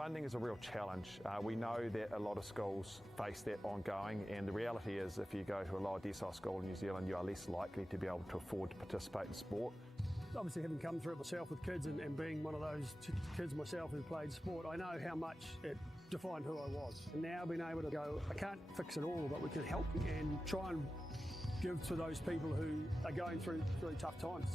Funding is a real challenge. We know that a lot of schools face that ongoing, and the reality is if you go to a lower decile school in New Zealand, you are less likely to be able to afford to participate in sport. Obviously, having come through it myself with kids and being one of those kids myself who played sport, I know how much it defined who I was. And now being able to go, I can't fix it all, but we can help and try and give to those people who are going through really tough times.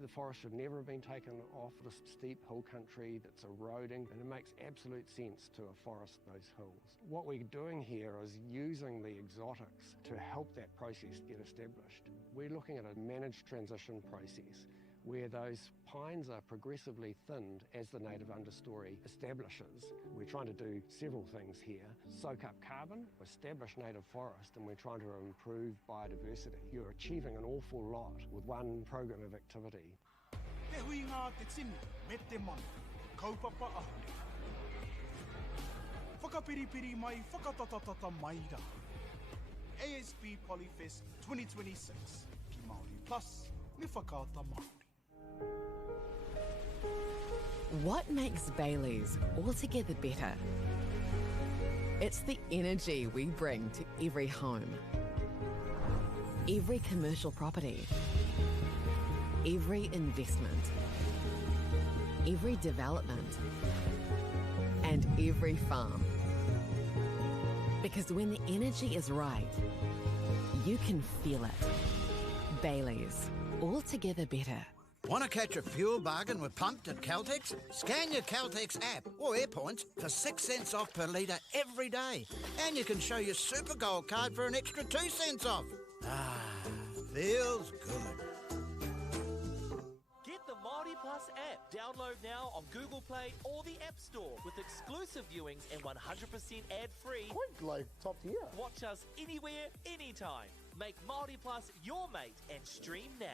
The forest should never have been taken off this steep hill country that's eroding, and it makes absolute sense to afforest those hills. What we're doing here is using the exotics to help that process get established. We're looking at a managed transition process where those pines are progressively thinned as the native understory establishes. We're trying to do several things here. Soak up carbon, establish native forest, and we're trying to improve biodiversity. You're achieving an awful lot with one program of activity. Te hui ngā te tini, me te mana, kaupapa ahu. Whakapiripiri mai, whakatatatata mai rā. ASB Polyfest 2026, ki Māori Plus, me whakaata Māori. What makes Bailey's altogether better? It's the energy we bring to every home, every commercial property, every investment, every development, and every farm. Because when the energy is right, you can feel it. Bailey's, altogether better. Want to catch a fuel bargain with Pumped at Caltex? Scan your Caltex app or AirPoints for 6 cents off per litre every day. And you can show your Super Gold card for an extra 2 cents off. Ah, feels good. Get the Māori Plus app. Download now on Google Play or the App Store with exclusive viewings and 100% ad-free. Quite like top tier. Watch us anywhere, anytime. Make Māori Plus your mate and stream now.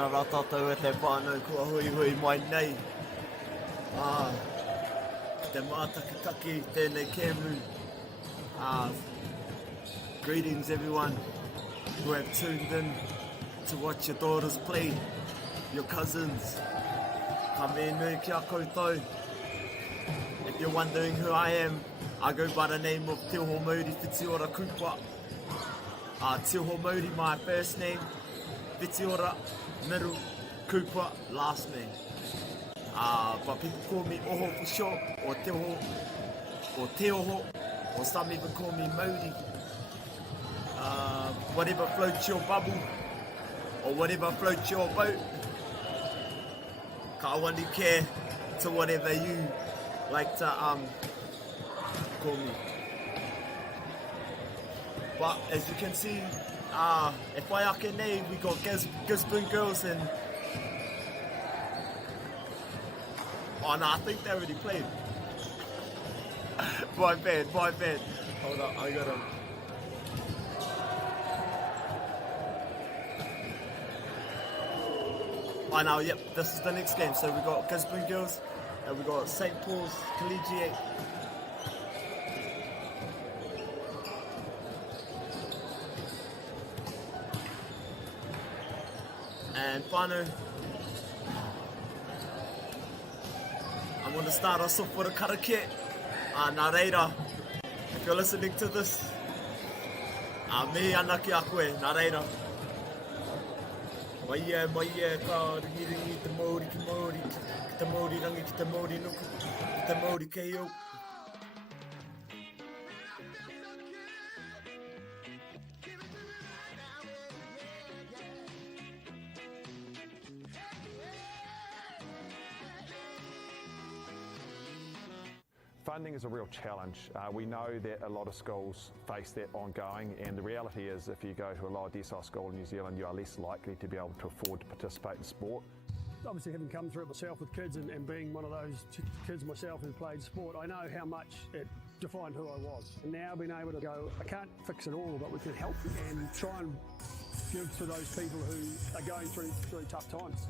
Tēnā rā tātou e te whānau kua hui hui mai nei. Te mātakitaki, tēnei kēmu. Greetings everyone who have tuned in to watch your daughters play, your cousins. Ka me nui ki a koutou. If you're wondering who I am, I go by the name of Te Ho Māori Whitiora Kupa. Te Ho Māori, my first name. Whitiora, middle, Kupa, last name. But people call me Oho for short, or Te Ho, or Te Oho, or some even call me Māori. Whatever floats your bubble, or whatever floats your boat. Ka wani care to whatever you like to call me. But as you can see, if Waiake nei, we got Gisborne girls and oh no, I think they already played. My bad. Hold up, I got them. Oh no, yep, this is the next game. So we got Gisborne girls and we got St. Paul's Collegiate. And whānau, I'm going to start us off with a karakia. Nā reira, if you're listening to this, mihi ana ki a koe, nā reira. Mai ia, ka ringi te Māori ki Māori, ki te Māori rangi, ki te Māori nuku, ki te Māori kei au. Funding is a real challenge. We know that a lot of schools face that ongoing, and the reality is if you go to a lower decile school in New Zealand, you are less likely to be able to afford to participate in sport. Obviously, having come through it myself with kids and being one of those kids myself who played sport, I know how much it defined who I was. And now being able to go, I can't fix it all, but we can help and try and give to those people who are going through tough times.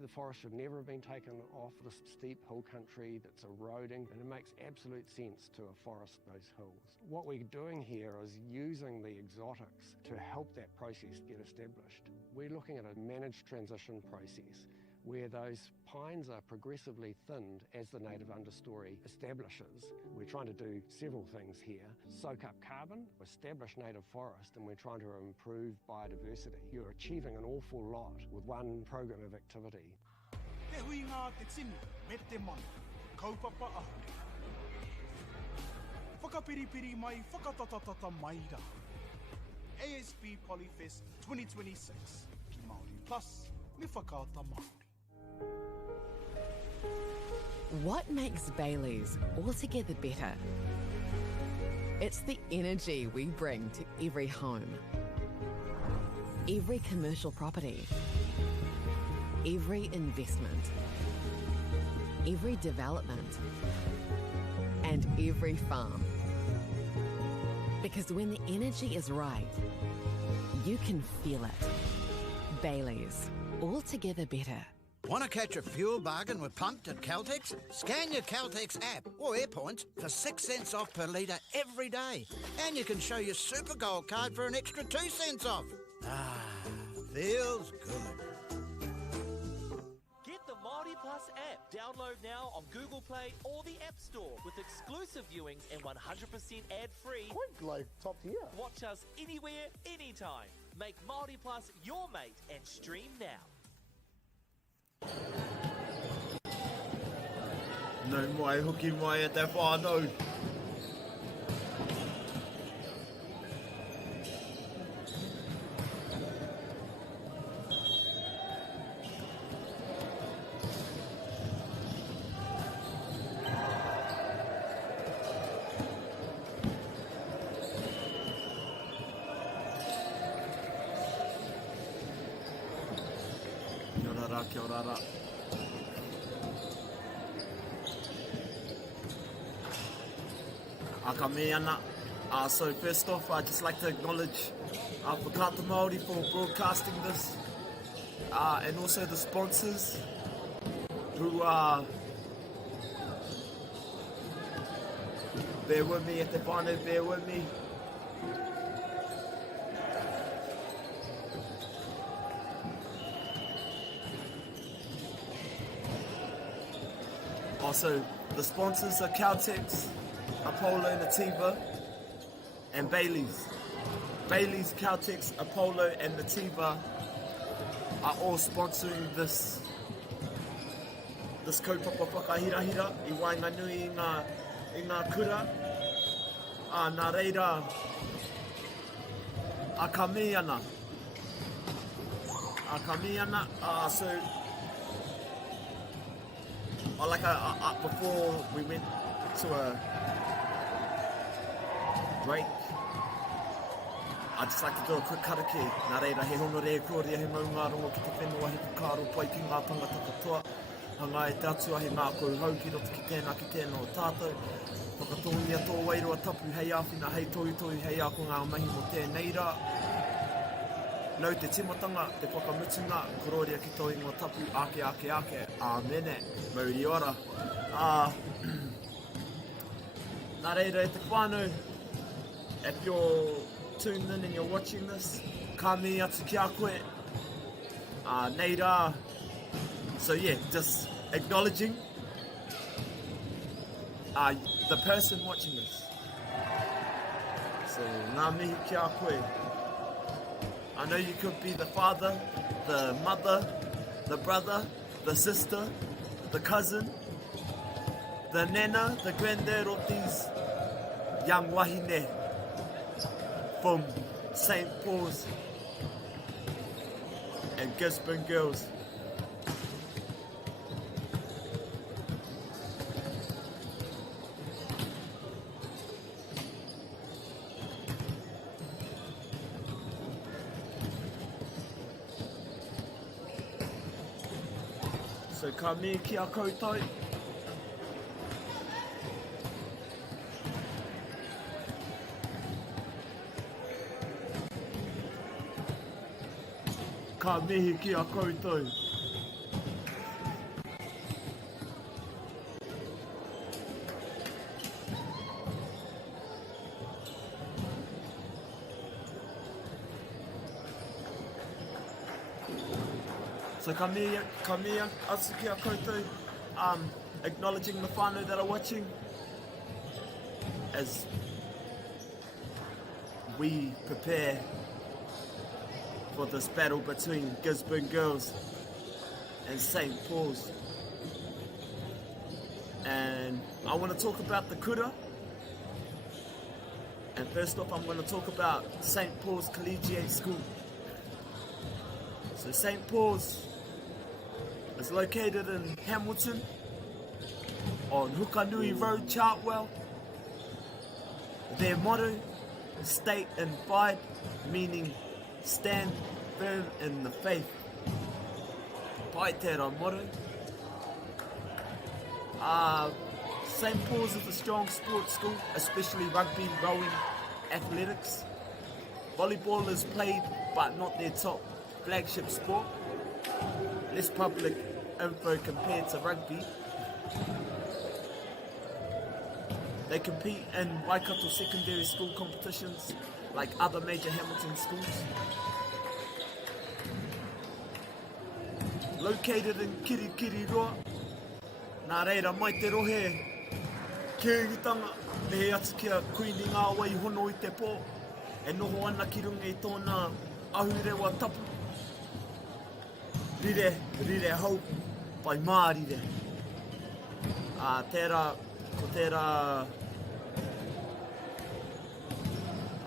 The forest should never have been taken off this steep hill country that's eroding, and it makes absolute sense to afforest those hills. What we're doing here is using the exotics to help that process get established. We're looking at a managed transition process where those pines are progressively thinned as the native understory establishes. We're trying to do several things here. Soak up carbon, establish native forest, and we're trying to improve biodiversity. You're achieving an awful lot with one program of activity. Te hui ngā te tini, me te mana, kaupapa ahu. Whakapiripiri mai, whakatatatata mai rā. ASB Polyfest 2026, ki Māori Plus, me whakaata Māori. What makes Bailey's altogether better? It's the energy we bring to every home, every commercial property, every investment, every development, and every farm. Because when the energy is right, you can feel it. Bailey's, altogether better. Want to catch a fuel bargain with Pumped at Caltex? Scan your Caltex app or AirPoints for 6 cents off per litre every day. And you can show your Super Gold card for an extra 2 cents off. Feels good. Get the Māori Plus app. Download now on Google Play or the App Store with exclusive viewings and 100% ad-free. Quite like top tier. Watch us anywhere, anytime. Make Māori Plus your mate and stream now. No mai, hoki mai e te whānau. Kia ora rā. Aka me ana, So first off, I'd just like to acknowledge Whakata Māori for broadcasting this, and also the sponsors who bear with me at the whānau, bear with me. Also, the sponsors are Caltex, Apollo, Nativa, and Bailey's. Bailey's, Caltex, Apollo, and Nativa are all sponsoring this kaupapa whakahirahira I Wainganui I ngā kura. Nā reira, a ka me ana. So, before we went to a break, I'd just like to do a quick karake. Nā reira, he hono rea kōria, he maunga rongo ki te whenua, he kāro pai ki ngā tangata katoa. Hanga e te atua he ngā kouhau ki roto ki tēnā o tātou. Whakatongia tō wairua tapu hei āwhina, hei tohu hei ako ngā mahi mo tēnei rā. Nau te timatanga, te whakamutunga, kororia ki tō ingoa tapu, ake. Āmene, mauri ora. Nā reira e te whānau, if you're tuned in and you're watching this, ka me atu ki a koe. Nei rā. So yeah, just acknowledging the person watching this. So, ngā mihi ki a koe. I know you could be the father, the mother, the brother, the sister, the cousin, the nana, the granddad of these young wahine from St. Paul's and Gisborne girls. So ka me ki a koutou. Ka mihi ki a koutou. So ka mea atu ki a koutou, acknowledging the whānau that are watching as we prepare for this battle between Gisborne girls and St. Paul's. And I want to talk about the kura. And first off, I'm going to talk about St. Paul's Collegiate School. So St. Paul's is located in Hamilton on Hukanui Road, Chartwell. Their motto, state and fight, meaning stand firm in the faith. Pai tērā motto. St. Paul's is a strong sports school, especially rugby, rowing, athletics. Volleyball is played, but not their top flagship sport. Less public info compared to rugby. They compete in Waikato secondary school competitions like other major Hamilton schools. Located in Kirikiriroa, nā reira mai te rohe, Kirigitanga, me he atu kia kuini ngā wai hono i te pō, e noho ana ki runga i tōna ahurewa tapu. Rire hau, pai mārire. Tērā, ko tērā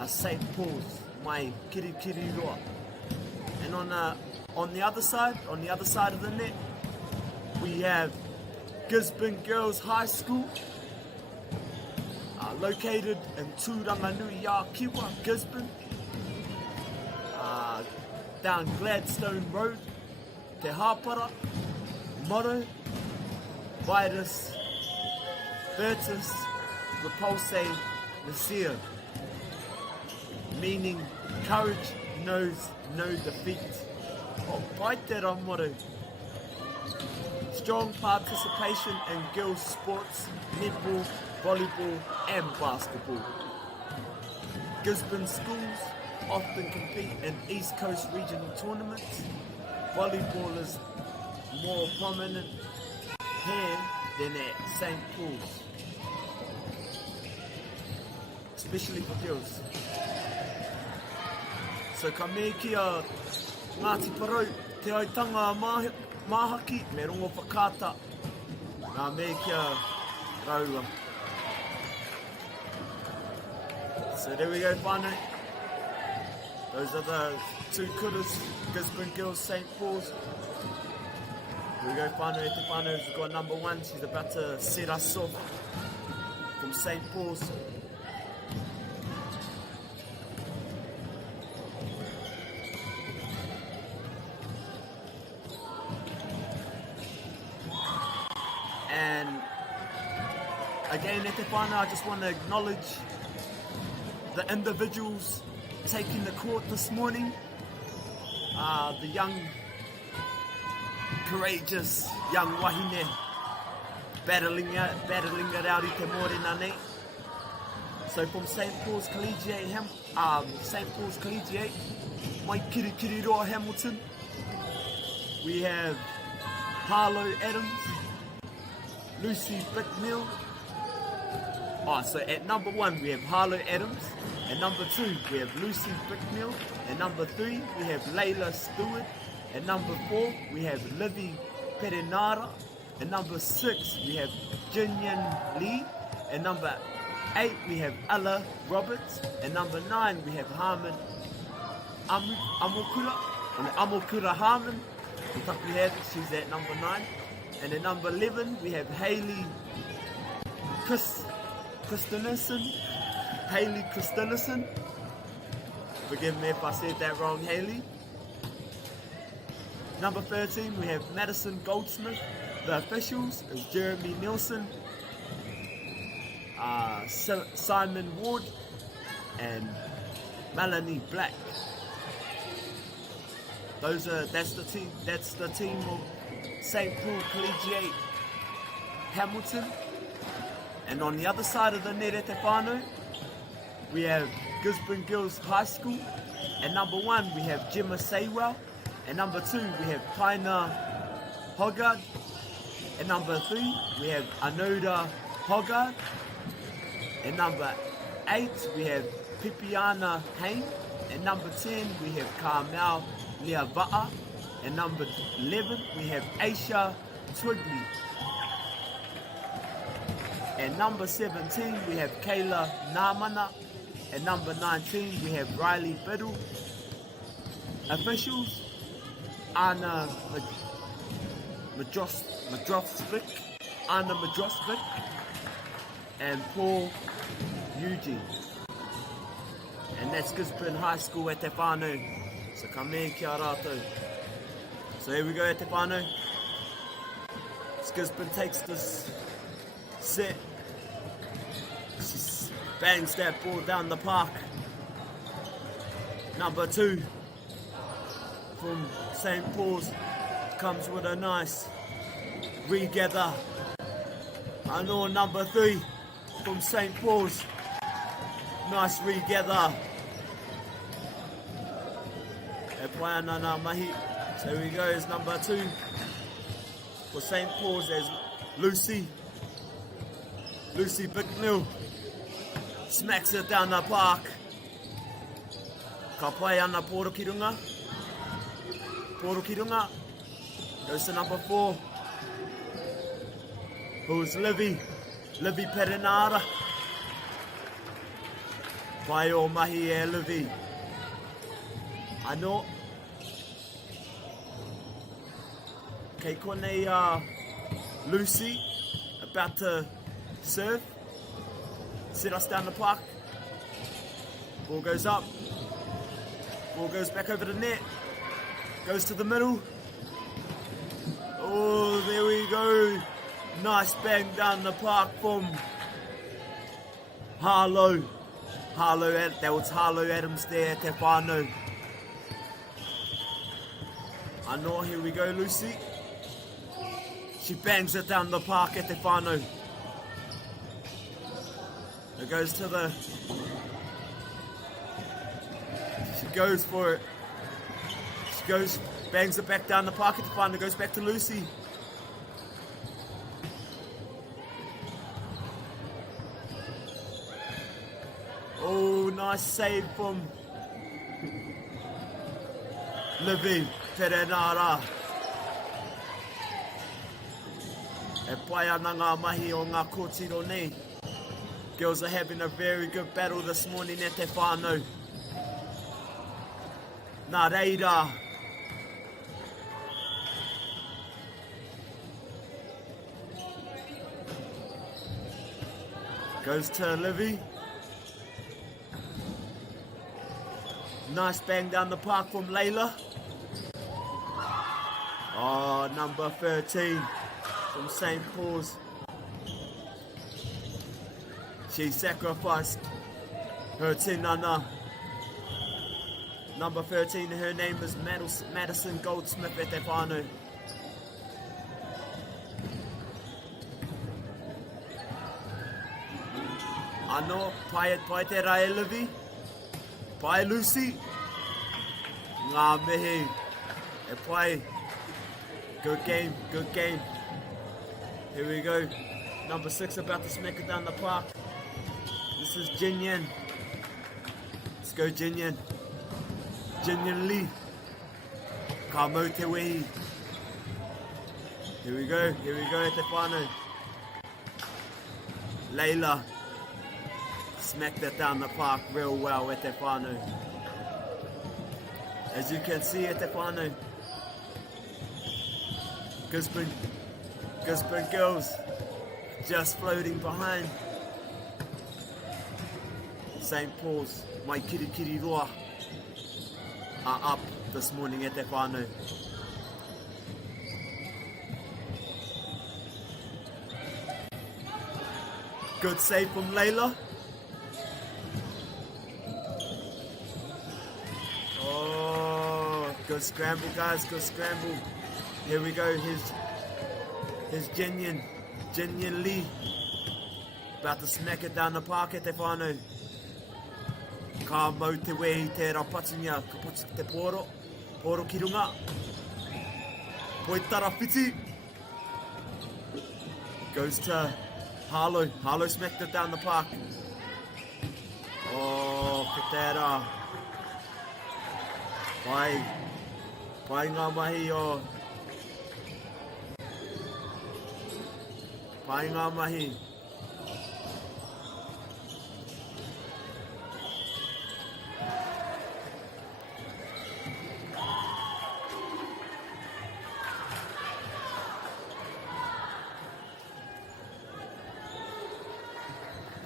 St. Paul's, mai Kirikiriroa. And on the other side of the net, we have Gisborne Girls High School, located in Tūranganui Kiwa, Gisborne, down Gladstone Road, Te Hāpara, motto, Virtus, Repulse, Nasir. meaning courage knows no defeat. Oh, pai te ramoru. Strong participation in girls' sports, netball, volleyball and basketball. Gisborne schools often compete in East Coast regional tournaments. Volleyball is more prominent here than at St. Paul's, especially for girls. So ka me kia Ngāti Parau, te aitanga māhaki, me rongo whakata, ngā me kia raua. So there we go, whānau. Those are the two kuras, Gisborne Girls, St. Paul's. Here we go, whānau, te whānau, we've got number one, she's about to set us off from St. Paul's. And again, at te whānau, I just want to acknowledge the individuals taking the court this morning. The young, courageous young wahine battling it out I te mōrena nei. So from St. Paul's Collegiate, mai Kirikiriroa Hamilton, we have Harlow Adams, Lucy Bicknell. So at number one we have Harlow Adams, at number two we have Lucy Bicknell, at number three we have Layla Stewart, at number four we have Livy Perenara, at number six we have Jinyan Lee, at number 8 we have Ella Roberts, at number 9 we have Harmon Amokura Harmon, she's at number 9, and at number 11 we have Hayley Christensen. Forgive me if I said that wrong, Hayley. Number 13 we have Madison Goldsmith. The officials is Jeremy Nielsen, Simon Ward and Melanie Black. That's the team of St. Paul Collegiate Hamilton. And on the other side of the net at te whānau, we have Gisborne Girls High School. At number 1 we have Gemma Saywell. At number 2 we have Paina Hoggard. At number 3 we have Anoda Hoggard. At number 8 we have Pipiana Hain. At number 10 we have Carmel Liava'a. At number 11 we have Aisha Twigley. At number 17 we have Kayla Namana. At number 19 we have Riley Biddle. Officials Anna Madrosvik, and Paul Eugene. And that's Gisborne High School at te whānau. So ka me kia rātou. So here we go at te whānau. Gisborne takes this set. She bangs that ball down the park. Number 2 from St. Paul's comes with a nice regather. I know number 3 from St. Paul's. Nice regather. So here we go, it's number 2 for St. Paul's. There's Lucy Bicknell. Smacks it down the park. Ka pai ana Porokirunga. Goes to number 4. Who's Livy Perenara. Pai o mahi e Livy. I know. Kei konei Lucy about to serve. Set us down the park. Ball goes up. Ball goes back over the net. Goes to the middle. Oh, there we go. Nice bang down the park from Harlow. That was Harlow Adams there, te whānau. I know, here we go, Lucy. She bangs it down the park at te whānau. It goes to the... She goes for it. She goes, bangs it back down the park at te whānau, goes back to Lucy. Oh, nice save from Livy Perenara. E pai ana ngā mahi o ngā kōtiro nei. Girls are having a very good battle this morning at te whānau. Nā reira. Goes to Livy. Nice bang down the park from Layla. Oh, number 13 from St. Paul's. She sacrificed her tinana. Number 13, her name is Madison Goldsmith at te whānau. Ano, pai te rae Livy. Pai Lucy. Ngā mihi. E pai. Good game, good game. Here we go. Number 6 about to smack it down the park. This is Jinyan. Let's go Jinyan. Jinyan Lee. Ka mau te wehi. Here we go te whānau. Layla. Smacked it down the park real well at te whānau. As you can see at te whānau. Gisborne girls just floating behind. St. Paul's, mai kiri roa, are up this morning at te whānau. Good save from Layla. Oh, good scramble guys, good scramble. Here we go, here's Jinyan Lee. About to smack it down the park at te whānau. Ka mau te wehi te rapatinia, ka poti te poro ki runga. Poitara whiti. Goes to Harlow smacked it down the park. Oh, Katera. Pai ngā mahi o. Pai ngā mahi.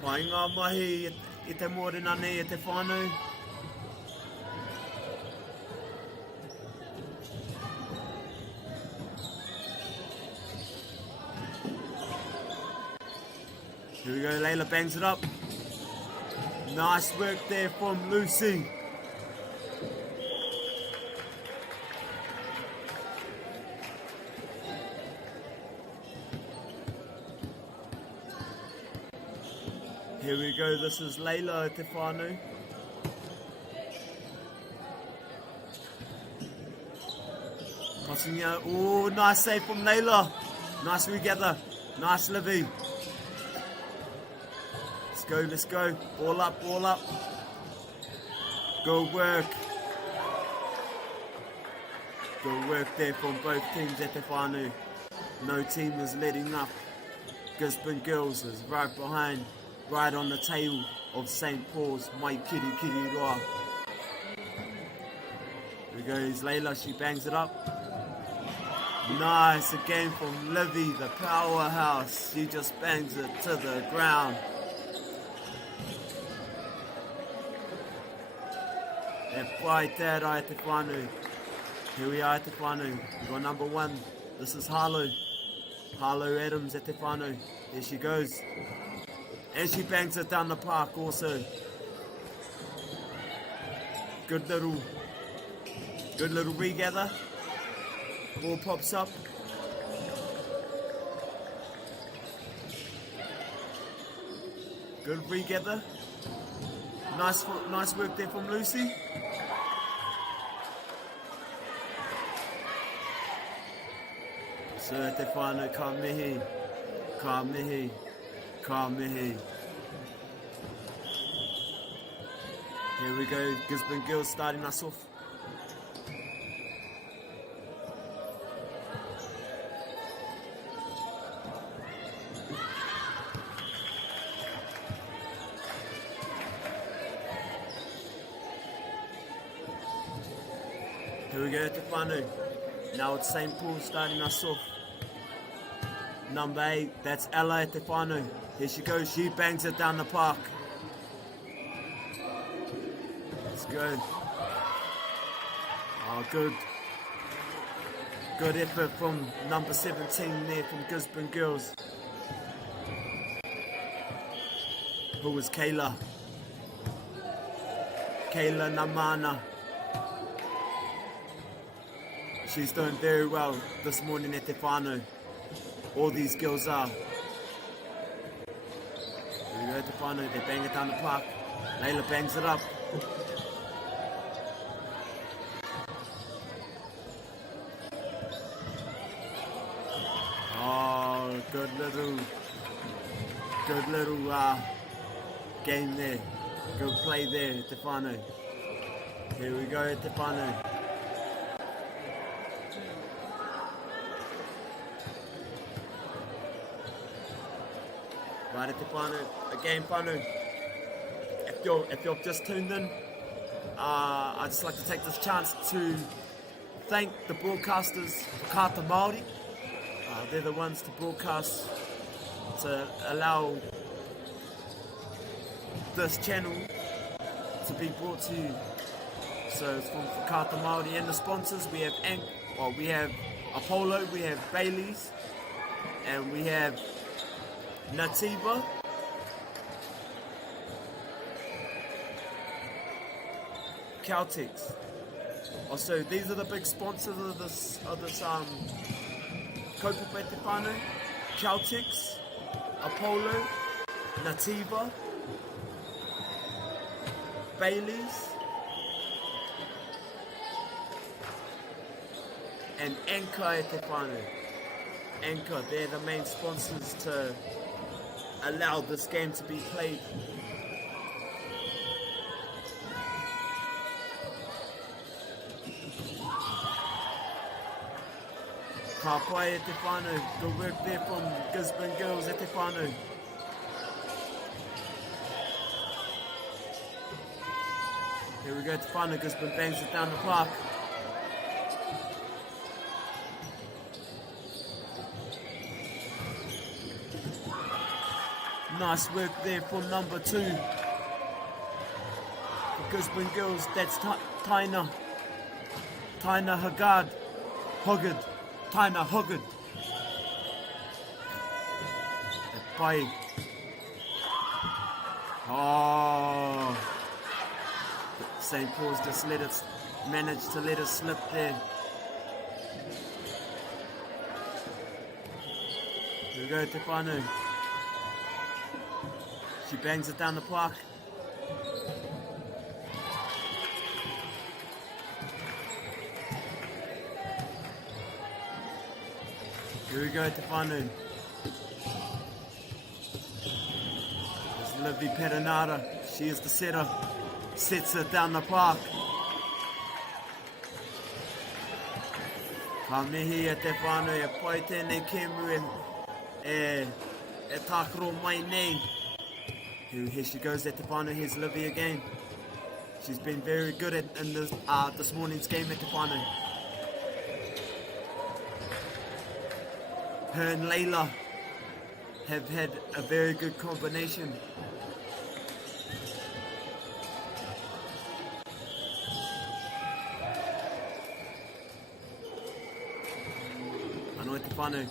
Pai ngā mahi I te mōrena nei e te whānau. Here we go, Layla bangs it up. Nice work there from Lucy. Here we go, this is Layla te whānau. Pasinia, oh, nice save from Layla. Nice regather, nice Livy. Let's go, all up. Good work. Good work there from both teams at te whānau. No team is letting up. Gisborne Girls is right behind, right on the tail of St. Paul's, mai kiri roa. Here goes Layla, she bangs it up. Nice again from Livy, the powerhouse. She just bangs it to the ground. E pai tērā e te whānau. Here we are at te whānau. We got number 1. This is Harlow Adams at te whānau. There she goes. And she bangs it down the park also. Good little regather. Ball pops up. Good regather. Nice work there from Lucy. So te whānau ka mihi. Here we go, Gisborne girls starting us off. Here we go, te whānau. Now it's St. Paul starting us off. Number 8, that's Ella te whānau. Here she goes, she bangs it down the park. Let's go. Oh, good. Good effort from number 17 there from Gisborne girls. Who was Kayla? Kayla Namana. She's doing very well this morning at te whānau. All these girls are. Here we go, te whānau, they bang it down the park. Layla bangs it up. Oh, good little game there. Good play there, te whānau. Here we go, te whānau. Right, te whānau, again whānau, if you've just tuned in, I'd just like to take this chance to thank the broadcasters for Kata Māori. They're the ones to broadcast, to allow this channel to be brought to you. So it's from Kata Māori and the sponsors. We have Apollo, we have Bailey's, and we have Nativa, Caltex. Also, these are the big sponsors of this Kaupapa te whānau. Caltex, Apollo, Nativa, Bailey's, and Anchor te whānau. Anchor, they're the main sponsors to allow this game to be played. Ka pai e te whānau, good work there from Gisborne girls e te whānau. Here we go, te whānau, Gisborne bangs it down the park. Nice work there from number 2. For Gisborne girls, that's Taina Hoggard. Taina Hoggard. Pai. Oh. St. Paul's just managed to let it slip there. Here we go, te whānau. She bangs it down the park. Here we go, te whānau. There's Livy Perenara. She is the setter. Sets it down the park. Ka mihi e te whānau e pai tēnei kēmu e tākaro mai nei. Here she goes at te whānau. Here's Livy again. She's been very good in this morning's game at te whānau. Her and Layla have had a very good combination. Anō te whānau.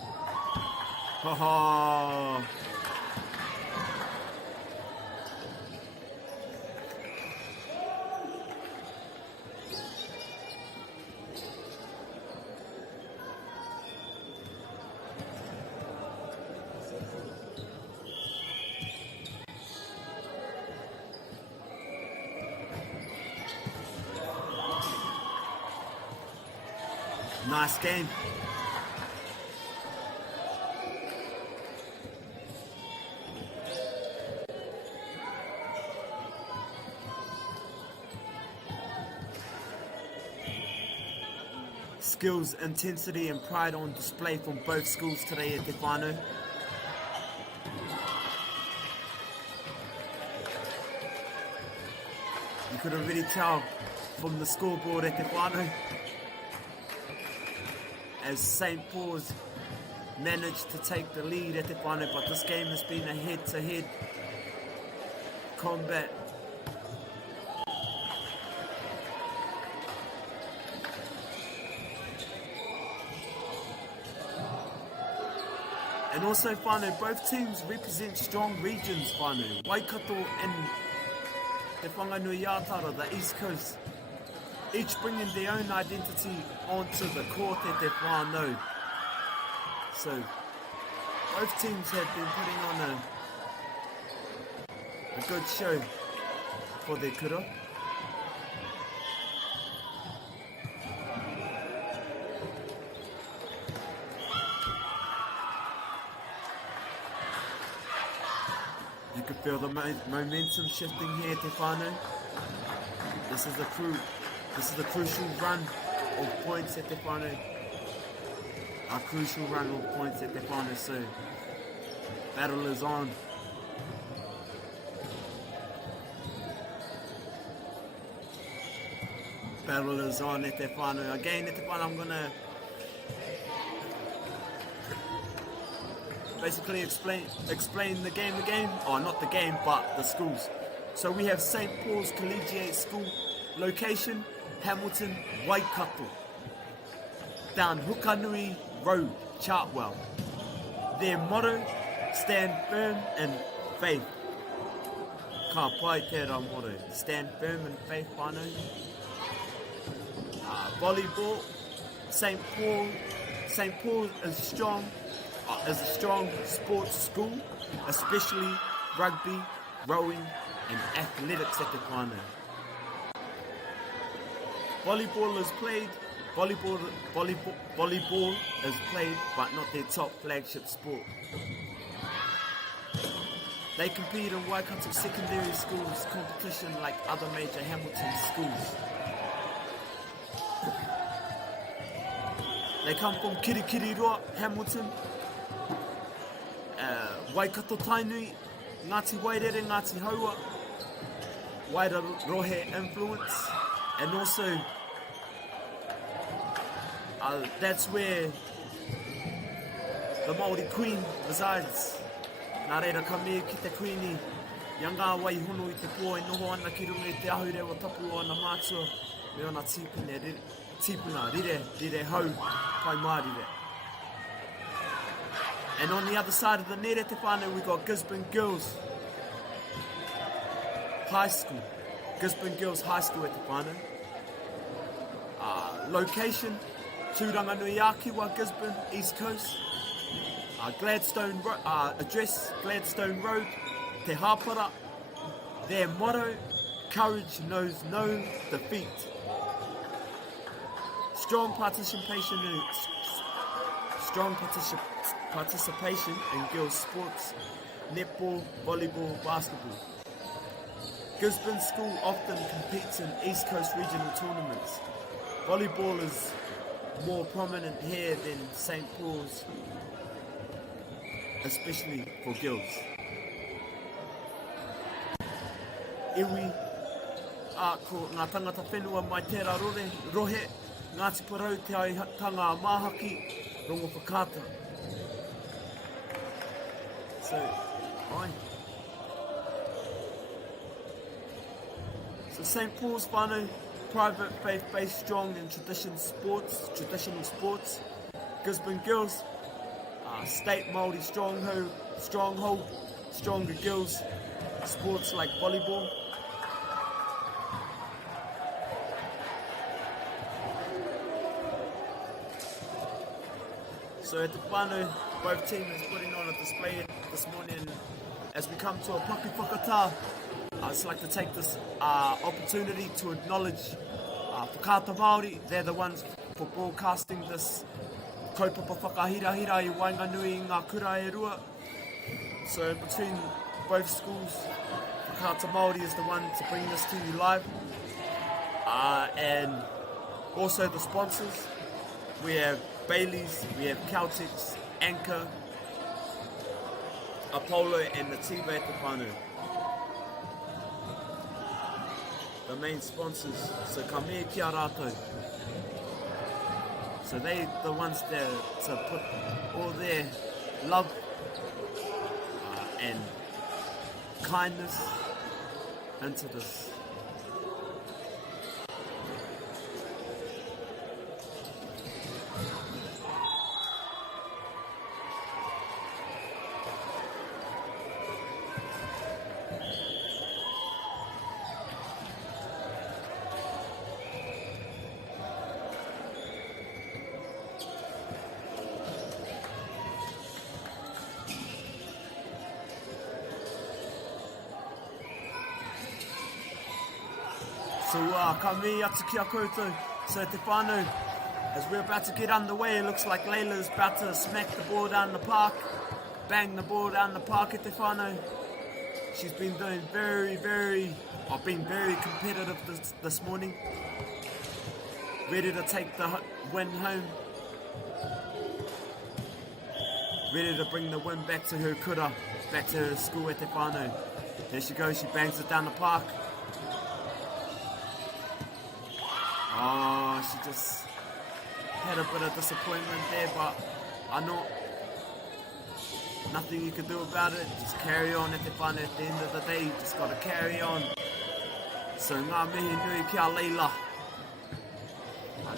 Ho ho! Nice game. Skills, intensity and pride on display from both schools today at Te Whānau. You could already tell from the scoreboard at Te Whānau as St. Paul's managed to take the lead at Te Whānau, but this game has been a head-to-head combat. And also, whānau, both teams represent strong regions, whānau. Waikato and Te Whanganui Aotearoa, the East Coast, each bringing their own identity onto the court at Te Whānau. So, both teams have been putting on a good show for their kura. You can feel the momentum shifting here at Te Whānau. This is the crucial run of points at Te Whānau. A crucial run of points at Te Whānau, so battle is on. Battle is on at Te Whānau. Again at Te Whānau, I'm gonna basically explain the game again. Oh, not the game, but the schools. So we have St. Paul's Collegiate School, location Hamilton, Waikato, down Hukanui Road, Chartwell. Their motto, stand firm and faith. Ka pai tērā motto, stand firm and faith, whānau. Volleyball, St. Paul is strong. As a strong sports school, especially rugby, rowing and athletics at Te Whānau. Volleyball is played, but not their top flagship sport. They compete in Waikato secondary schools competition like other major Hamilton schools. They come from Kirikiriroa, Hamilton, Waikato Tainui, Ngāti Wairere, Ngāti Haua, Wairohe influence, and also that's where the Māori Queen resides. Nā reira ka mea ki te Queenie, ia ngā wai hono i te pō e noho ana ki runga i te ahurewa tapu o ana mātua, me ona tipuna rire hau, kai mārire. And on the other side of the net at Te Whānau, we got Gisborne Girls High School. Gisborne Girls High School at Te Whānau. Location, Tūranganuiakiwa, Gisborne, East Coast. Gladstone address, Gladstone Road, Te Hāpara. Their motto, courage knows no defeat. Strong participation in girls' sports, netball, volleyball, basketball. Gisborne School often competes in East Coast regional tournaments. Volleyball is more prominent here than St. Paul's, especially for girls. Iwi, ko ngā tangata whenua mai tērā rohe, Ngāti Porou te tanga māhaki, rongo whakata. So, St. Paul's whānau, private faith-based, strong in traditional sports. Gisborne Girls, state Māori stronghold, stronger girls, sports like volleyball. So at Te Whānau, both teams putting on a display this morning. As we come to a paku whakatā, I'd just like to take this opportunity to acknowledge whakata Māori. They're the ones for broadcasting this kaupapa whakahirahira I Wainganui i ngā kura e rua. So between both schools, Whakaata Māori is the one to bring this to you live. And also the sponsors. We have Bailey's, we have Celtics, Anchor, Apollo and the Tiva at the whānau. The main sponsors, so ka mea ki a rātou. So they the ones there to put all their love and kindness into this. So ka me atu ki a koutou. So te whānau, as we're about to get underway, it looks like Layla's about to smack the ball down the park, bang the ball down the park at te whānau. She's been doing very competitive this morning. Ready to take the win home. Ready to bring the win back to her kura, back to her school at te whānau. There she goes, she bangs it down the park. Oh, she just had a bit of disappointment there, but I know nothing you can do about it. Just carry on at the whānau. At the end of the day, you just got to carry on. So ngā mihi nui ki a Leila.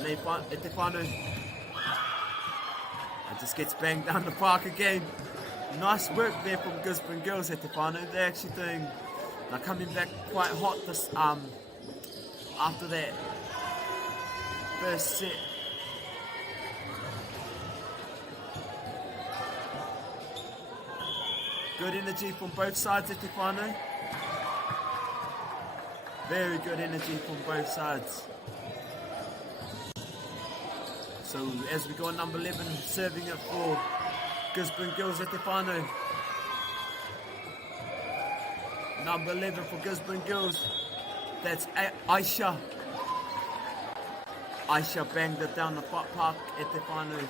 Nei at the whānau. It just gets banged down the park again. Nice work there from Gisborne girls at the whānau. They're coming back quite hot this after that first set. Good energy from both sides at te whānau. Very good energy from both sides. So as we go on number 11, serving it for Gisborne girls at te whānau. Number 11 for Gisborne girls. That's Aisha. Aisha banged it down the park at the whānau.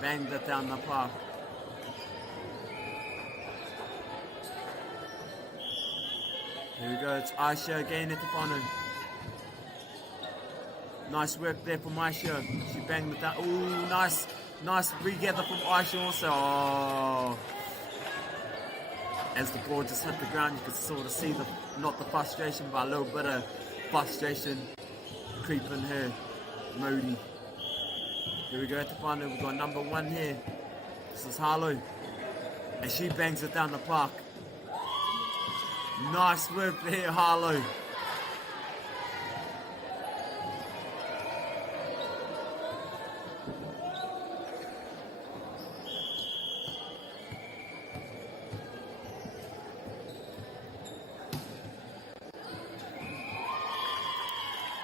Banged it down the park. Here we go, it's Aisha again at the whānau. Nice work there from Aisha. She banged it down. Ooh, nice regather from Aisha also. Oh. As the ball just hit the ground, you could sort of see not the frustration, but a little bit of frustration creeping her Māori. Here we go at the whānau, we've got number 1 here. This is Harlow. And she bangs it down the park. Nice work there, Harlow.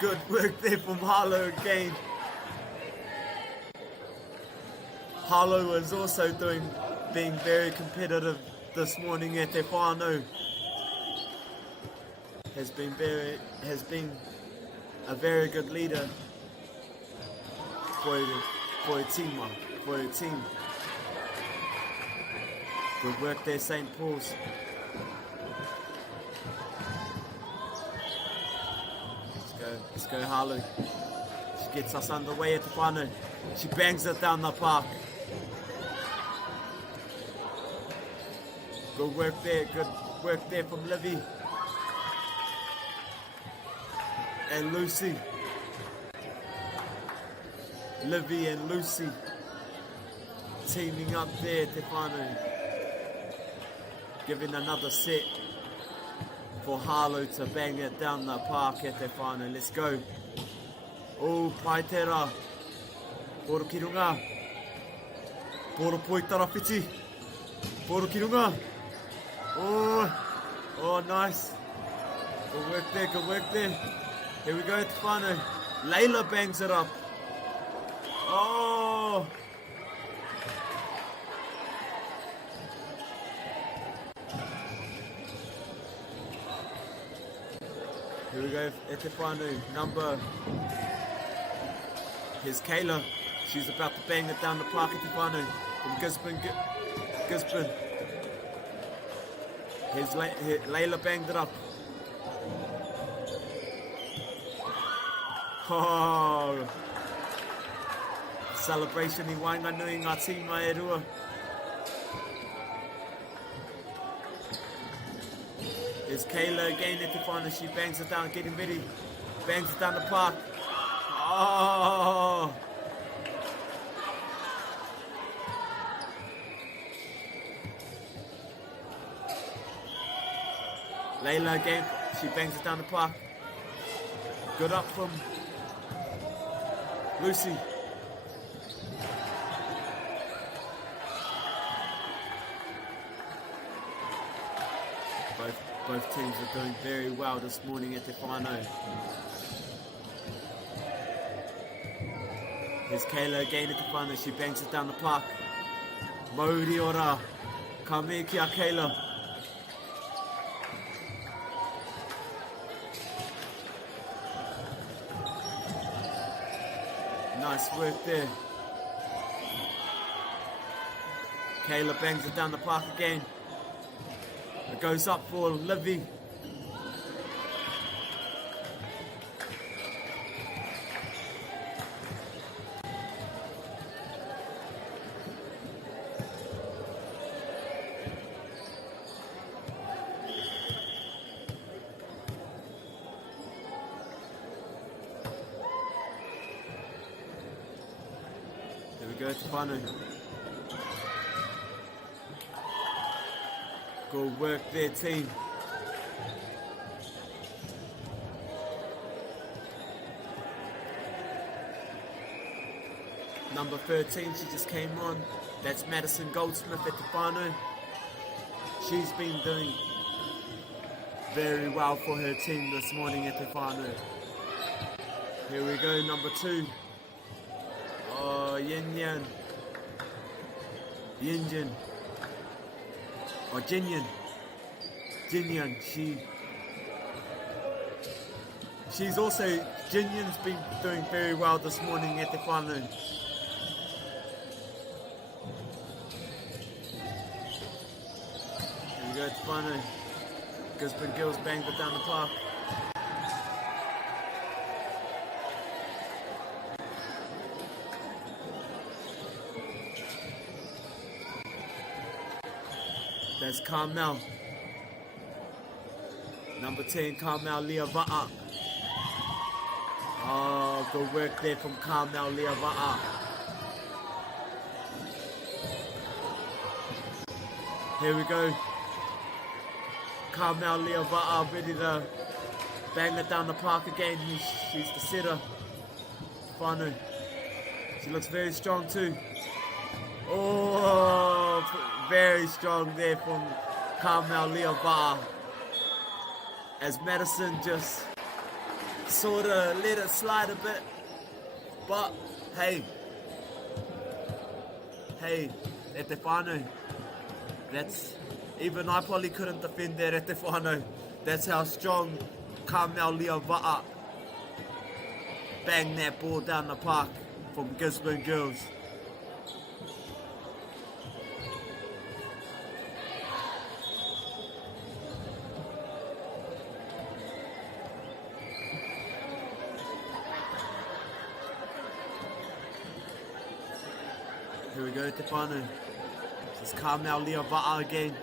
Good work there from Harlow again. Harlow was also being very competitive this morning at te whānau. Has been a very good leader for a team. Good work there, St. Paul's. Let's go Harlow. She gets us underway at the whānau. She bangs it down the park. Good work there from Livy. And Lucy. Livy and Lucy teaming up there at the whānau. Giving another set for Harlow to bang it down the park at the whānau. Let's go. Oh, Paitera. Poro Kirunga. Poro Poitara Whiti. Poro Kirunga. Oh, nice. Good work there. Here we go at the whānau. Layla bangs it up. Oh! Here we go, E Te Whānau, number. Here's Kayla. She's about to bang it down the park, E Te Whānau, from Gisborne. Here's Layla banged it up. Oh! Celebration I wainganui ngā tīma e rua. Here's Kayla again at the final. She bangs it down, getting ready. Bangs it down the park. Oh! Layla again. She bangs it down the park. Good up from Lucy. Both teams are doing very well this morning at the whānau. Here's Kayla again at the whānau. She bangs it down the park. Māori ora. Ka me kia Kayla. Nice work there. Kayla bangs it down the park again. It goes up for Livy. There we go, it's Whānau. Good work there, team. Number 13, she just came on. That's Madison Goldsmith at the whānau. She's been doing very well for her team this morning at the whānau. Here we go, number 2. Oh, Yin. Oh, Jinyan, she's also, Jinyan's been doing very well this morning at the whānau. Here we go, it's whānau. Gisborne Girls banged it down the park. That's Carmel. Number 10, Carmel Leava'a. Oh, good work there from Carmel Leava'a. Here we go. Carmel Leava'a ready to bang it down the park again. She's the setter. Whānau. She looks very strong too. Oh, very strong there from Carmel Leava'a. As Madison just sort of let it slide a bit. But, hey, at the whānau, that's, even I probably couldn't defend that at the whānau. That's how strong Carmel Leava'a banged that ball down the park from Gisborne Girls. Here we go, Te Whānau. This is Carmel Leava'a again.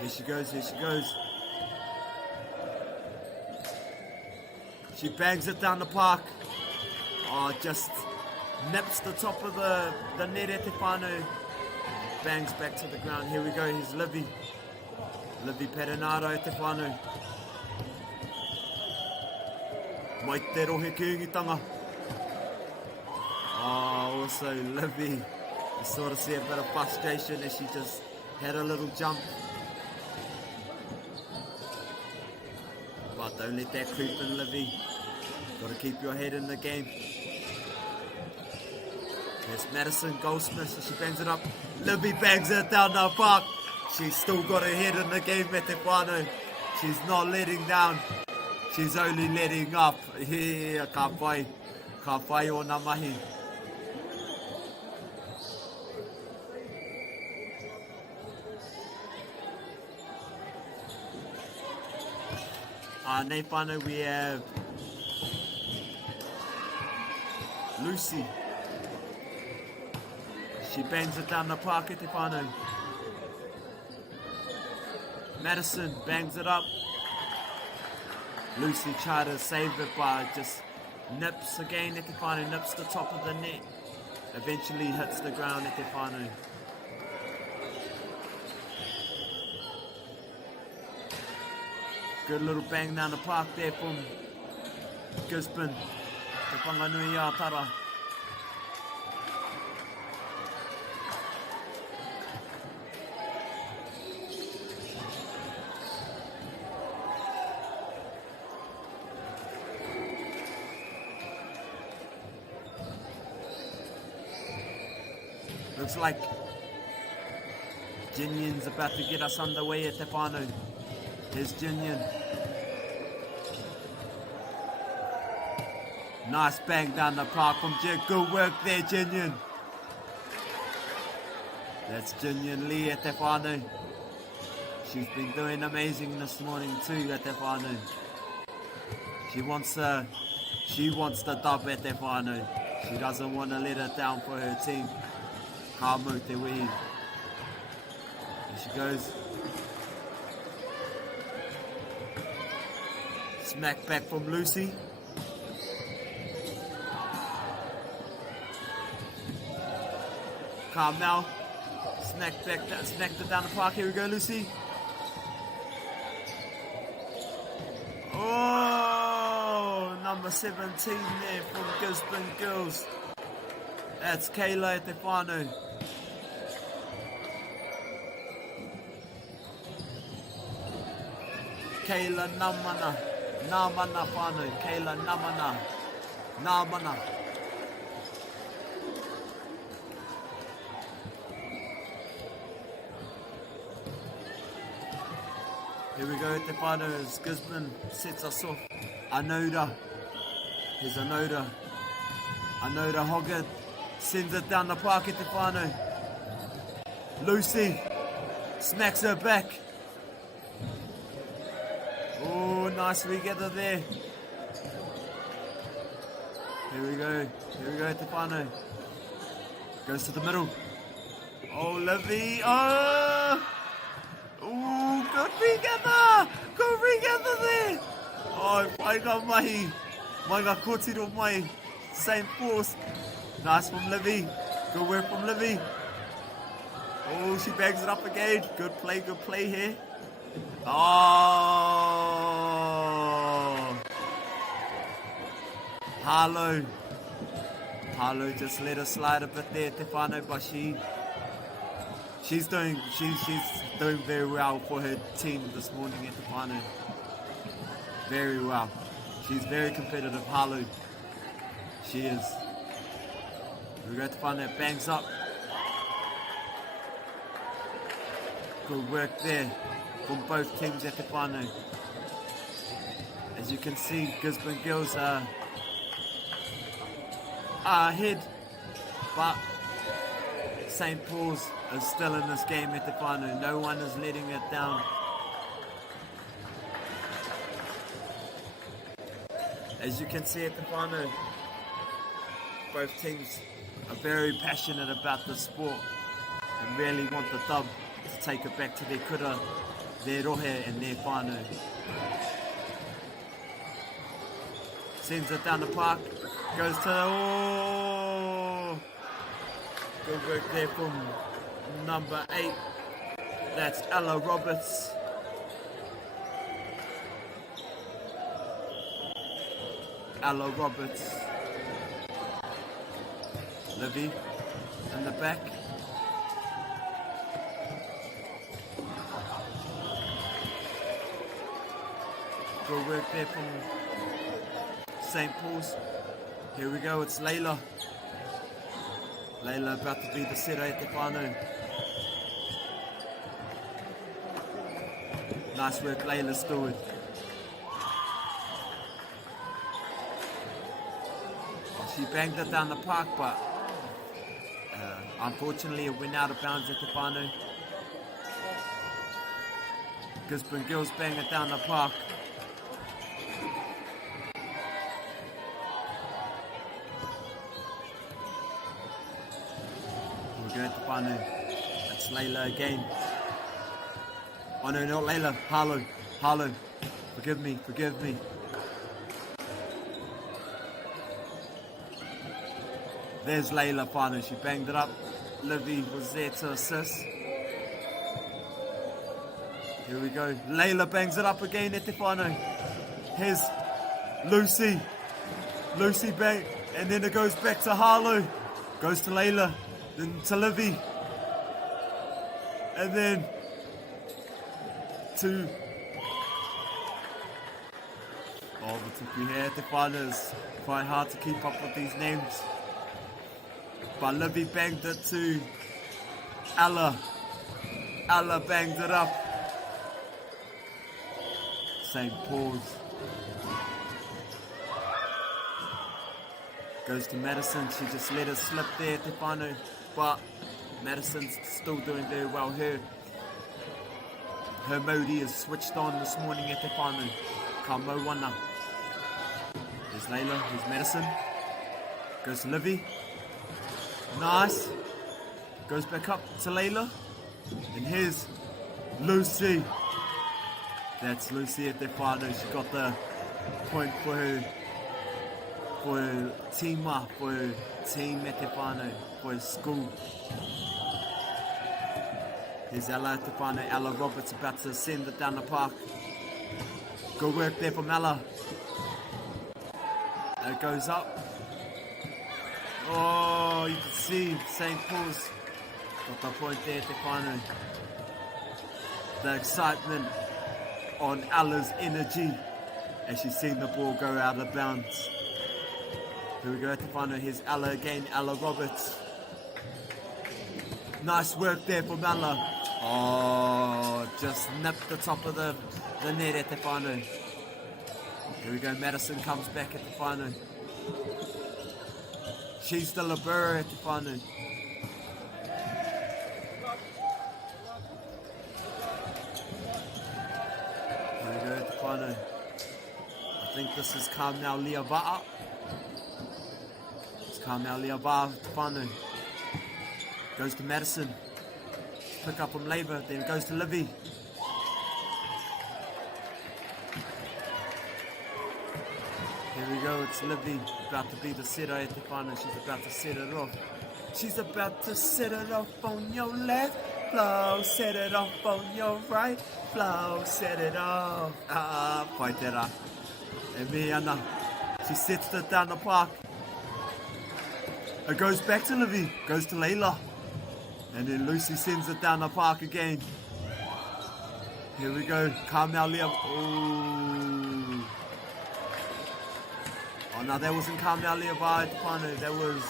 Here she goes. She bangs it down the park. Oh, just nips the top of the net at Te Whānau. Bangs back to the ground. Here we go, here's Livy. Livy Perenaro at Te Whānau. Mai te rohe kiungitanga. Oh, also Livy, you sort of see a bit of frustration as she just had a little jump. But don't let that creep in, Livy. Got to keep your head in the game. There's Madison Goldsmith, she bangs it up. Libby bangs it down the park. She's still got her head in the game at the whānau. She's not letting down. She's only letting up. Here, ka whai o nā mahi. Nei whānau, we have Lucy. She bangs it down the park at the whānau. Madison bangs it up. Lucy tried to save it by just nips again at the whānau, nips the top of the net. Eventually hits the ground at the whānau. Good little bang down the park there from Gisborne. Te Whanganui Aotearoa. Looks like Jinyan's about to get us underway at the whānau. Here's Jinyan. Nice bang down the park from Jin. Good work there, Jinyan. That's Jinyan Lee at the whānau. She's been doing amazing this morning too at the whānau. She wants the dub at the whānau. She doesn't want to let it down for her team. Ka mau te wihi. There she goes. Smack back from Lucy. Carmel. Smacked it down the park. Here we go, Lucy. Oh, number 17 there from Gisborne Girls. That's Kayla at the whānau. Kayla Namana. Namana whānau. Kayla Namana. Namana. Here we go at the whānau as Gisborne sets us off. Anoda. Here's Anoda. Anoda Hoggett sends it down the park at the whānau. Lucy smacks her back. Oh, nice regather there. Here we go at the whānau. Goes to the middle. Oh, Livy. Oh, good regather. Good regather there. Oh, whaika mahi. Maiga kōtiro mai. Same force. Nice from Livy. Good work from Livy. Oh, she bags it up again. Good play here. Oh. Harlow just let her slide a bit there, Te Whānau, but she's doing very well for her team this morning at Te Whānau. Very well. She's very competitive, Harlow. She is. We go to Whānau, bangs up. Good work there from both teams at Te Whānau. As you can see, Gisborne Girls are ahead, but St. Paul's is still in this game at Te Whānau. No one is letting it down. As you can see at Te Whānau, both teams are very passionate about the sport and really want the dub to take it back to their kura, their rohe and their whānau. Sends it down the park, goes to, oh, good work there from number 8. That's Ella Roberts. Ella Roberts. Livy in the back. Good work there from St. Paul's. Here we go, it's Layla. Leila about to be the setter at the whānau. Nice work, Leila Stewart. She banged it down the park, but unfortunately it went out of bounds at the whānau. Gisborne girls bang it down the park. We'll go at the whānau. It's Leila again. Oh no, not Leila. Harlow. Forgive me. There's Leila whānau. She banged it up. Livy was there to assist. Here we go. Leila bangs it up again at the whānau. Here's Lucy. Lucy bang. And then it goes back to Harlow. Goes to Leila. Then to Livy. And then to... Oh, the Tuku here at the whānau. It's quite hard to keep up with these names. But Livy banged it to Ella. Ella banged it up. St. Paul's. Goes to Madison. She just let it slip there at the whānau. But Madison's still doing very well. Her mode is switched on this morning at the whānau. Ka Moana. There's Leila. There's Madison. Goes to Livy. Nice. Goes back up to Leila. And here's Lucy. That's Lucy at the whānau. She got the point for her team at the whānau, for her school. Here's Ella at the whānau. Ella Roberts about to send it down the park. Good work there from Ella. It goes up. Oh, you can see St. Paul's got the point there at the whānau. The excitement on Ella's energy as she's seen the ball go out of bounds. Here we go at the whānau. Here's Ella again, Ella Roberts. Nice work there from Ella. Oh, just nipped the top of the net at the whānau. Here we go, Madison comes back at the whānau. She's the libero at the whānau. Here we go at the whānau. I think this is Carmel Liava'a. It's Carmel Liava'a at the whānau. Goes to Madison. Pick up from Labour, then it goes to Livy. Here we go, it's Livy, about to be the setter at the whānau. She's about to set it off. She's about to set it off on your left. Flow, set it off on your right. Flow, set it off. Poirewa. And me, Anna. She sets it down the park. It goes back to Livy, goes to Leila. And then Lucy sends it down the park again. Here we go, Carmel Liam. Oh no, that wasn't Carmel Liava at the whānau, that was...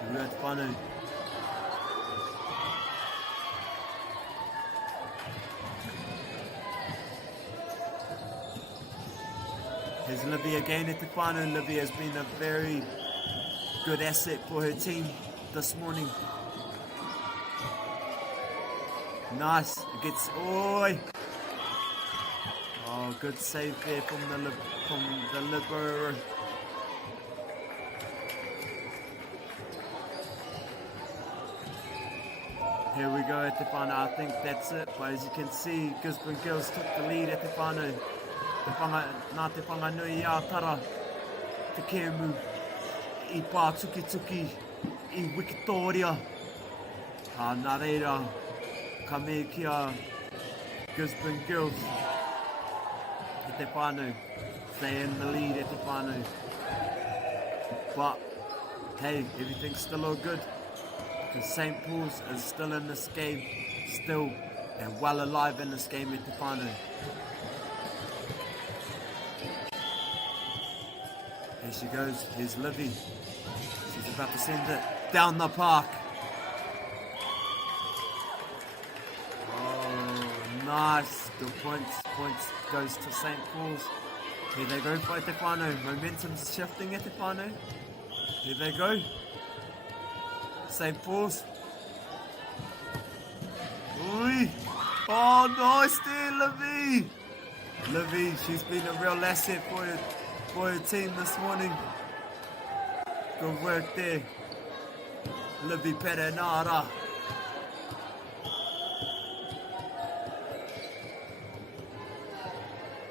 Here we go at the whānau. Here's Livy again at the whānau. Livy has been a very good asset for her team this morning. Nice. It gets... Oi! Oh, good save there from the libero. Here we go at the whānau. I think that's it. But as you can see, Gisborne girls took the lead at the whānau. Nā te whanganui i Aotearoa, te kēmu, i pā tuki, i Wikitoria. Nā reira, ka me kia Gisborne girls at te whānau. Stay in the lead at the whānau. But, hey, everything's still all good. Because St. Paul's is still in this game, still, and well alive in this game at the whānau. There she goes. Here's Livy. She's about to send it down the park. Oh, nice. Good points. Points goes to St. Paul's. Here they go for Aotearoa. Momentum's shifting Aotearoa. Here they go. St. Paul's. Oi. Oh, nice there, Livy. Livy, she's been a real asset for her team this morning. Good work there. Livy Perenara.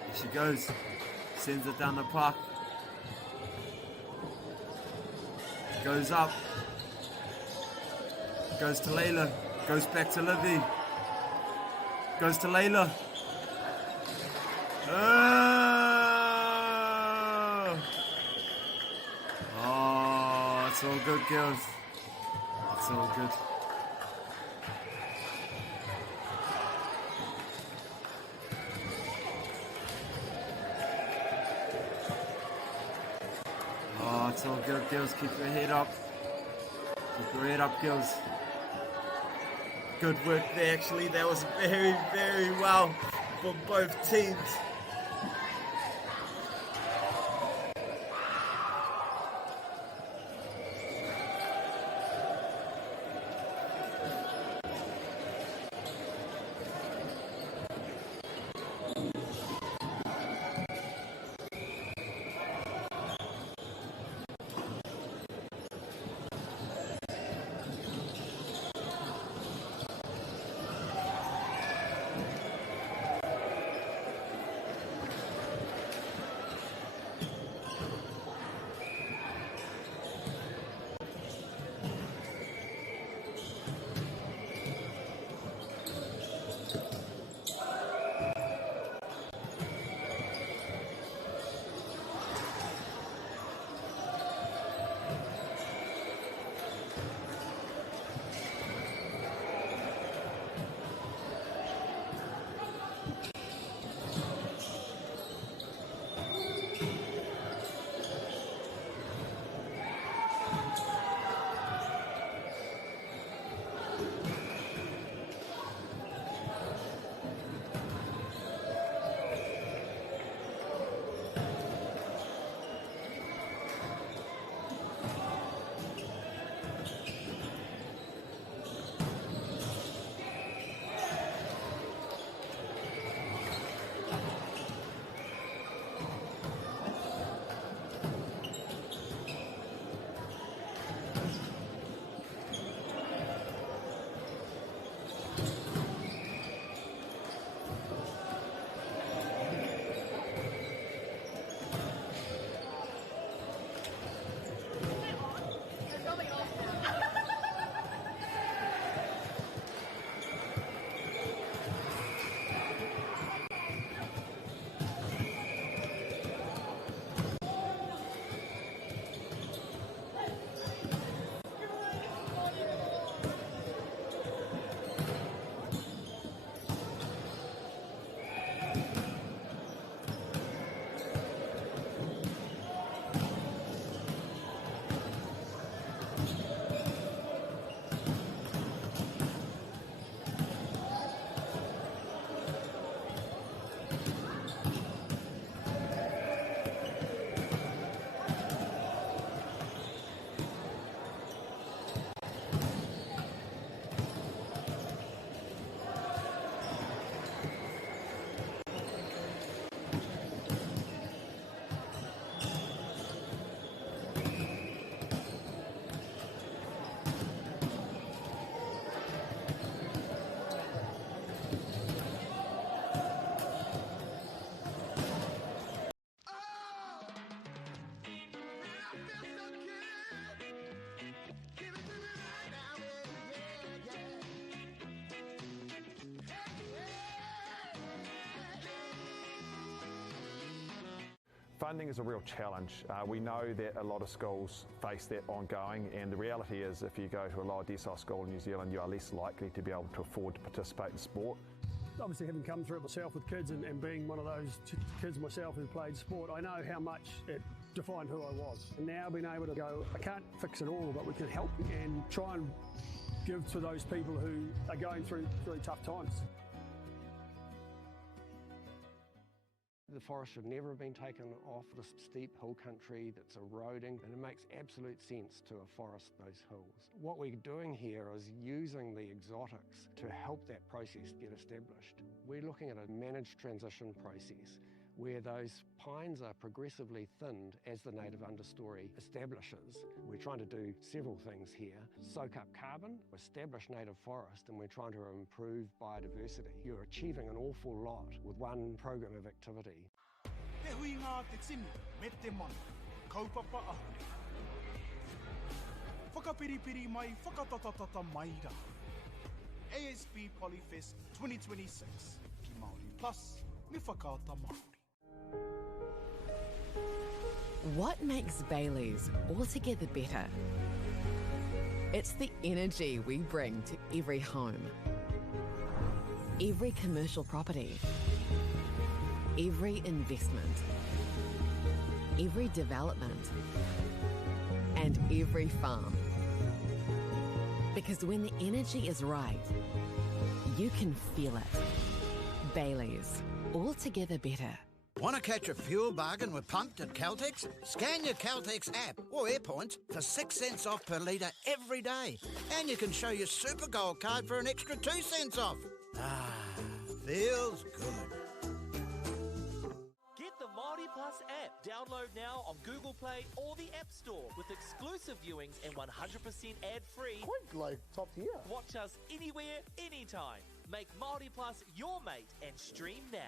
Here she goes. Sends it down the park. Goes up. Goes to Layla. Goes back to Livy. Goes to Layla. Oh, it's all good, girls. It's all good. Oh, it's all good, girls. Keep your head up. Keep your head up, girls. Good work there, actually. That was very, very well for both teams. Funding is a real challenge. We know that a lot of schools face that ongoing, and the reality is if you go to a lower decile school in New Zealand, you are less likely to be able to afford to participate in sport. Obviously, having come through it myself with kids and being one of those kids myself who played sport, I know how much it defined who I was. And now being able to go, I can't fix it all, but we can help and try and give to those people who are going through tough times. The forest should never have been taken off this steep hill country that's eroding, and it makes absolute sense to afforest those hills. What we're doing here is using the exotics to help that process get established. We're looking at a managed transition process where those pines are progressively thinned as the native understory establishes. We're trying to do several things here. Soak up carbon, establish native forest, and we're trying to improve biodiversity. You're achieving an awful lot with one program of activity. Te hui ngā te tini, me te mana, kaupapa ahuri. Whakapiripiri mai, whakatatatata mai rā. ASB Polyfest 2026, ki Māori Plus, me whakaata Māori. What makes Bailey's altogether better? It's the energy we bring to every home, every commercial property, every investment, every development, and every farm. Because when the energy is right, you can feel it. Bailey's, altogether better. Want to catch a fuel bargain with Pumped at Caltex? Scan your Caltex app or AirPoints for 6 cents off per litre every day. And you can show your Super Gold card for an extra 2 cents off. Ah, feels good. Get the Māori Plus app. Download now on Google Play or the App Store with exclusive viewings and 100% ad-free. Quite like top tier. Watch us anywhere, anytime. Make Māori Plus your mate and stream now.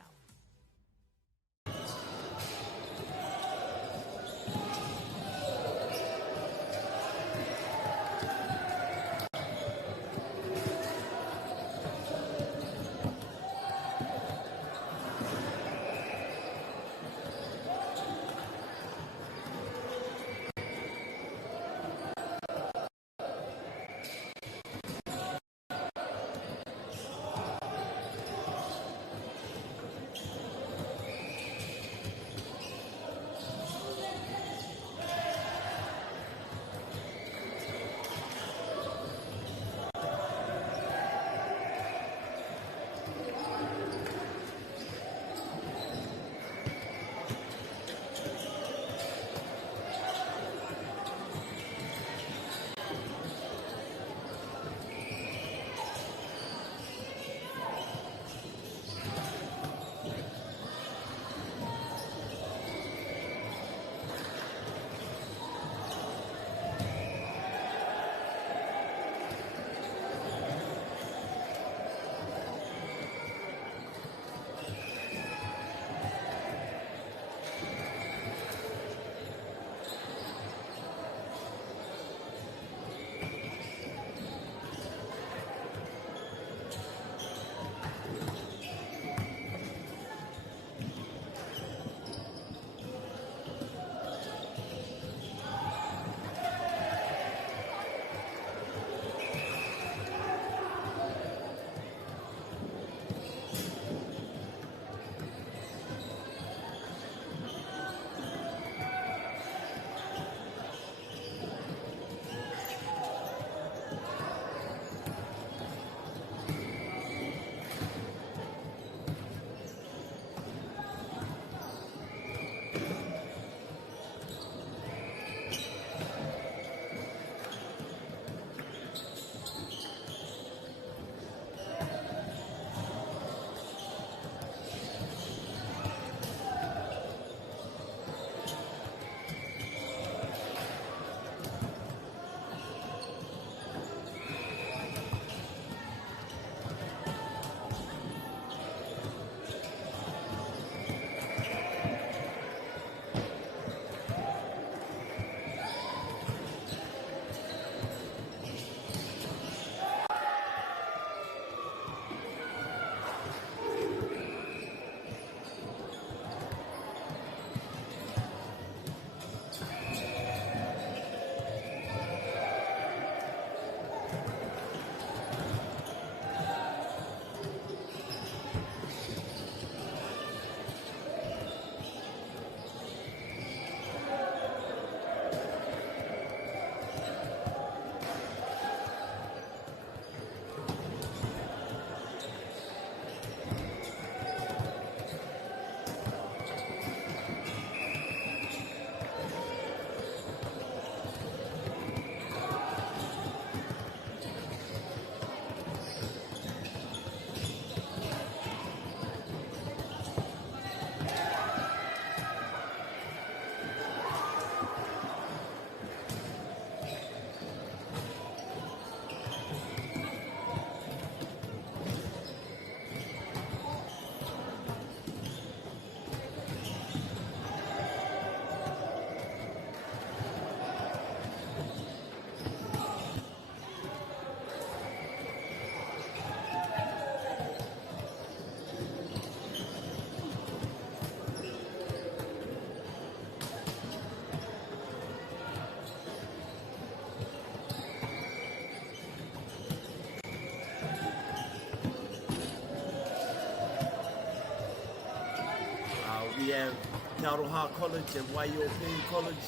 we have Te Aroha College and Waiōpēu College.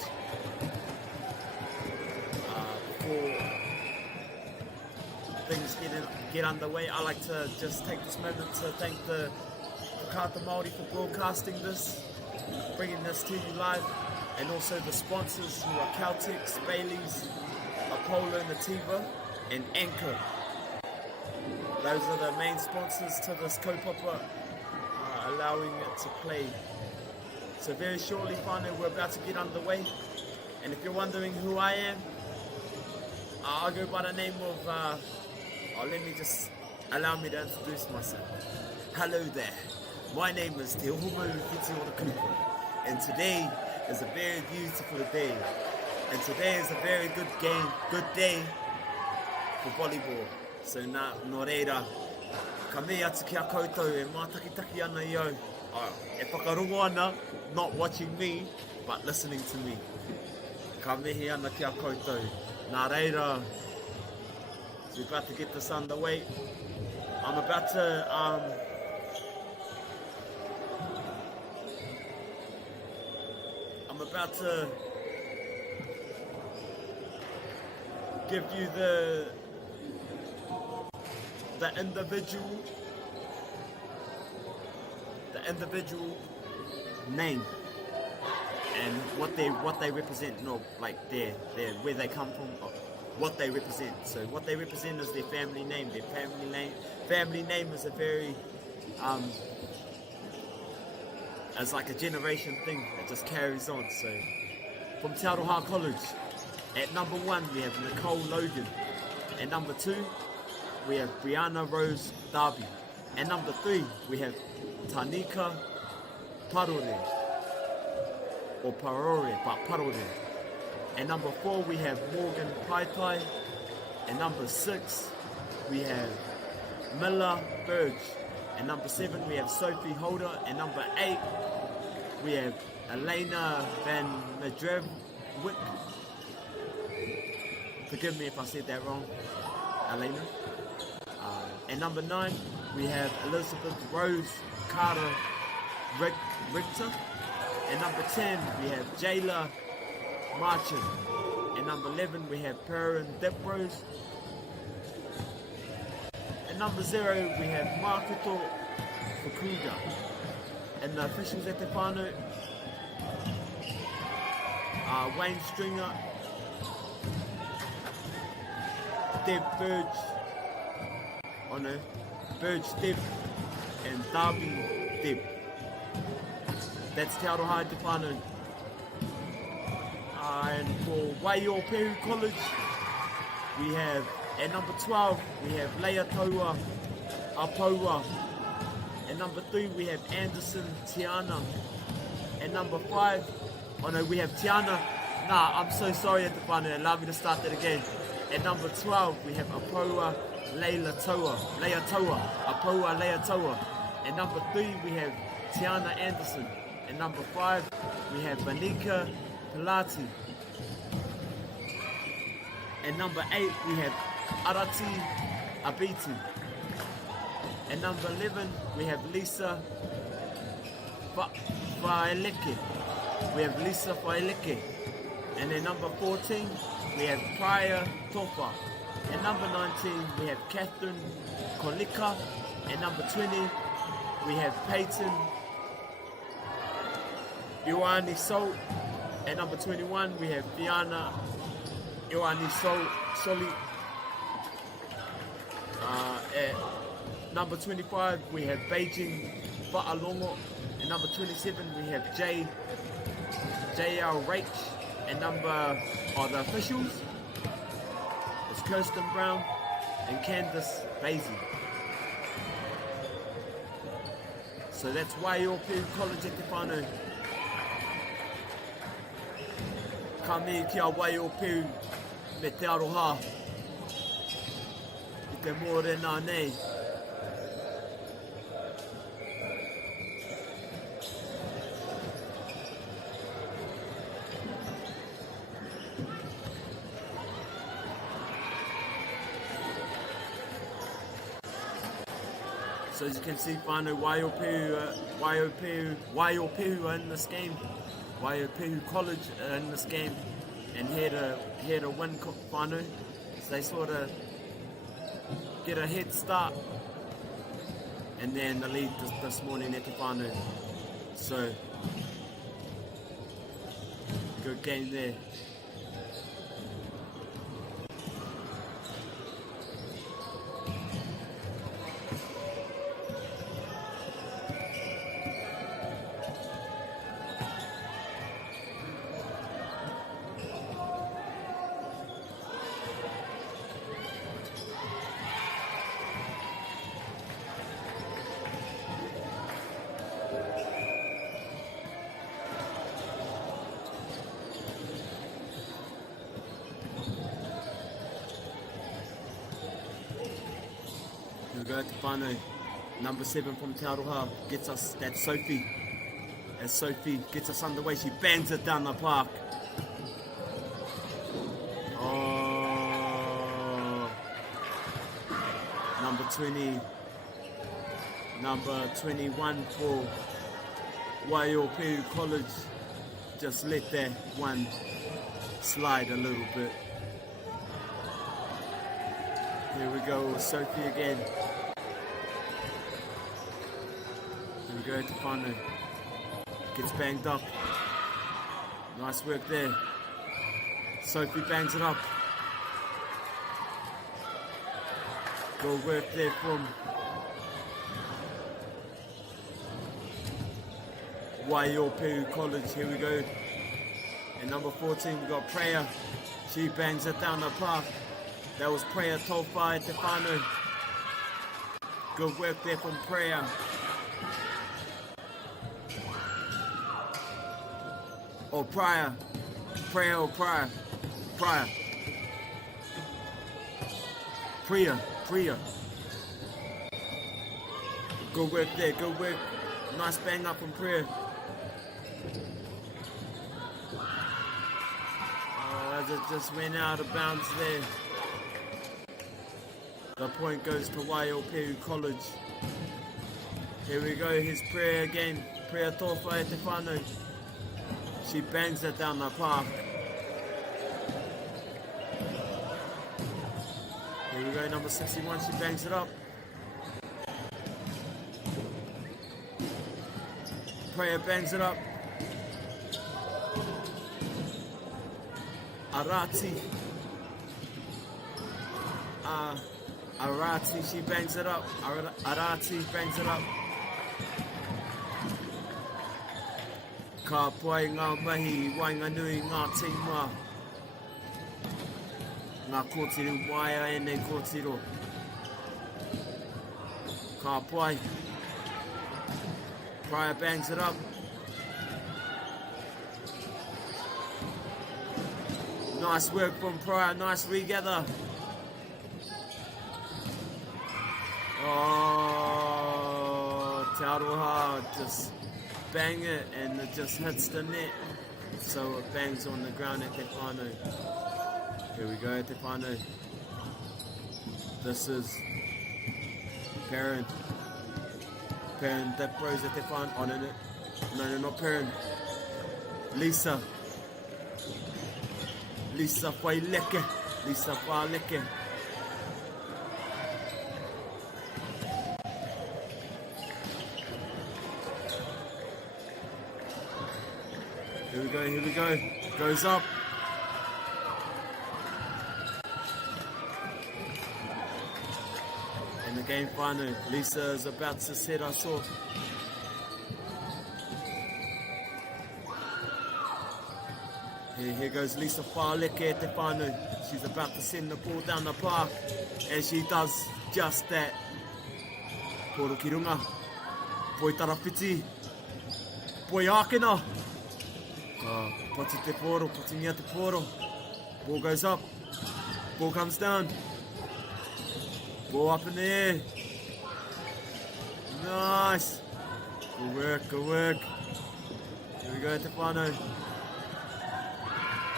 Before things get underway, I like to just take this moment to thank the Whakaata Māori for broadcasting this, bringing this to you live, and also the sponsors who are Caltex, Bailey's, Apollo Nativa, and Anchor. Those are the main sponsors to this kaupapa, allowing it to play. So very shortly, whānau, we're about to get underway. And if you're wondering who I am, I go by the name of, allow me to introduce myself. Hello there, my name is Te Ohomo Whitiora, and today is a very beautiful day. And today is a very good day for volleyball. So nō reira, ka me atu ki a koutou e mātakitaki ana i au. E whakarongo ana, not watching me, but listening to me. Ka mihi ana ki a koutou. Nā reira, so we're about to get this underway. I'm about to give you the individual name and what they represent, like their where they come from, or what they represent. So what they represent is their family name. Their family name is a very it's like a generation thing that just carries on. So from Te Aroha College, at number 1 we have Nicole Logan. At number 2 we have Brianna Rose Darby. At number 3 we have Tanika Parore, or Parore, but Parore. At number 4 we have Morgan Paitai. At number 6 we have Miller Burge. At number 7 we have Sophie Holder. At number 8 we have Elena Van Madrevwick. Forgive me if I said that wrong, Elena. At number 9 we have Elizabeth Rose Carter Richter. At number 10 we have Jayla Marchin. At number 11 we have Perrin Diprose. At number 0 we have Makoto Fukuda. And the officials at the whānau are Wayne Stringer, Deb Burge, Burge Deb, and Darby Deb. That's Te Aroha Te Whānau. And for Waiōpēu College, we have, at number 12, we have Leia Taua Apoua. At number 3, we have Anderson Tiana. At number 5, we have Tiana. I'm so sorry at the whānau, allow me to start that again. At number 12, we have Apoua Leia Taua, Apoua Leia Taua. At number 3, we have Tiana Anderson. At number 5, we have Vanika Pilati. At number 8, we have Arati Abiti. At number 11, we have Lisa Faeleke. And at number 14, we have Priya Tofa. At number 19, we have Catherine Kolika. At number 20, we have Peyton Ioani Sol. At number 21, we have Diana Ioani Soli. At number 25, we have Beijing Fa'alongo. At number 27, we have JL Rach. And the officials is Kirsten Brown and Candice Basie. So that's Waiōpēu College at Te Whānau. Ka me ki a Waiōpēu me Te Aroha i te mōrena nei. So as you can see, whānau Waiopeu are in this game. Waiopeu College are in this game. And here to win whānau. So they sort of get a head start. And then the lead this morning at the whānau. So, good game there. Go to whānau, number 7 from Te Aroha, gets us, that's Sophie. As Sophie gets us underway, she bangs it down the park. Oh, number 21 for Waiopeu College, just let that one slide a little bit. Here we go, Sophie again. Here we go to whānau. Gets banged up. Nice work there. Sophie bangs it up. Good work there from Waiopeu College. Here we go. And number 14, we got Poirewa. She bangs it down the park. That was Poirewa Tauwhai te whānau. Good work there from Poirewa. Or Poirewa. Poirewa or Poirewa. Poirewa. Good work there, good work. Nice bang up from Poirewa. Oh, it just went out of bounds there. The point goes to Waiopeu College. Here we go, here's Poirewa again. Poirewa Tauwhai te whānau. She bangs it down the park. Here we go, number 61, she bangs it up. Poirewa bangs it up. Arati, she bangs it up. Arati bangs it up. Ka poai ngā mahi, wainga nui ngā tīma. Ngā kōtiro waia e nei kōtiro. Ka poai. Poirewa bangs it up. Nice work from Poirewa, nice regather. Oh, Te Aroha just bang it and it just hits the net. So it bangs on the ground at Te whānau. Here we go at Te whānau. This is Perrin. Perrin that throws at Te whānau. Oh no, not Perrin. Lisa Whaileke. Lisa Whaileke. Here we go. Goes up. And the game whānau. Lisa is about to set us off. Here goes Lisa Whaileke te whānau. She's about to send the ball down the park. And she does just that. Poro ki runga. Poi tarawhiti. Poi ākena. Poti te poro, poti nia te poro. Ball goes up. Ball comes down. Ball up in the air. Nice. Good work. Here we go, te whānau.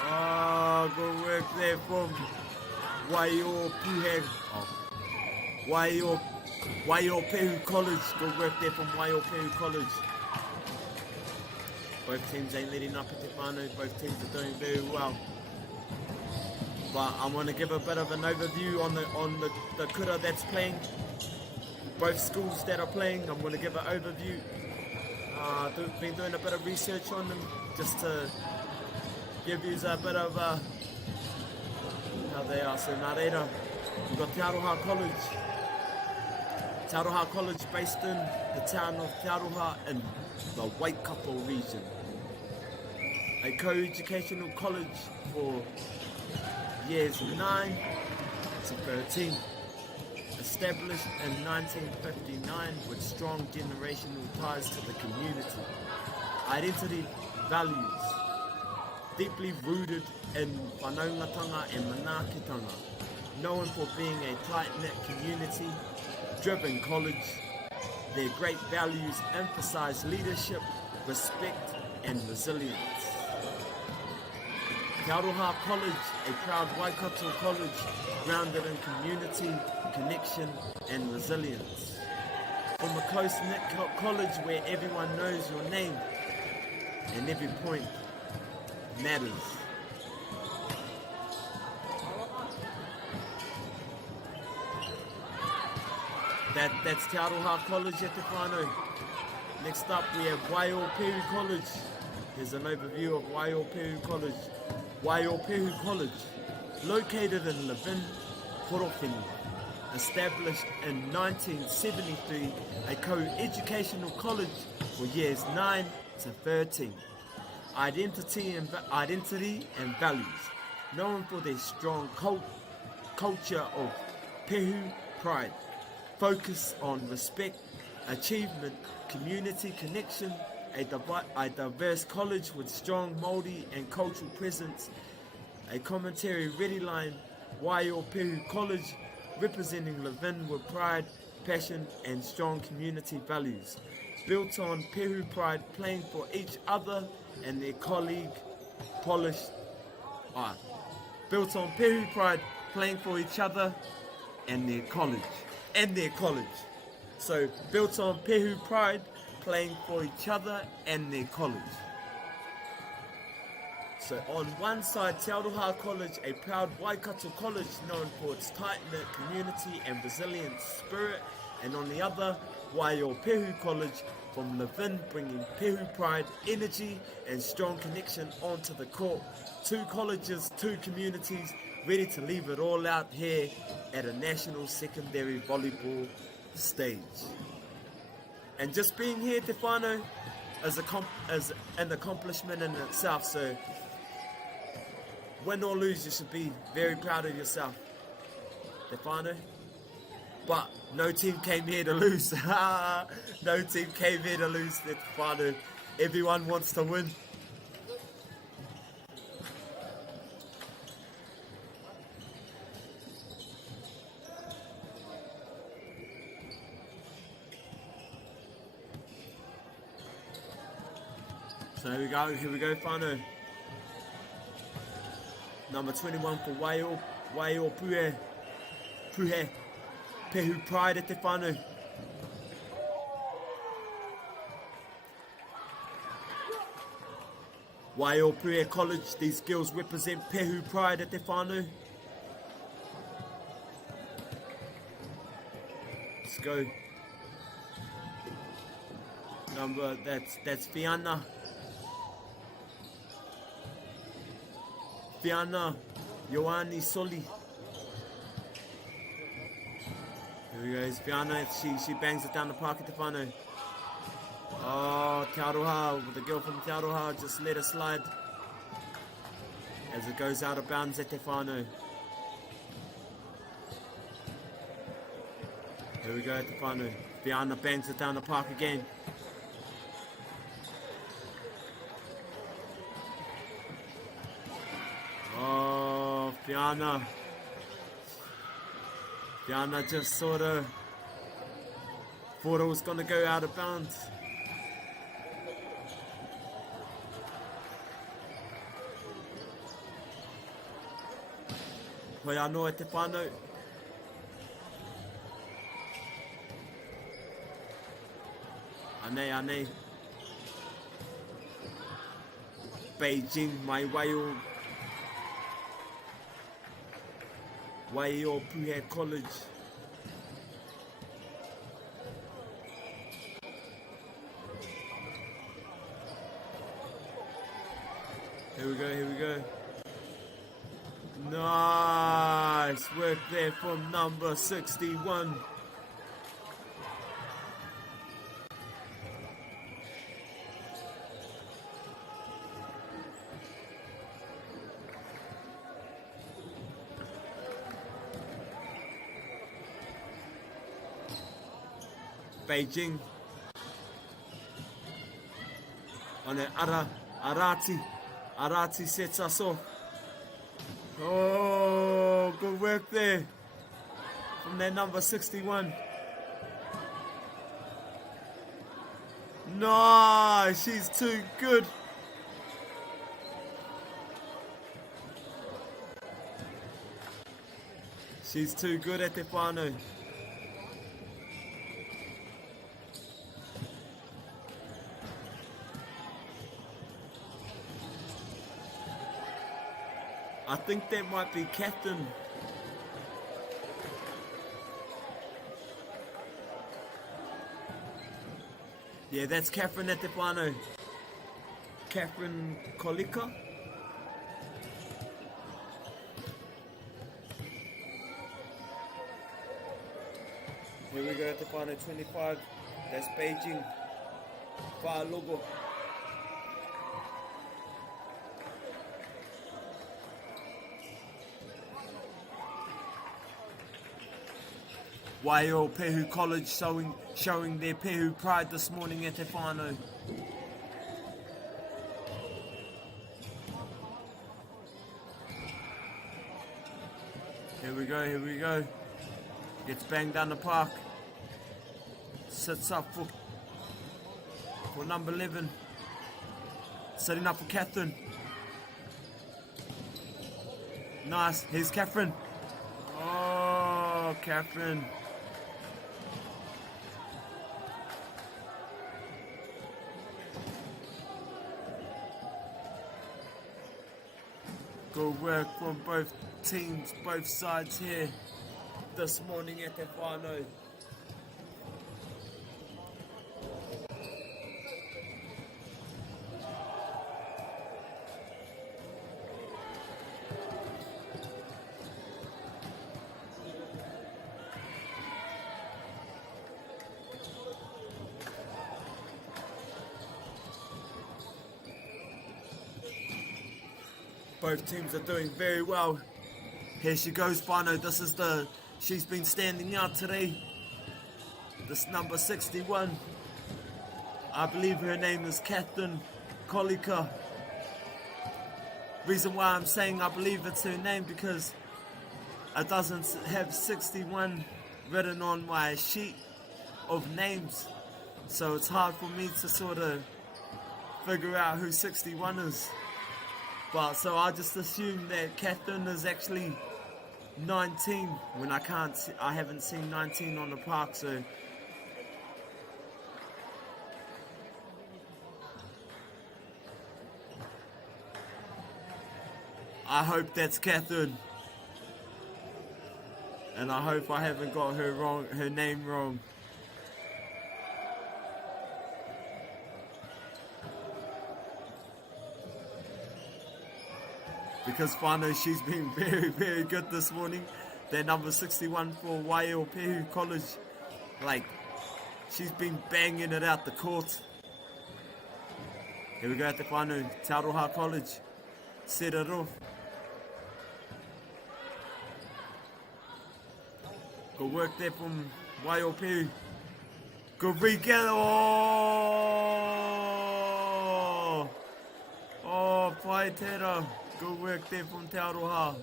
Oh, good work there from Waiopeu Waiōpehu College, good work there from Waiōpehu College. Both teams ain't letting up at te whānau, both teams are doing very well. But I want to give a bit of an overview on the kura that's playing. Both schools that are playing, I'm going to give an overview. Been doing a bit of research on them, just to give you a bit of how they are. So nā reira, we've got Te Aroha College. Te Aroha College based in the town of Te Aroha in the Waikato region. A co-educational college for years 9 to 13. Established in 1959 with strong generational ties to the community. Identity, values, deeply rooted in whanaungatanga and manaakitanga. Known for being a tight-knit community, driven college. Their great values emphasize leadership, respect and resilience. Te Aroha College, a proud Waikato college grounded in community, connection and resilience. From a close-knit college where everyone knows your name and every point matters. That's Te Aroha College at te whānau. Next up we have Waiōpehu College. Here's an overview of Waiōpehu College. Waiōpehu College, located in Levin, Porofini, established in 1973, a co-educational college for years 9 to 13. Identity and values, known for their strong culture of pehu pride, focus on respect, achievement, community connection, a diverse college with strong Māori and cultural presence, a commentary ready line, Waiōpehu College, representing Levin with pride, passion and strong community values, built on pehu pride, playing for each other and their colleague, built on pehu pride, playing for each other and their college. So, built on pehu pride, playing for each other and their college. So on one side, Te Aroha College, a proud Waikato college known for its tight-knit community and resilient spirit, and on the other, Waiōpehu College from Levin, bringing pehu pride, energy and strong connection onto the court. Two colleges, two communities, ready to leave it all out here at a national secondary volleyball stage. And just being here, te whānau, is an accomplishment in itself. So, win or lose, you should be very proud of yourself, te whānau. But no team came here to lose. No team came here to lose, te whānau. Everyone wants to win. So here we go, whānau. Number 21 for Waiōpehu Pehu Pride at te whānau. Waiōpehu College, these girls represent Pehu Pride at te whānau. Let's go. Number, that's Fiana. Fiana Ioani Soli. Here we go, it's Fiana. She bangs it down the park at te whānau. Oh, Te Aroha, the girl from Te Aroha just let it slide as it goes out of bounds at te whānau. Here we go at te whānau. Fiana bangs it down the park again. Oh, Fiana just sort of thought it was going to go out of bounds. Hoi anō e te whānau. Ane. Beijing, mai Waio Puhe College. Here we go. Nice work there from number 61. Beijing on an Arati sets us off. Oh, good work there from their number 61. Nice, she's too good. She's too good at the whānau. I think that might be Catherine. Yeah, that's Catherine at the whānau. Catherine Kolika. Here we go at the whānau 25. That's Beijing. Whālogo. Waio Pehu College showing their Pehu pride this morning at Te Whānau. Here we go. Gets banged down the park. Sits up for number 11. Setting up for Catherine. Nice. Here's Catherine. Oh, Catherine. Good work from both teams, both sides here this morning at Te Whānau. Both teams are doing very well. Here she goes, whānau. She's been standing out today. This number 61. I believe her name is Catherine Kolika. Reason why I'm saying I believe it's her name because it doesn't have 61 written on my sheet of names. So it's hard for me to sort of figure out who 61 is. But so I just assume that Catherine is actually 19 when I haven't seen 19 on the park, so I hope that's Catherine. And I hope I haven't got her name wrong. Because whānau, she's been very, very good this morning. They're number 61 for Waio Pehu College. Like, she's been banging it out the court. Here we go at the whānau, Aotearoa College. Set it off. Good work there from Waio Pehu. Good weekend. Oh, Paitera. Good work there from Aotearoa.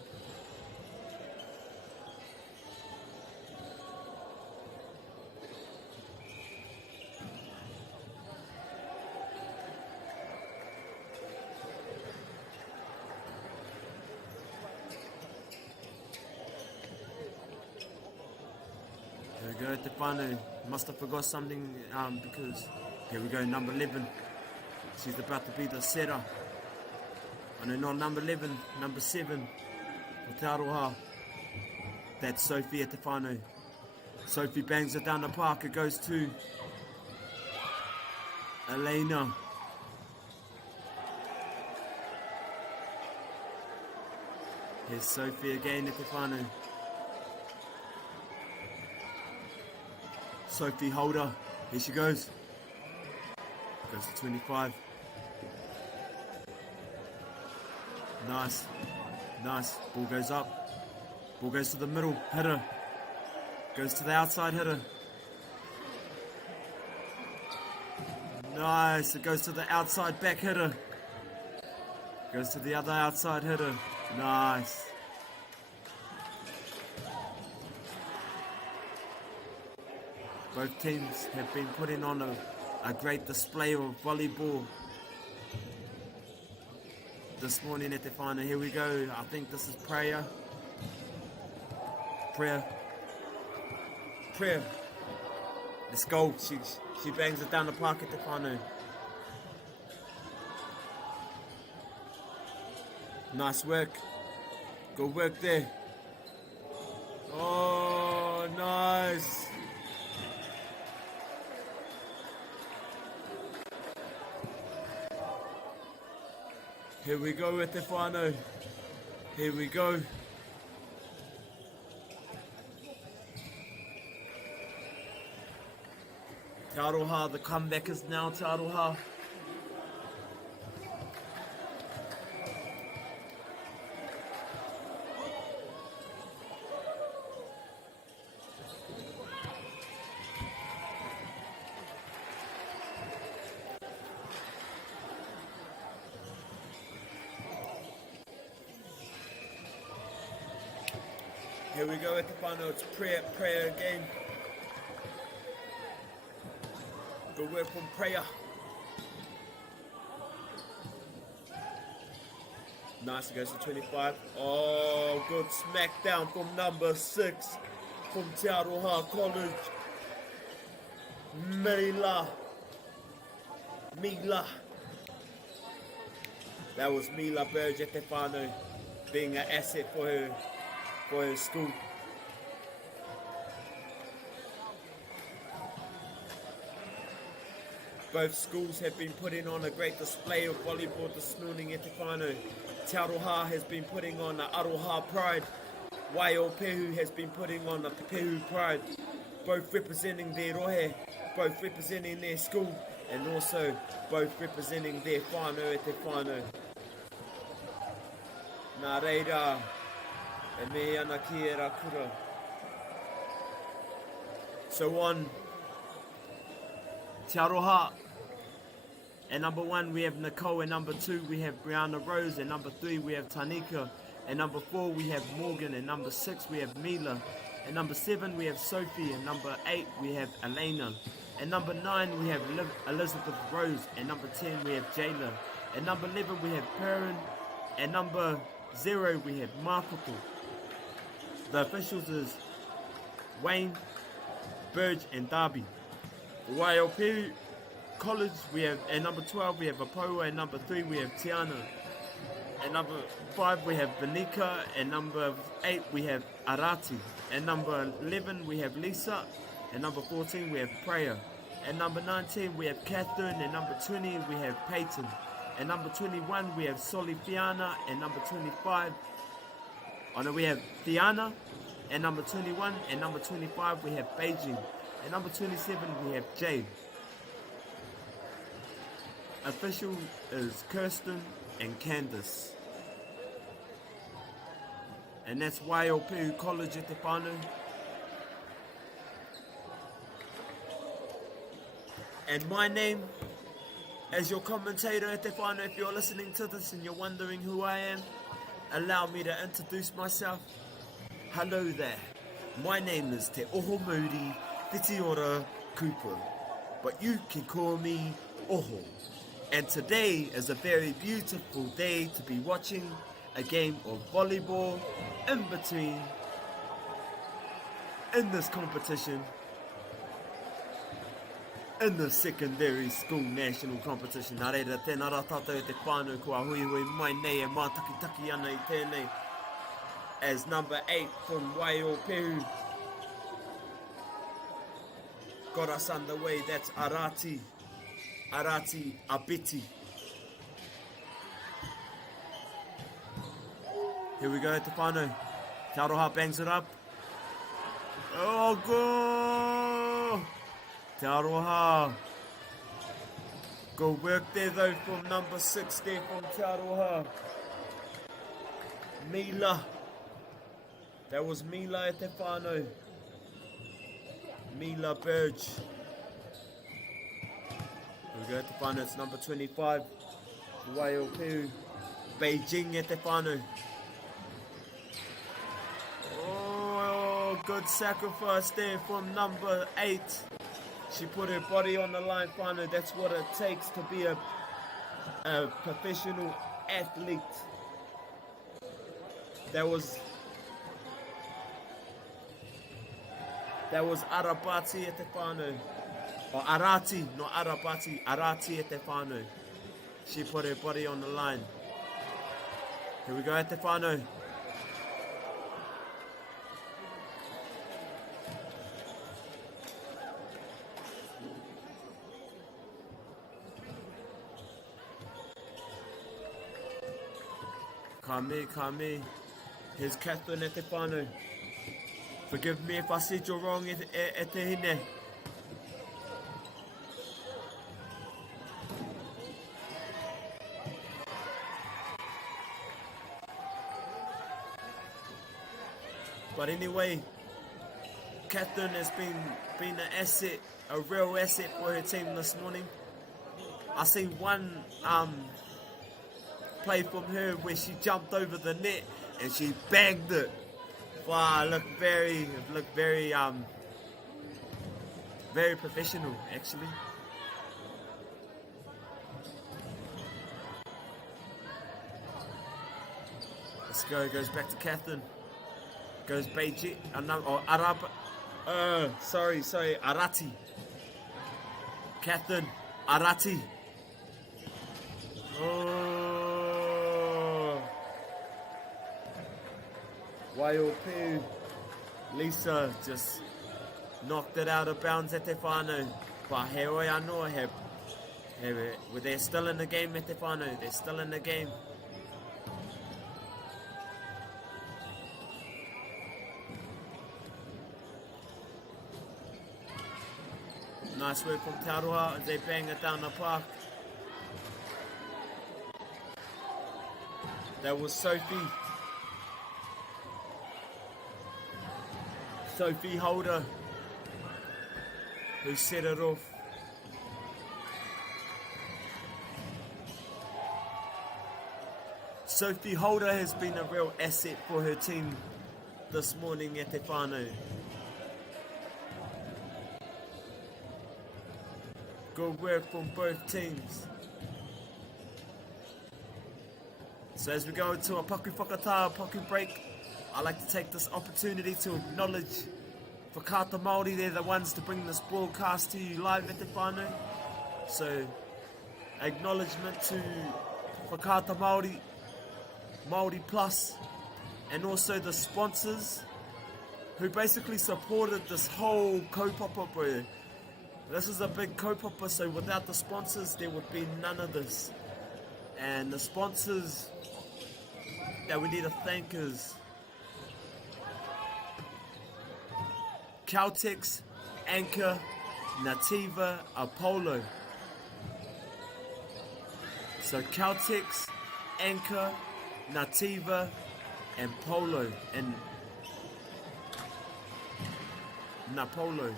There we go at the whānau. Must have forgot something because Here we go, number 11. She's about to be the setter. Oh no, not number 11, number 7 for Te Aroha. That's Sophie Etefano. Sophie bangs it down the park. It goes to Elena. Here's Sophie again, Etefano. Sophie Holder. Here she goes. Goes to 25. Nice. Nice. Ball goes up. Ball goes to the middle. Hitter. Goes to the outside hitter. Nice. It goes to the outside back hitter. Goes to the other outside hitter. Nice. Both teams have been putting on a great display of volleyball this morning at the final. Here we go. I think this is Prayer. Let's go. She bangs it down the park at the final. Nice work. Good work there. Oh, nice. Here we go with Stefano. Here we go. Te Aroha, the comeback is now Te Aroha. Here we go at the final, it's prayer again. Good work from Prayer. Nice, it goes to 25. Oh, good smackdown from number 6 from Te Aroha College. Mila. That was Mila Burge at the final, being an asset for her school. Both schools have been putting on a great display of volleyball this morning at Te Whānau. Te Aroha has been putting on the Aroha pride. Waiōpehu has been putting on the Pehu pride. Both representing their rohe, both representing their school, and also both representing their whānau at Te Whānau. Nā reira, e me ana ki e rakura. So on Te Aroha, at number 1 we have Nicole, at number 2 we have Brianna Rose, at number 3 we have Tanika, at number 4 we have Morgan, at number 6 we have Mila, at number 7 we have Sophie, at number 8 we have Elena, at number 9 we have Elizabeth Rose, at number 10 we have Jayla, at number 11 we have Perrin, at number 0 we have Makoto. The officials is Wayne, Burge and Darby. Waiōpehu College, we have at number 12 we have Poirewa, at number 3 we have Tiana, at number 5 we have Vanika, at number 8 we have Arati, at number 11 we have Lisa, at number 14 we have Prayer, at number 19 we have Catherine, at number 20 we have Peyton, at number 21 we have Solifiana, at number 25 we have Tiana, at number 21, at number 25 we have Beijing, at number 27 we have Jade. Official is Kirsten and Candice. And that's Waiōpehu College at Te Whānau. And my name, as your commentator at Te Whānau, if you're listening to this and you're wondering who I am, allow me to introduce myself. Hello there. My name is Te Oho Mauri Whitiora Kupu, but you can call me Oho. And today is a very beautiful day to be watching a game of volleyball in this competition in the secondary school national competition. Nā reira, tēnā rā tātou te whānau kua hui hui mai nei e mātakitaki ana i tēnei. As number 8 from Aotearoa got us underway, that's Arati Abiti. Here we go, te whānau. Te Aroha bangs it up. Oh, go! Te Aroha. Good work there though from number 6 there from Te Aroha. Mila. That was Mila e te whānau. Mila Burge. Here we go, te whānau, it's number 25. Waiopeu. Beijing e te whānau. Oh, good sacrifice there from number 8. She put her body on the line, whānau. That's what it takes to be a professional athlete. That was Arabati e te whānau. Or Arati, not Arabati, Arati e te whānau. She put her body on the line. Here we go, e te whānau. Ka me. Here's Catherine e te whānau. Forgive me if I said you're wrong e te hine. But anyway, Catherine has been an asset, a real asset for her team this morning. I seen one play from her where she jumped over the net and she bagged it. Wow, looked very professional actually. Let's go, goes back to Catherine. Goes Beijing, or Arab, sorry, Arati. Catherine, Arati. Oh. Waiopeu. Lisa just knocked it out of bounds at te whānau. But he oi anō, they're still in the game at te whānau, they're still in the game. Nice work from Te Aroha as they bang it down the park. That was Sophie Holder who set it off. Sophie Holder has been a real asset for her team this morning at te whānau. Good work from both teams. So as we go into a paku whakatā, paku break, I'd like to take this opportunity to acknowledge Whakaata Māori. They're the ones to bring this broadcast to you live at te whānau. So acknowledgement to Whakaata Māori, Māori Plus, and also the sponsors who basically supported this whole kaupapa, bro. This is a big kaupapa, so without the sponsors there would be none of this. And the sponsors that we need to thank is Caltex, Anchor, Nativa, Apollo. So Caltex, Anchor, Nativa, and Polo, and Napolo.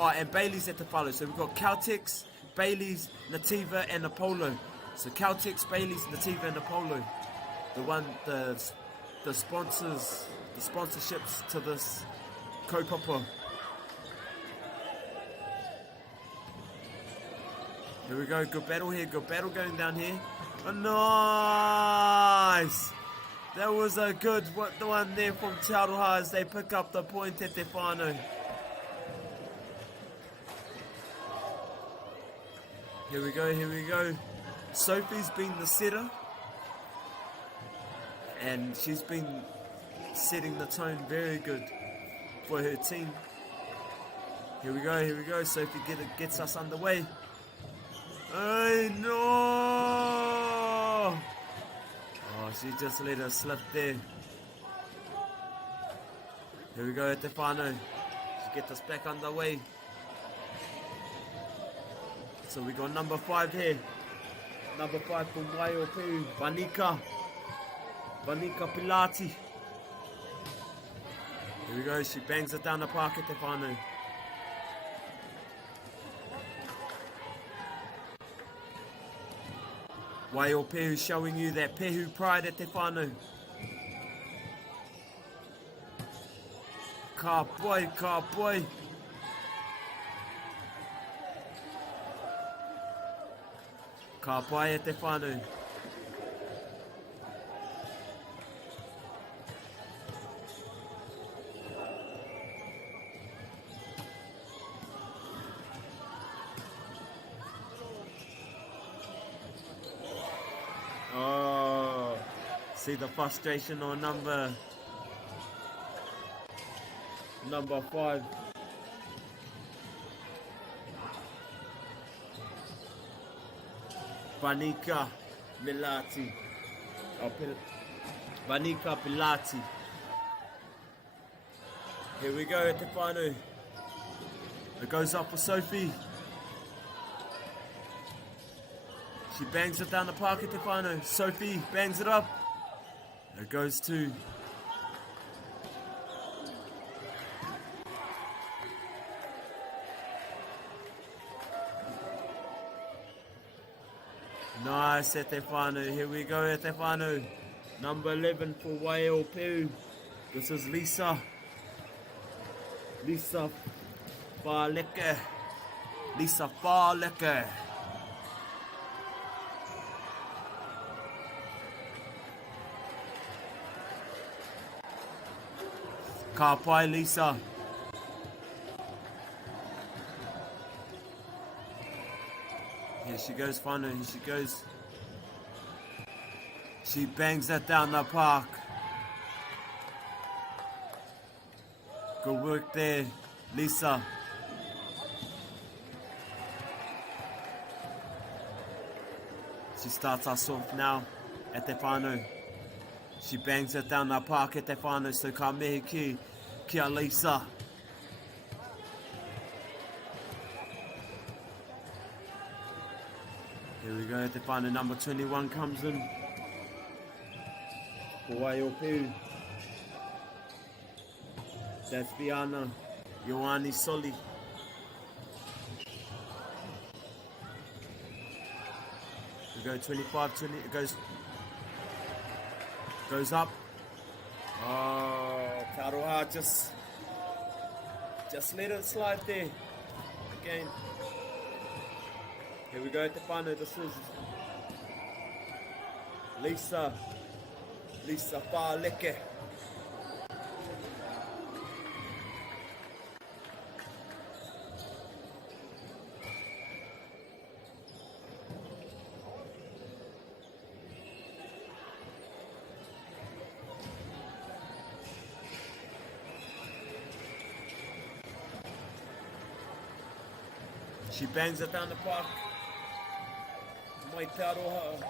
Oh, and Bailey's at the follow. So we've got Caltex, Bailey's, Nativa, and Apollo. So Caltex, Bailey's, Nativa, and Apollo. The sponsors, the sponsorships to this kaupapa. Here we go, good battle here, good battle going down here. Oh, nice! That was a good one there from Aotearoa as they pick up the point at their whānau. Here we go, here we go. Sophie's been the setter. And she's been setting the tone very good for her team. Here we go. Sophie gets us underway. Oh no! Oh, she just let her slip there. Here we go, Aotearoa. She gets us back underway. So we got number 5 here. Number 5 from Waiopeu, Vanika Pilati. Here we go, she bangs it down the park at Aotearoa. Waiopeu showing you that pehu pride at Aotearoa. Ka poi. Ka poi at Aotearoa. Oh, see the frustration on number 5. Vanika Pilati. Vanika Pilati. Here we go, Aotearoa. It goes up for Sophie. She bangs it down the park at Aotearoa. Sophie bangs it up. It goes to nice Aotearoa. Here we go, Aotearoa. Number 11 for Waiopeu. This is Lisa Whaleke. Ka pai, Lisa. Here she goes, whānau, here she goes. She bangs that down the park. Good work there, Lisa. She starts us off now at Aotearoa. She bangs it down the park at Aotearoa, so ka mihi kia Lisa. Here we go, Aotearoa, number 21 comes in. For Waiopeu. That's Biana Ioani Soli. We go 25, 20, it goes up. Oh, Aotearoa just let it slide there. Again. Here we go, Aotearoa, this is Lisa Whaleke. She bangs it down the park. Mai Aotearoa.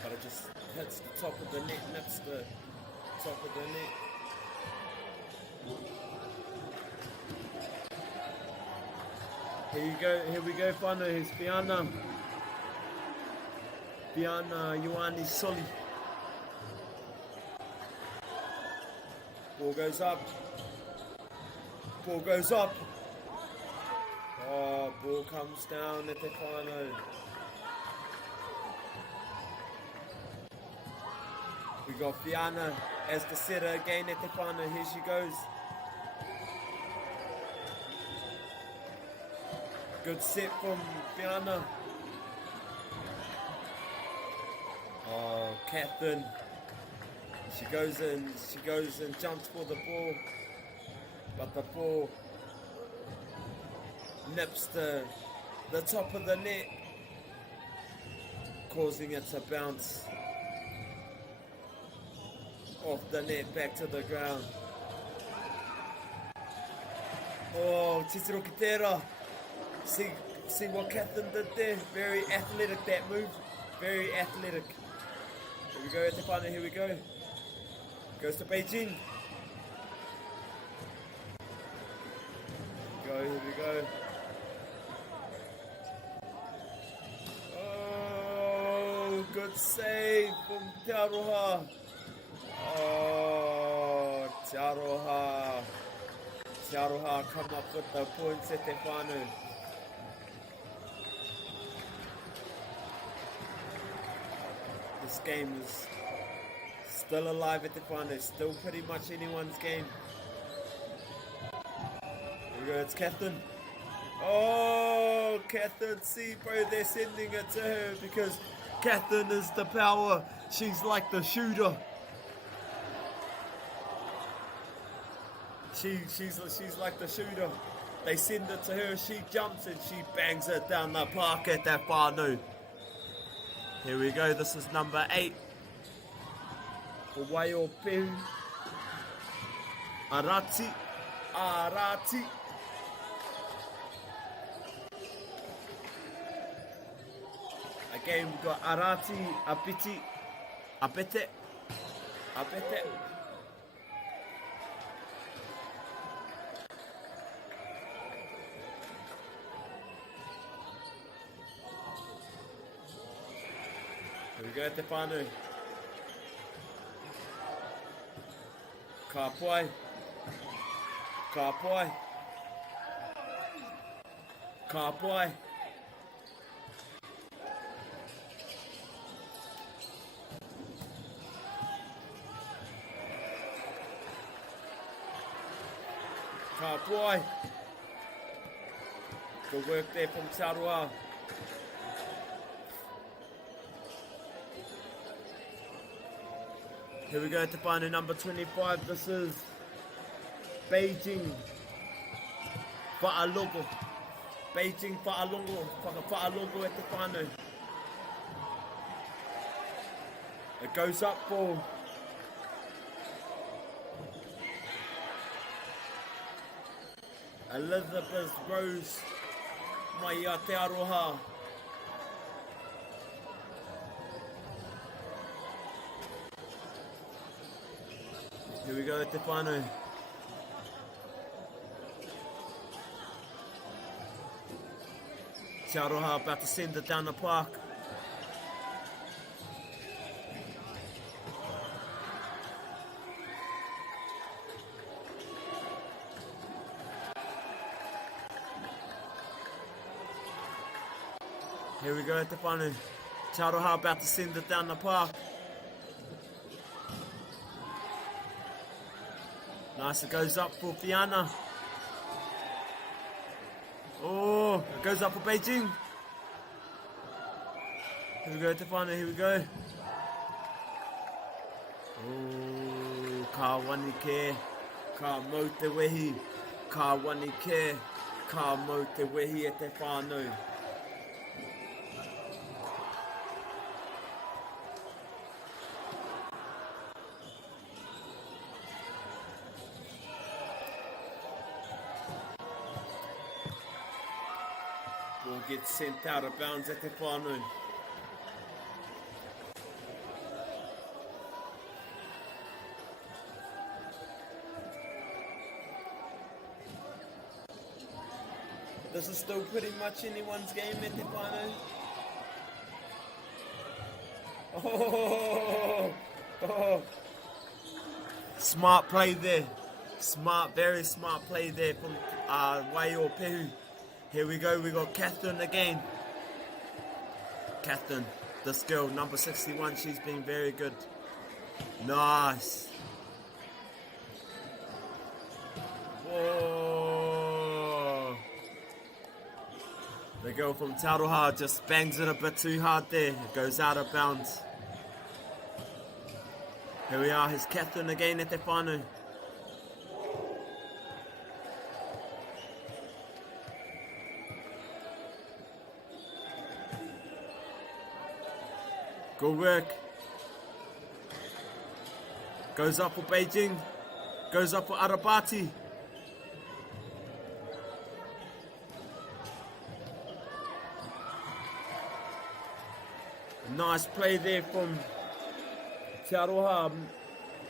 But it just hits the top of the net, nips the top of the net. Here we go, whānau. Here's Biana Ioani Soli. Ball goes up. Oh, ball comes down at Aotearoa. We got Fiona as the setter again at Aotearoa. Here she goes. Good set from Fiona. Oh, Catherine. She goes in, jumps for the ball. But the ball nips the top of the net, causing it to bounce off the net back to the ground. Oh, Titiro Kitera. See what Catherine did there? Very athletic, that move. Very athletic. Here we go at the final, here we go. Goes to Beijing. Here we go. Oh, good save from Aotearoa. Oh, Aotearoa. Aotearoa come up with the points at the final. This game is still alive at the final. It's still pretty much anyone's game. Here we go, it's Catherine. Oh, Catherine, see bro, they're sending it to her because Catherine is the power. She's like the shooter. She's like the shooter. They send it to her, she jumps and she bangs it down the park at that final. Here we go, this is number 8 for Waiōpehu. Arati. Again, we've got Arati, Apete. Here we go at the whānau. Ka Poai. Ka Poai. Ka Poai. Ka Poai. Good work there from Aotearoa. Here we go at the final, number 25. This is Beijing Whaalongo. Beijing Whaalongo at the final. It goes up for Elizabeth Rose mai Aotearoa. Here we go at the whānau. Aotearoa about to send it down the park. Here we go at the whānau. Aotearoa about to send it down the park. Nice, it goes up for Fiona. Oh, it goes up for Beijing. Here we go to whānau, here we go. Oh, ka wani ke, ka mau te wehi. Ka wani ke, ka mau te wehi e te whānau. Gets sent out of bounds at the whānau. This is still pretty much anyone's game at the whānau. Oh. Smart play there. Very smart play there from Waiōpehu. Here we go, we got Catherine again. Catherine, this girl, number 61, she's been very good. Nice. Whoa. The girl from Te Aroha just bangs it a bit too hard there. It goes out of bounds. Here we are, here's Catherine again at the whānau. Good work. Goes up for Beijing. Goes up for Arabati. Nice play there from Te Aroha,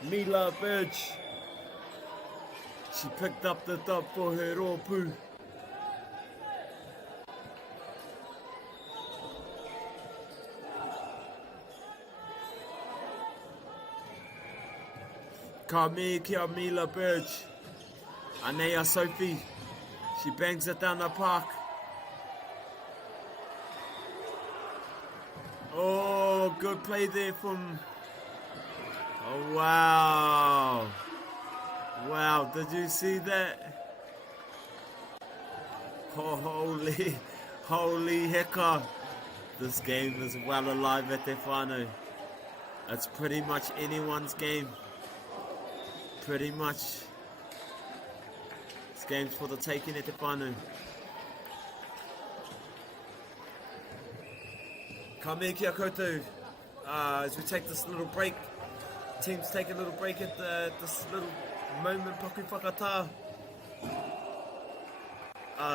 Mila Burge. She picked up the dub for her rōpū. Ka me kia Mila Burge. Anea Sophie. She bangs it down the park. Oh, good play there from... Oh, wow. Wow, did you see that? Oh, holy hecka. This game is well alive at Te Whānau. It's pretty much anyone's game. Pretty much. This game's for the taking at Te Whānau. Ka me kia koutou. As we take this little break, teams take a little break at this little moment, paku whakatā.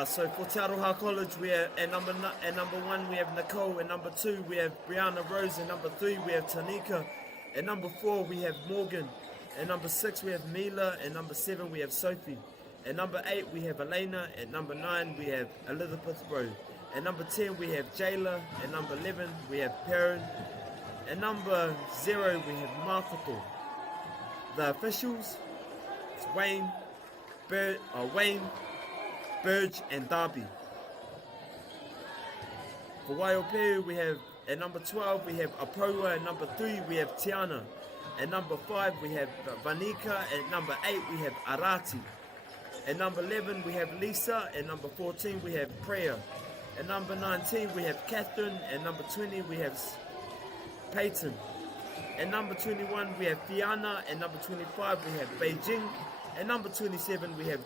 So for Te Aroha College, we have at number 1 we have Nicole, at number 2 we have Brianna Rose, at number 3 we have Tanika, at number 4 we have Morgan, at number 6 we have Mila, at number 7 we have Sophie, at number 8 we have Elena, at number 9 we have Elizabeth Rowe. At number 10 we have Jayla, at number 11 we have Perrin, at number 0 we have Markoto. The officials, it's Wayne, Burge and Darby. For Waiopeu we have, at number 12 we have Apoirewa, at number 3 we have Tiana, at number 5 we have Vanika, at number 8 we have Arati, at number 11 we have Lisa, at number 14 we have Prayer. At number 19 we have Catherine, at number 20 we have Peyton, at number 21 we have Fiona, at number 25 we have Beijing, at number 27 we have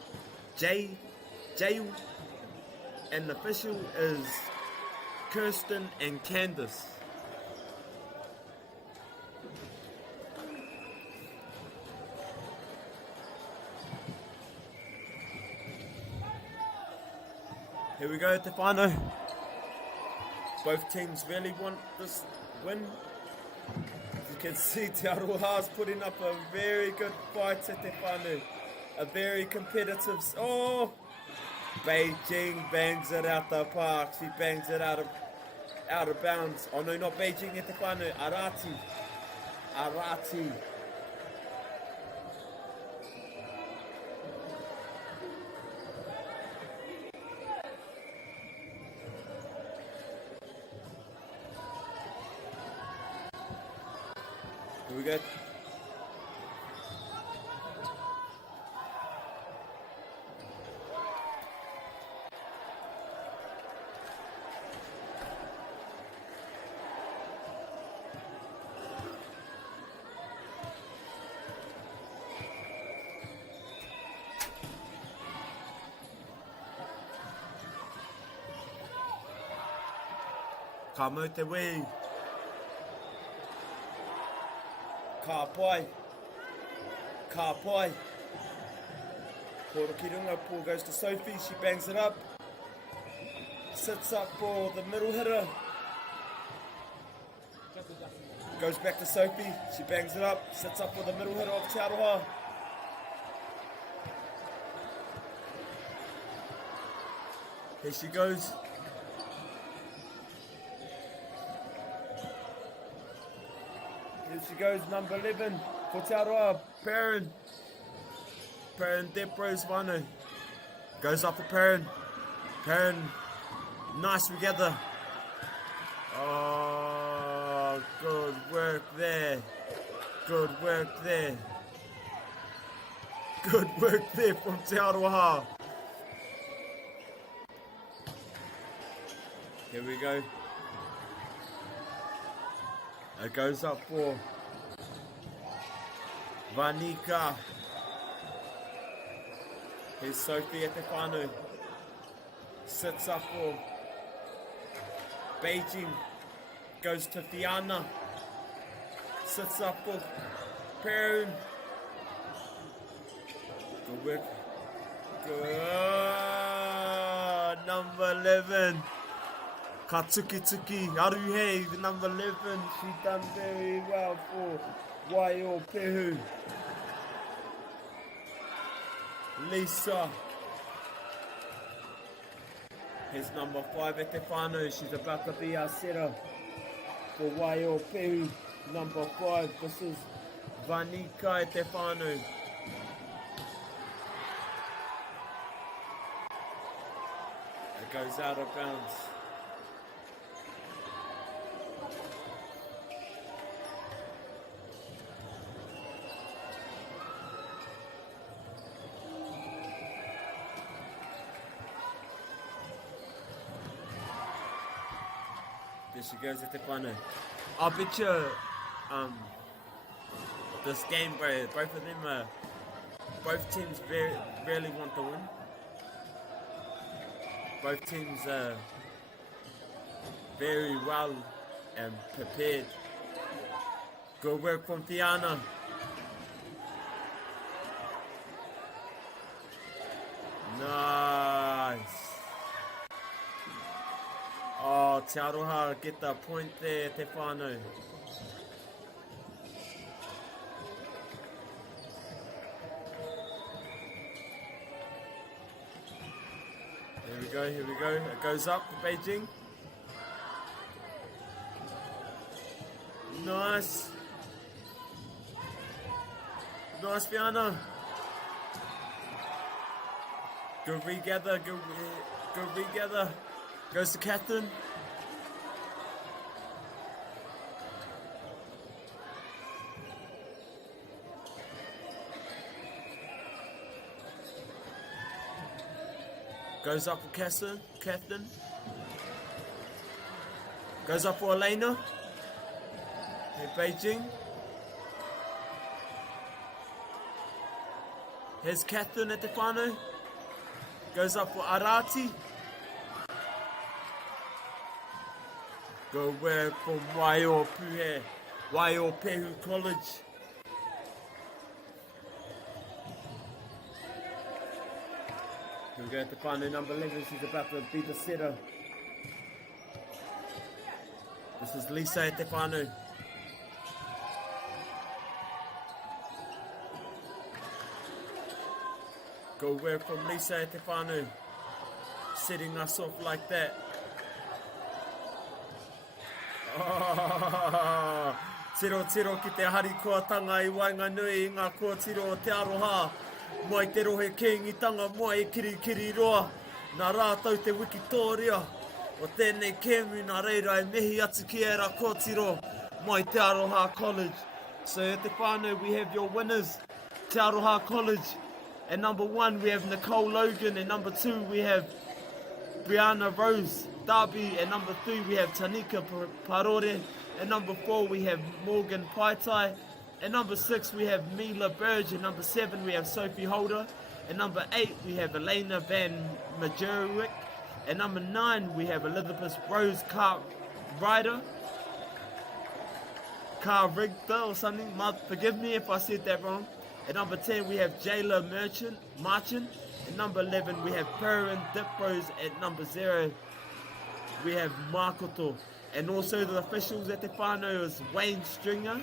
Jayu, and the official is Kirsten and Candace. Here we go at Te Whānau. Both teams really want this win. As you can see, Te Aroha's putting up a very good fight at Te Whānau. A very competitive... Oh! Beijing bangs it out the park. She bangs it out of bounds. Oh no, not Beijing at Te Whānau. Arati. Here we go. Ka mau te wei. Ka pai. Pōra ki runga, Paul goes to Sophie, she bangs it up. Sits up for the middle hitter. Goes back to Sophie, she bangs it up, sits up for the middle hitter of Te Aroha. Here she goes. Here she goes, number 11 for Te Aroha, Perrin. Perrin Deprose whānau. Goes up for Perrin. Perrin, nice together. Oh, good work there. Good work there. Good work there from Te Aroha. Here we go. It goes up for Vanika. Here's Sophie Etefano. Sits up for Beijing. Goes to Fiana. Sits up for Perun. Good work. Good. Number 11. Katsuki Aruhei, the number 11. She done very well for Waio Pehu. Lisa. Here's number 5, Etefano. She's about to be our setter for Waio Pehu. Number 5, this is Vanika Etefano. It goes out of bounds. There she goes at the corner. I bet you this game, bro, both of them both teams really want to win. Both teams are very well and prepared. Good work from Fiana. Nice. Oh, Te Aroha get the point there, Te Whānau. Here we go. It goes up for Beijing. Nice. Nice, Fiana. Good regather, good regather. Goes to Catherine. Goes up for Catherine. Goes up for Elena. Hey, Beijing. Here's Catherine at the whānau. Goes up for Arati. Go work from Waio Pehu College. Here we go at the whānau number 11. She's about to be the setter. This is Lisa at the whānau. Go work from Lisa at the whānau. Setting us off like that. Oh, tiro ki te hari koatanga I Wainganui I ngā kōtiro o Te Aroha. Mai te rohe kēngitanga mai e kiri roa. Nā rātau te wikitoria. O tēnei kēmu nā reira e mehi atu ki era kōtiro mai Te Aroha College. So at the whānau we have your winners, Te Aroha College. At number 1 we have Nicole Logan. At number 2 we have Brianna Rose Darby. At number 3 we have Tanika Parore. At number 4 we have Morgan Paitai. At number 6 we have Mila Burge. At number 7 we have Sophie Holder. At number 8 we have Elena Van Majerick. At number 9 we have Elizabeth Rose Carrider or something. Forgive me if I said that wrong. At number 10 we have Jayla Marchant. At number 11 we have Perrin Diprose. At number 0 we have Makoto. And also the officials at the whānau is Wayne Stringer,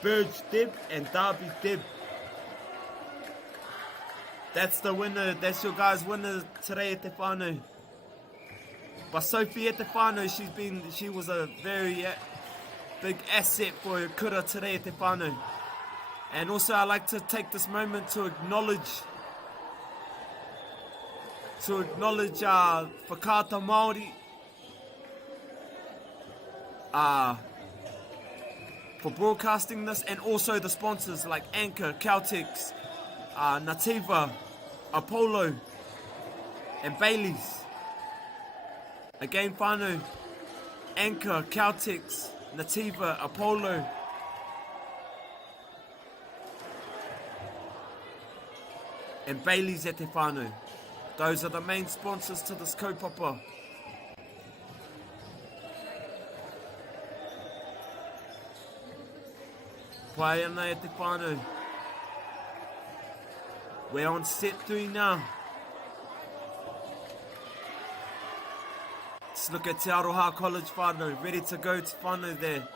Burge Deb and Darby Deb. That's the winner. That's your guys' winner today at the whānau. But Sophie at the whānau, she was a very big asset for Kura today at the whānau. And also I'd like to take this moment to acknowledge Whakaata Māori for broadcasting this, and also the sponsors like Anchor, Caltex, Nativa, Apollo and Bailey's. A game whānau, Anchor, Caltex, Nativa, Apollo. And Bailey's at te whānau. Those are the main sponsors to this kaupapa. Pai ana e te whānau. We're on set 3 now. Let's look at Te Aroha College whānau, ready to go to whānau there.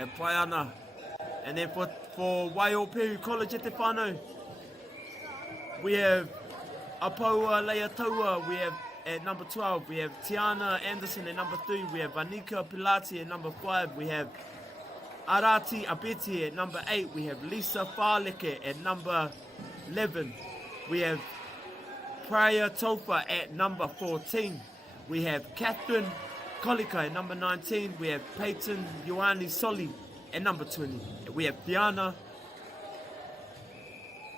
E pai ana. And then for Waiōpehu College at te whānau, we have Apaua Leataua, we have at number 12, we have Tiana Anderson at number 3, we have Vanika Pilati at number 5, we have Arati Abeti at number 8, we have Lisa Farleke at number 11, we have Priya Tofa at number 14, we have Catherine Kolika at number 19, we have Peyton Ioane Soli at number 20, we have Diana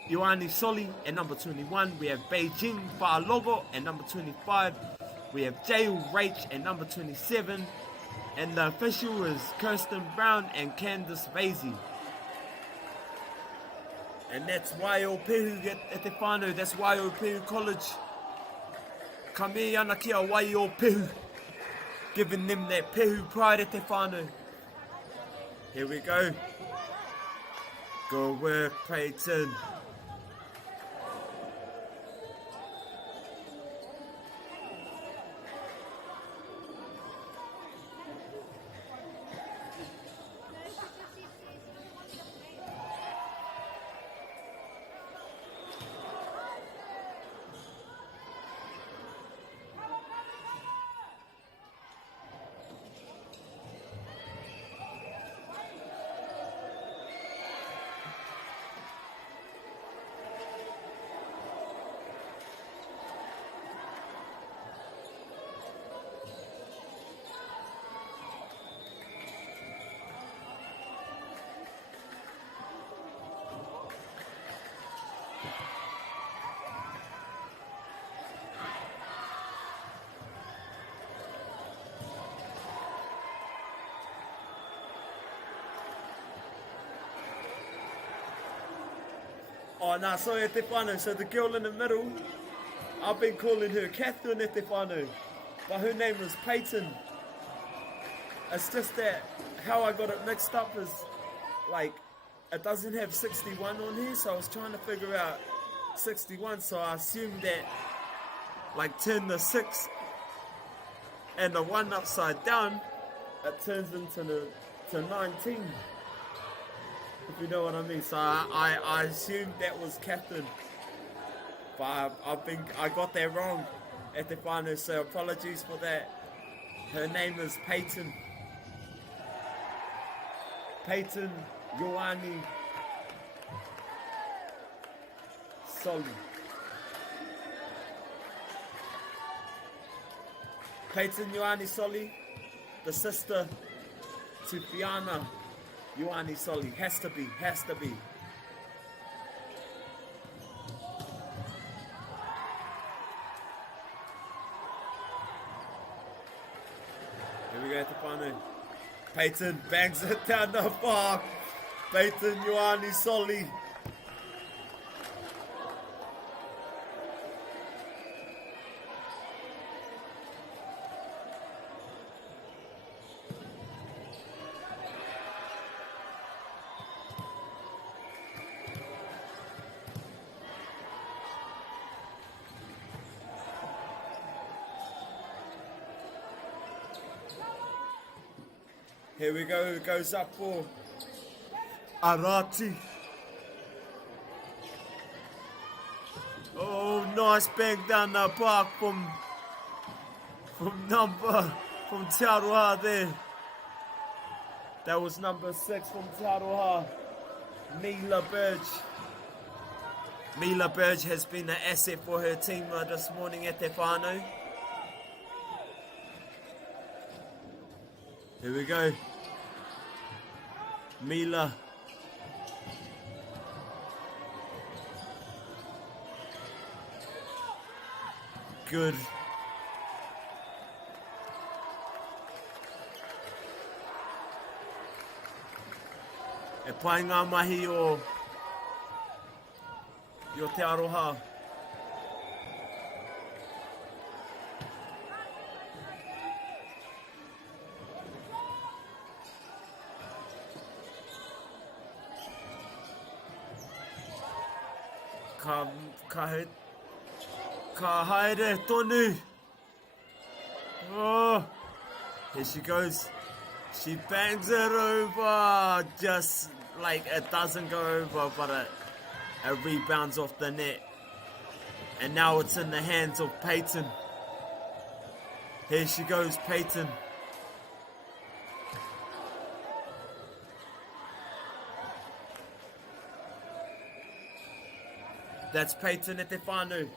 Ioane Soli at number 21, we have Beijing Fa'alogo at number 25, we have Jail Rach at number 27, and the official is Kirsten Brown and Candice Vasey. And that's Waiōpehu at te whānau, that's Waiōpehu College. Ka me ana ki a Waiōpehu, giving them that pehu pride at te whānau. Here we go. Good work, Peyton. Oh, nah, sorry, te whānau. So the girl in the middle, I've been calling her Catherine te whānau, but her name was Peyton. It's just that how I got it mixed up is, like, it doesn't have 61 on here, so I was trying to figure out 61, so I assumed that, like, turn the 6 and the 1 upside down, it turns into to 19. If you know what I mean. So I assumed that was Catherine, but I got that wrong at the whānau, so apologies for that. Her name is Peyton Ioane Soli. Peyton Ioane Soli, the sister to Fiana Ioane Soli. Has to be. Here we go at the whānau. Peyton bangs it down the park. Peyton Ioane Soli. Here we go, it goes up for Arati. Oh, nice bang down the park from Te Aroha there. That was number 6 from Te Aroha, Mila Burge. Mila Burge has been an asset for her team this morning at te whānau. Here we go. Mila. Good E pai ngā mahi o te aroha. Ka haere tonu. Oh, here she goes. She bangs it over, just like it doesn't go over, but it rebounds off the net. And now it's in the hands of Peyton. Here she goes, Peyton. That's Peyton e te whānau.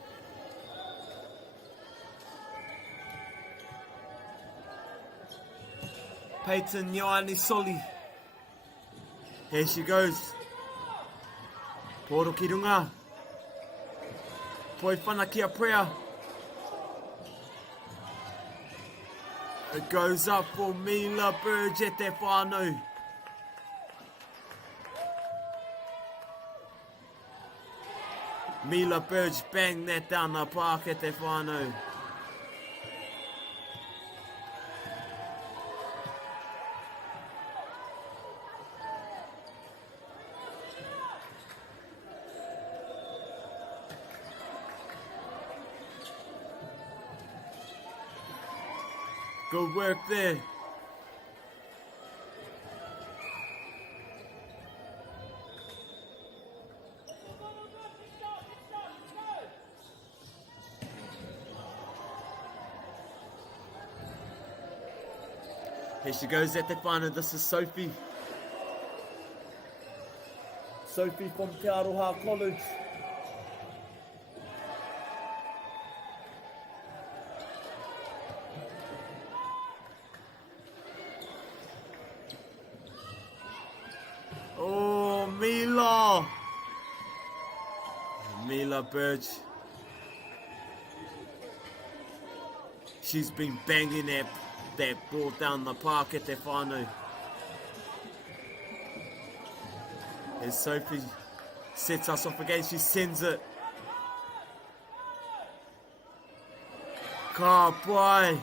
Peyton Ioani Soli. Here she goes. Poro ki runga. Poi whana ki a prayer. It goes up for Mila Burge e te whānau. Mila Burge bang that down the park e te whānau. Good work there. Here she goes at the whānau. This is Sophie. Sophie from Te Aroha College. Oh, Mila! Mila Burge. She's been banging that ball down the park at te whānau. As Sophie sets us off again, she sends it. Ka pai.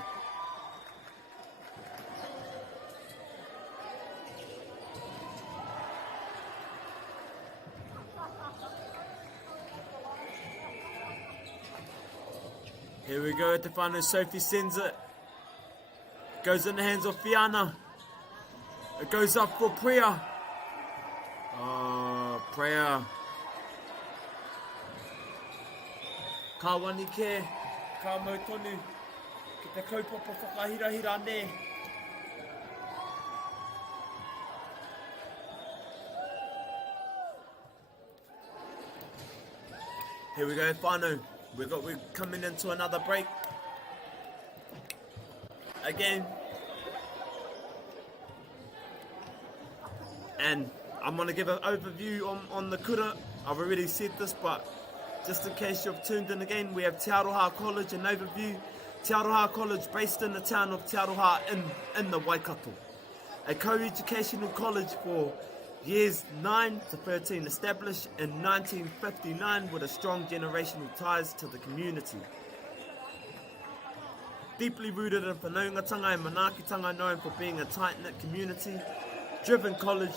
Here we go at the whānau. Sophie sends it. Goes in the hands of Fiana. It goes up for Priya. Oh, Priya. Ka wani ke, ka mau tonu, ki te kaupapa whakahirahira ne. Here we go, whānau. We're coming into another break. Again. And I'm going to give an overview on the kura. I've already said this, but just in case you've tuned in again, we have Te Aroha College, an overview. Te Aroha College, based in the town of Te Aroha in the Waikato. A co-educational college for years 9 to 13, established in 1959 with a strong generational ties to the community. Deeply rooted in whanaungatanga and manaakitanga, known for being a tight-knit community, driven college,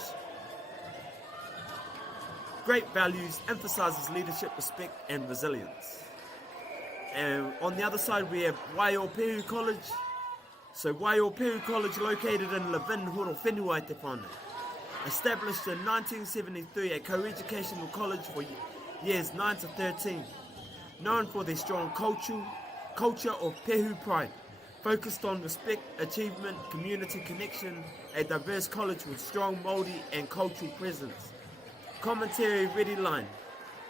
great values, emphasises leadership, respect and resilience. And on the other side we have Aotearoa College. So Aotearoa College, located in Levin, Horo Whenua i te whānau. Established in 1973, a co-educational college for years 9 to 13, known for their strong culture of pehu pride, focused on respect, achievement, community connection, a diverse college with strong Māori and cultural presence. Commentary ready line.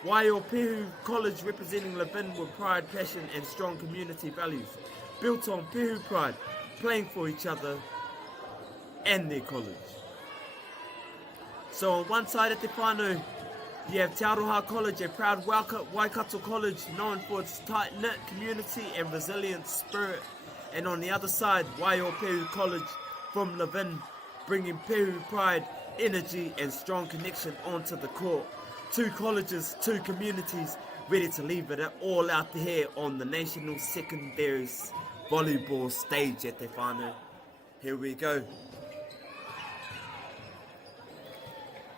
Aotearoa College representing Levin with pride, passion and strong community values, built on pehu pride, playing for each other and their college. So on one side at te whānau, you have Te Aroha College, a proud Waikato college known for its tight-knit community and resilient spirit. And on the other side, Aotearoa College from Levin, bringing pehu pride energy and strong connection onto the court. 2 colleges, 2 communities, ready to leave it all out here on the national secondary volleyball stage at Te Whānau. Here we go.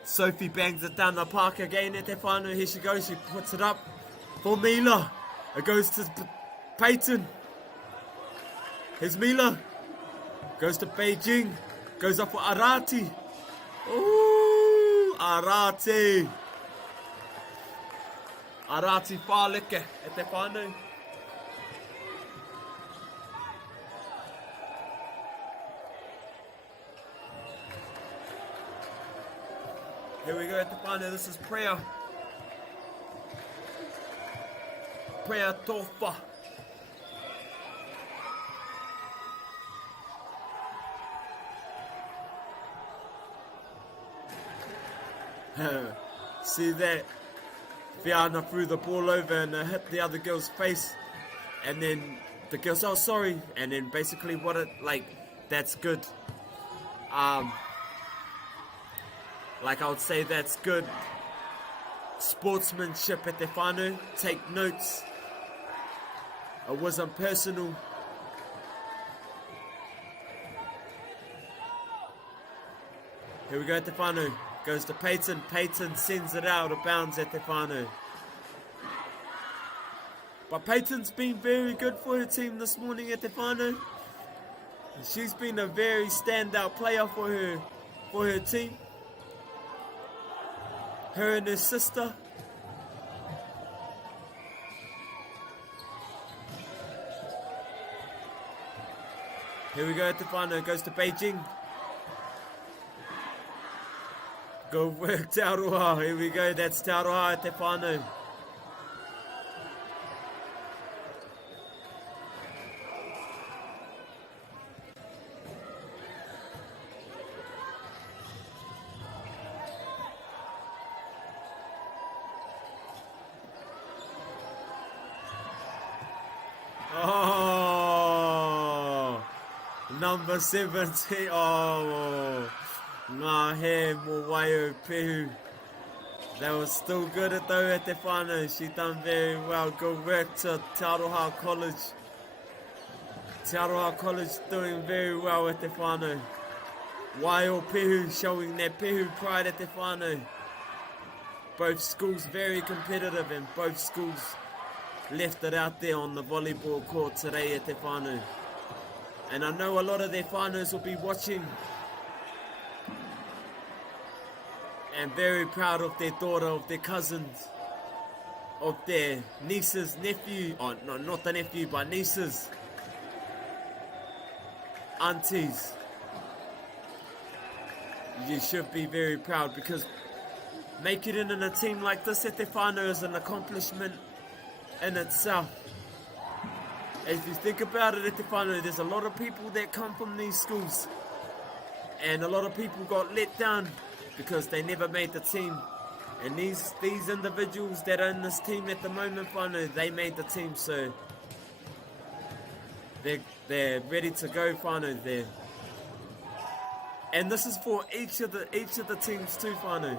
Sophie bangs it down the park again at Te Whānau. Here she goes, she puts it up for Mila. It goes to Peyton. Here's Mila. Goes to Beijing. Goes up for Arati. Ooh, Arati. Arati whāleke at Te Whānau. Here we go at Te Whānau. This is Prayer. Prayer Tofa. See that? Fiona threw the ball over and hit the other girl's face, and then the girl said, "Oh, sorry," and then basically what it that's good. Like I would say, that's good sportsmanship at Te Whānau. Take notes. It wasn't personal. Here we go at Te Whānau. Goes to Peyton. Peyton sends it out of bounds at Te Whānau. But Peyton's been very good for her team this morning at Te Whānau. She's been a very standout player for her team. Her and her sister. Here we go at Te Whānau. Goes to Beijing. Go work Te Aroha. Here we go. That's Te Aroha at Te Whānau. Oh, number 17. Oh, ngā he mo waio pehu. That was still good at though at Te Whānau. She done very well. Good work to Te Aroha College. Te Aroha College doing very well at Te Whānau. Waio pehu showing their pehu pride at Te Whānau. Both schools very competitive and both schools left it out there on the volleyball court today at Te Whānau. And I know a lot of their whānaus will be watching and very proud of their daughter, of their cousins, of their nieces, nephew, oh no, not the nephew, but nieces, aunties. You should be very proud because making it in a team like this at Te Whānau is an accomplishment in itself. As you think about it at Te Whānau, there's a lot of people that come from these schools and a lot of people got let down because they never made the team. And these individuals that are in this team at the moment, Whānau, they made the team, so they're ready to go, Whānau, there. And this is for each of the teams too, Whānau.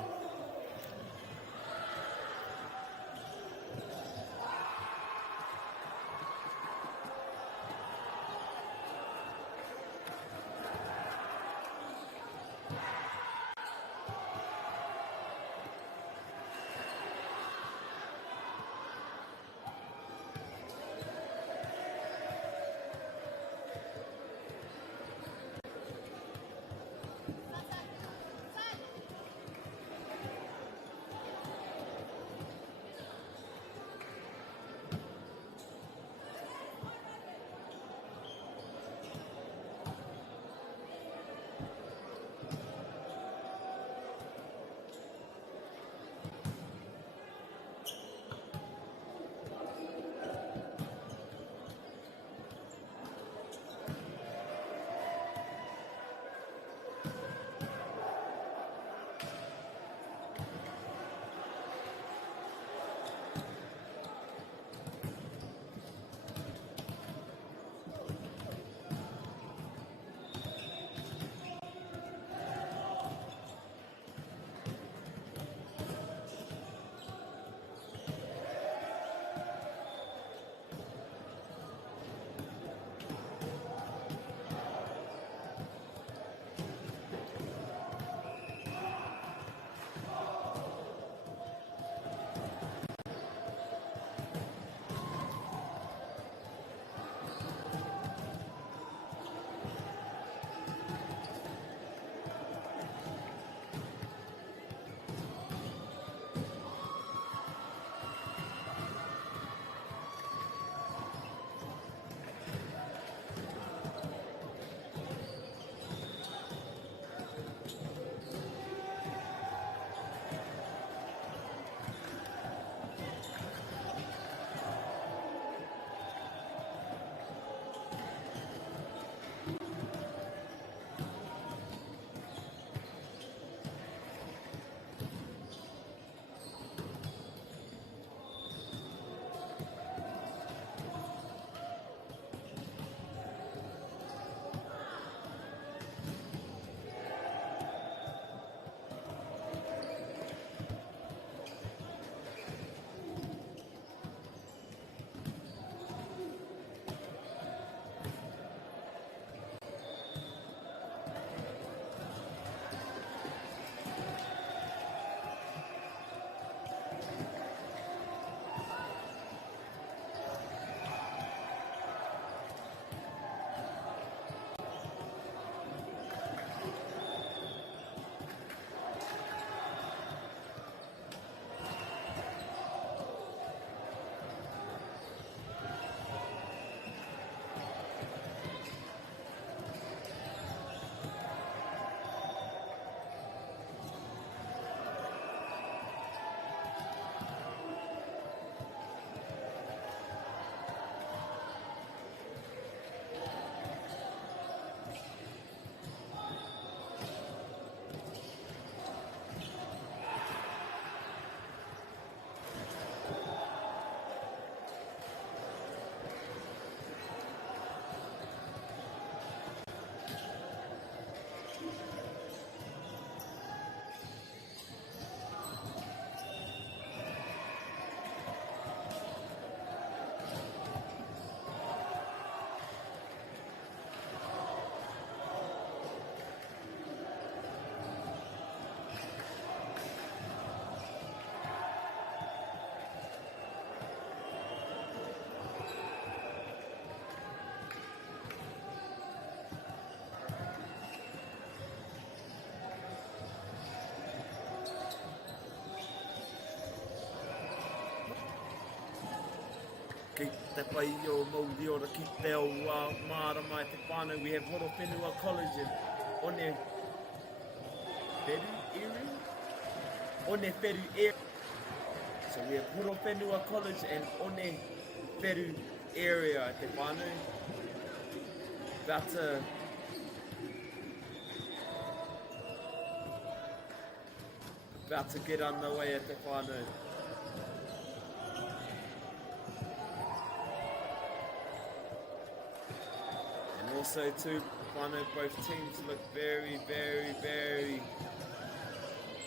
ki te pai o Māori ora ki te o Mārama te whānau. We have Horowhenua College in One Wheru area? One Wheru area. So we have Horowhenua College and One Wheru area te whānau. About to get underway at the whānau. And also too, whānau, both teams look very, very, very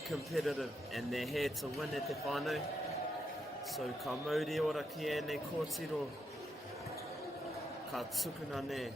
competitive, and they're here to win at the whānau. So ka mauri ora ki ēnei kōtiro, ka tukuna ne.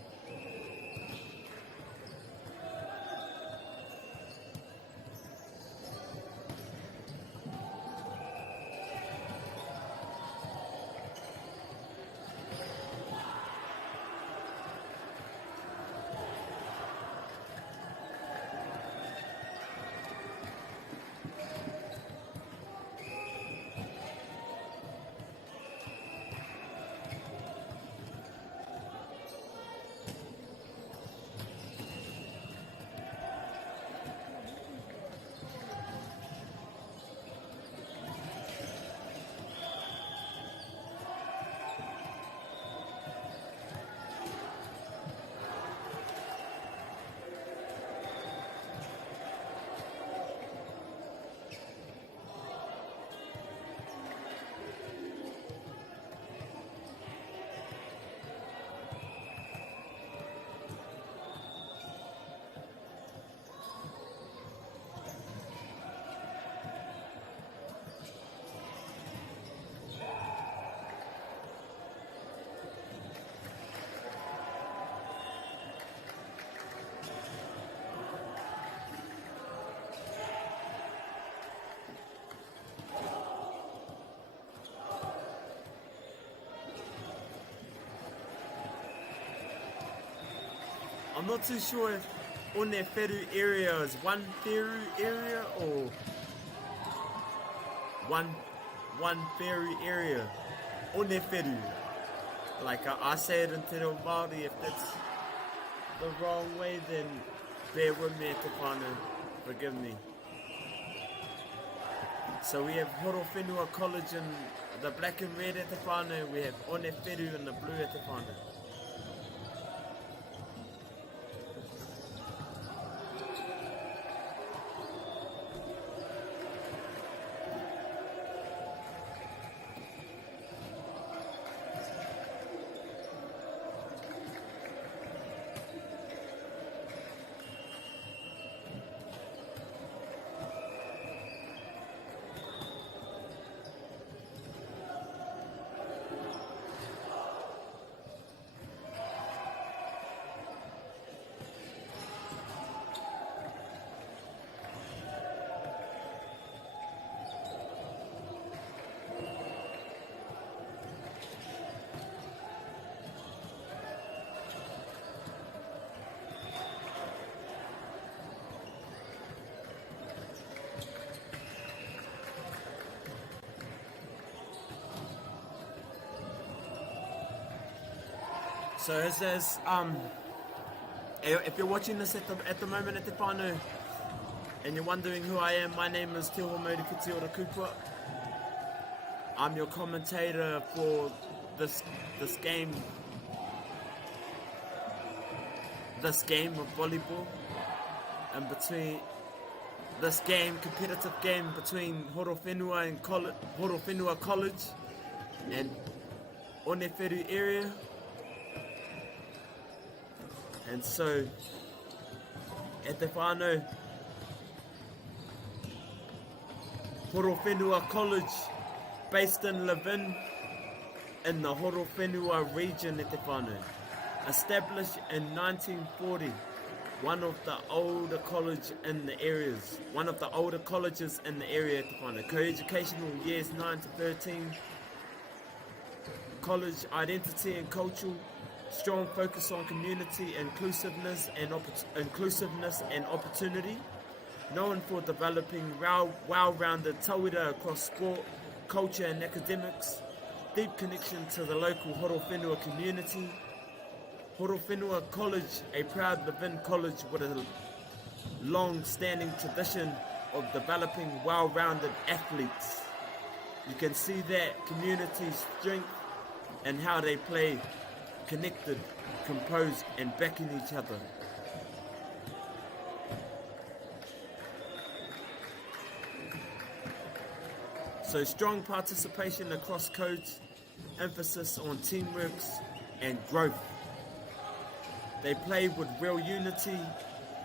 I'm not too sure if on their Wheru area is one Wheru area or one Wheru area on their Wheru. Like I say it in Te Reo Māori, if that's the wrong way, then bear with me at the whānau, forgive me. So we have Horowhenua College in the black and red at the whānau, we have One Wheru in the blue at the whānau. So as there's, if you're watching this at the moment at Te Whānau and you're wondering who I am, my name is Te Hoa Mauri Kiti Ora Kupua. I'm your commentator for this game of volleyball, and between this competitive game between Horowhenua and Horowhenua College and One Wheru area. And so, at the whānau, Horowhenua College, based in Levin, in the Horowhenua region at the whānau. Established in 1940, one of the older colleges in the area at the whānau. Co-educational years 9 to 13, college identity and culture, strong focus on community inclusiveness and opportunity, known for developing well-rounded tauira across sport, culture and academics, deep connection to the local Horowhenua community. Horowhenua College, a proud Levin college with a long-standing tradition of developing well-rounded athletes. You can see that community strength and how they play connected, composed and backing each other. So strong participation across codes, emphasis on teamwork and growth. They play with real unity,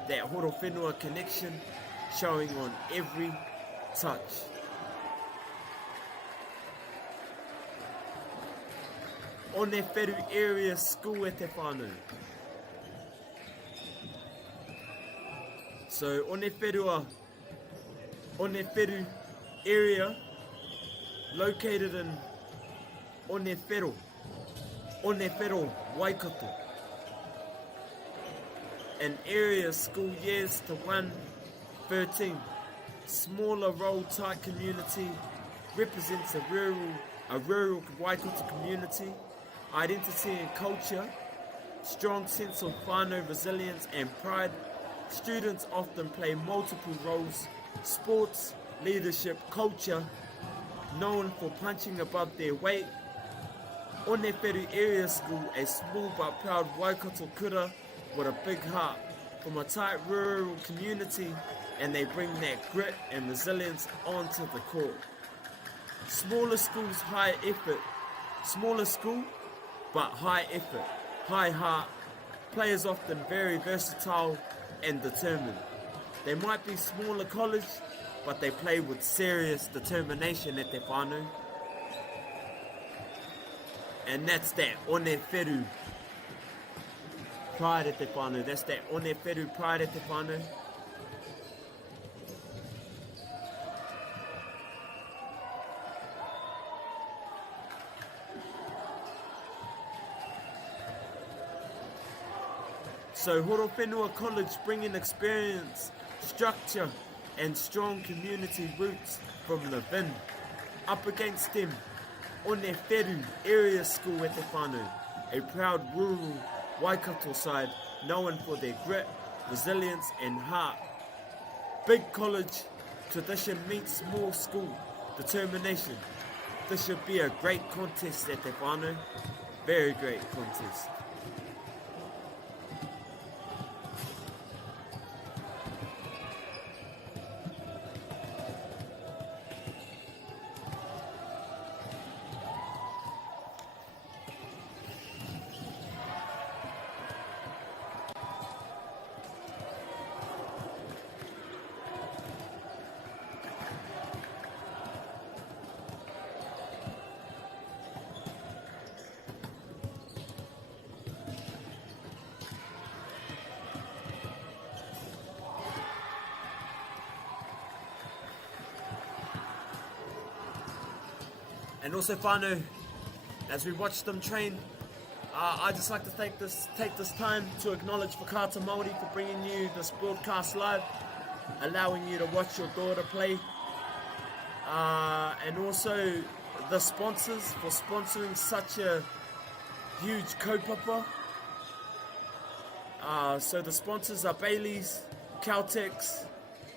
that Horowhenua connection showing on every touch. Aotearoa area school e te whānau. So Aotearoa area located in Aotearoa Waikato. An area school years to 1-13. Smaller role type community, represents a rural Waikato community, identity and culture, strong sense of whānau resilience and pride. Students often play multiple roles, sports, leadership, culture, known for punching above their weight. Aotearoa area school, a small but proud Waikato kura with a big heart from a tight rural community, and they bring that grit and resilience onto the court. Smaller schools, high effort. Smaller school, but high effort, high heart. Players often very versatile and determined. They might be smaller college, but they play with serious determination at their whānau. And that's that Aotearoa pride at te whānau. That's that Aotearoa pride at te whānau. So Horowhenua College bringing experience, structure and strong community roots from Levin. Up against them, Aotearoa area school at te whānau, a proud rural Waikato side known for their grit, resilience and heart. Big college, tradition meets small school, determination. This should be a great contest at te whānau, very great contest. And also whānau, as we watch them train, I just like to take this time to acknowledge Whakaata Māori for bringing you this broadcast live, allowing you to watch your daughter play, and also the sponsors for sponsoring such a huge kaupapa. So the sponsors are Bailey's, Caltex,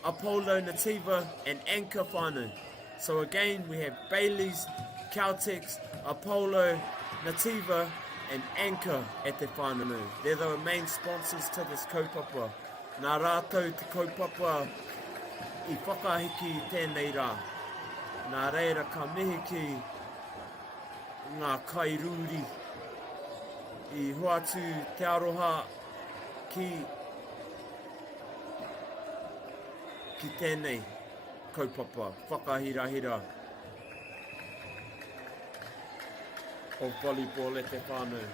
Apollo, Nativa and Anchor whānau. So again, we have Bailey's, Caltex, Apollo, Nativa and Anchor at te whānau. They're the main sponsors to this kaupapa. Nā rātou te kaupapa I whakahiki tēnei rā. Nā reira ka mihi ki ngā kairuri I hoatu te aroha ki tēnei kaupapa, whakahirahira of volleyball e te whānau.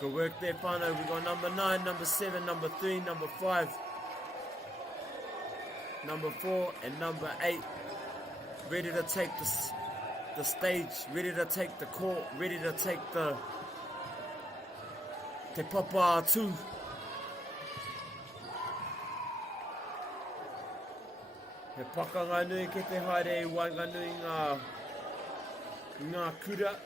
Good work there, whānau. We got number 9, number 7, number 3, number 5, number 4, and number 8. Ready to take the stage, ready to take the court, ready to take the Te Papa too. He pakanga nui ke te haere wanga nui ngā kura.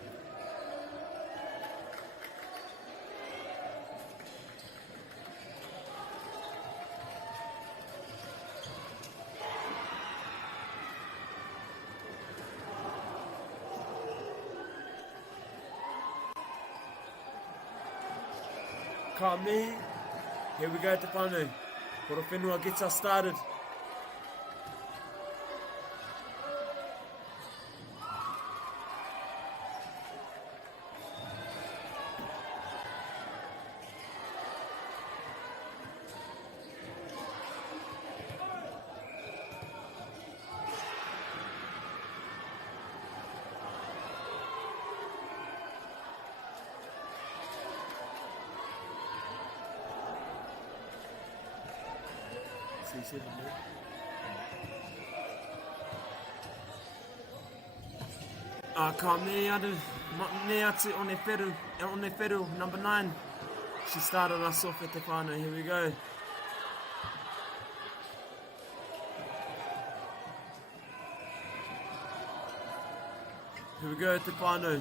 Ka mihi. Here we go, te whānau. Koro whenua gets us started. Ka me atu, me atu on e wheru, number 9. She started us off at te whānau. Here we go. Here we go, te whānau.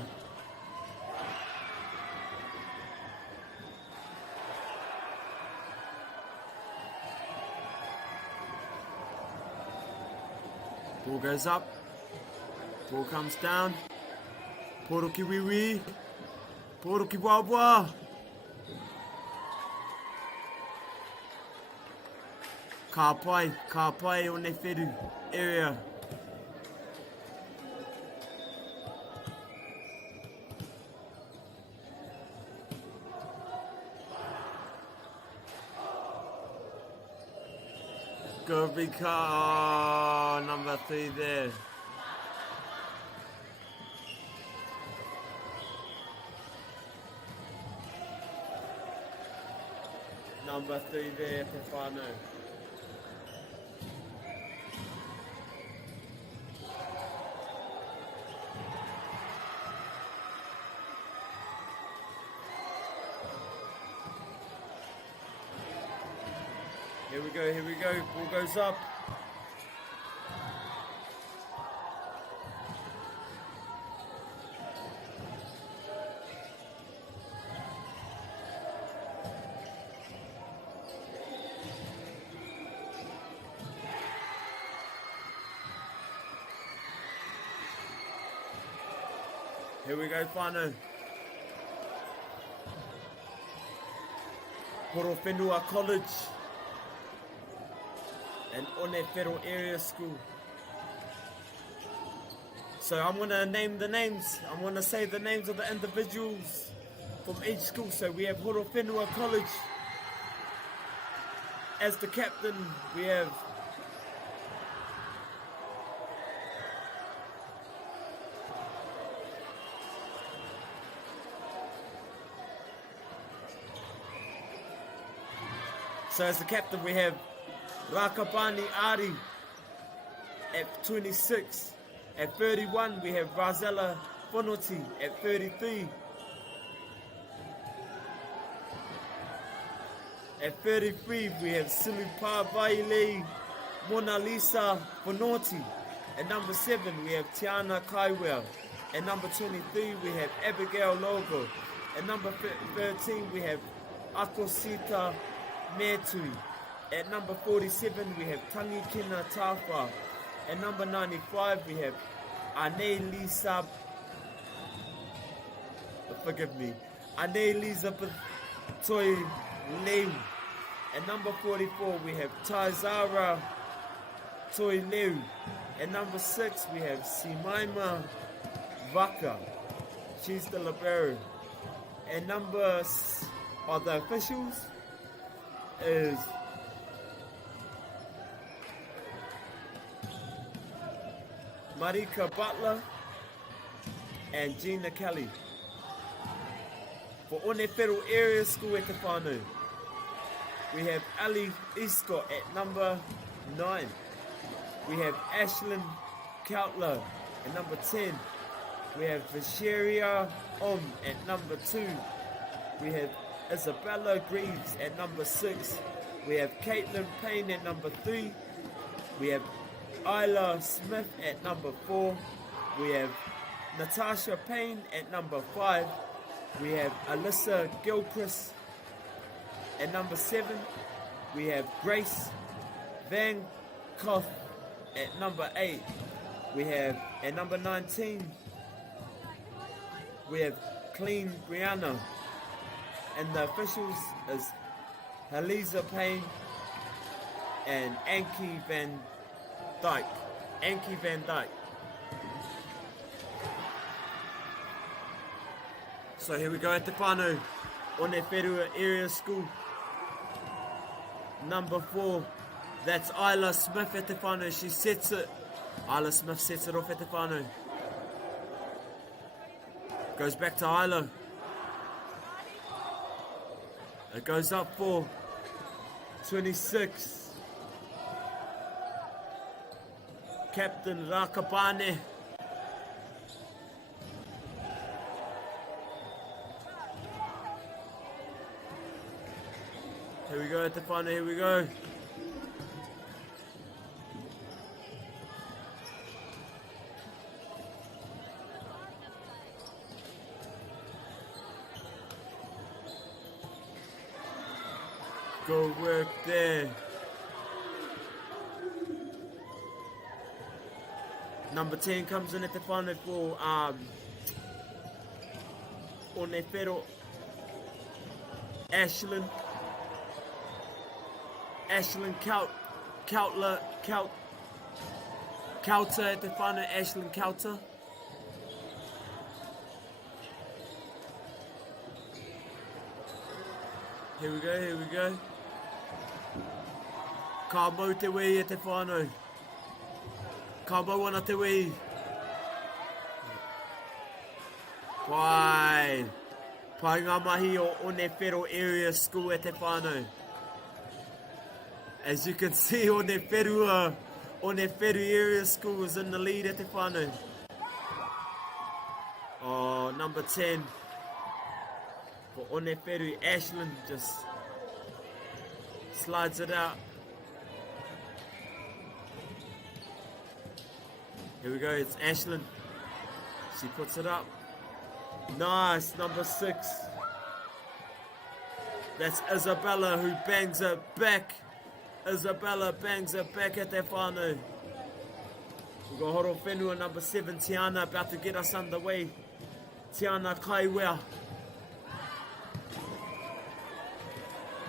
Ball goes up. Ball comes down. Poroki wiwi. Poroki wawa. Ka pai o ne wheru area. Go Rika, number 3 there. Number 3 there, te whānau. Here we go, ball goes up. Here we go, whānau. Porowhenua College and Onewhero Area School. So I'm going to name the names. I'm going to say the names of the individuals from each school. So we have Porowhenua College as the captain. We have as the captain we have Rakapani Ari at 26. At 31 we have Razella Fonoti at 33. At 33 we have Silupa Vaile Mona Lisa Fonoti. At number 7 we have Tiana Kaiwell. At number 23 we have Abigail Logo. At number 13 we have Akosita Metui. At number 47 we have Tangikina Tafa. At number 95 we have Ane Lisa, Ane Elizabeth Toi Leu. At number 44 we have Taizara Toi Leu. At number 6 we have Simaima Vaka. She's the libero. And number of the officials is Marika Butler and Gina Kelly. For Aotearoa Area School at te whānau, we have Ali Iscott at number 9. We have Ashlyn Koutler at number 10. We have Visheria Om at number 2. We have Isabella Greaves at number 6. We have Caitlin Payne at number 3. We have Isla Smith at number 4. We have Natasha Payne at number 5. We have Alyssa Gilchrist at number 7. We have Grace Van Koth at number 8. We have at number 19. We have Clean Brianna. And the officials is Haliza Payne and Anki Van Dyke. Anki Van Dyke. So here we go at te whānau, Aotearoa Area School. Number 4, that's Isla Smith at te whānau, she sets it. Isla Smith sets it off at te whānau. Goes back to Isla. It goes up for 26. Captain Rakabane. Here we go at the final, here we go. Go work there. Number 10 comes in at the final for Aotearoa Ashlyn Koutler at the final, Ashlyn Koutler. Here we go, here we go. Ka mau te wei e te whānau. Ka mau ana te wei. Pai ngā mahi o Aotearoa Area School e te whānau. As you can see, Aotearoa Area School is in the lead at te whānau. Oh, number 10 for Aotearoa, Ashlyn just slides it out. Here we go, it's Ashlyn. She puts it up. Nice, number 6. That's Isabella who bangs it back. Isabella bangs it back at te whānau. We've got Horo Whenua, number 7, Tiana, about to get us underway. Tiana Kaiwea.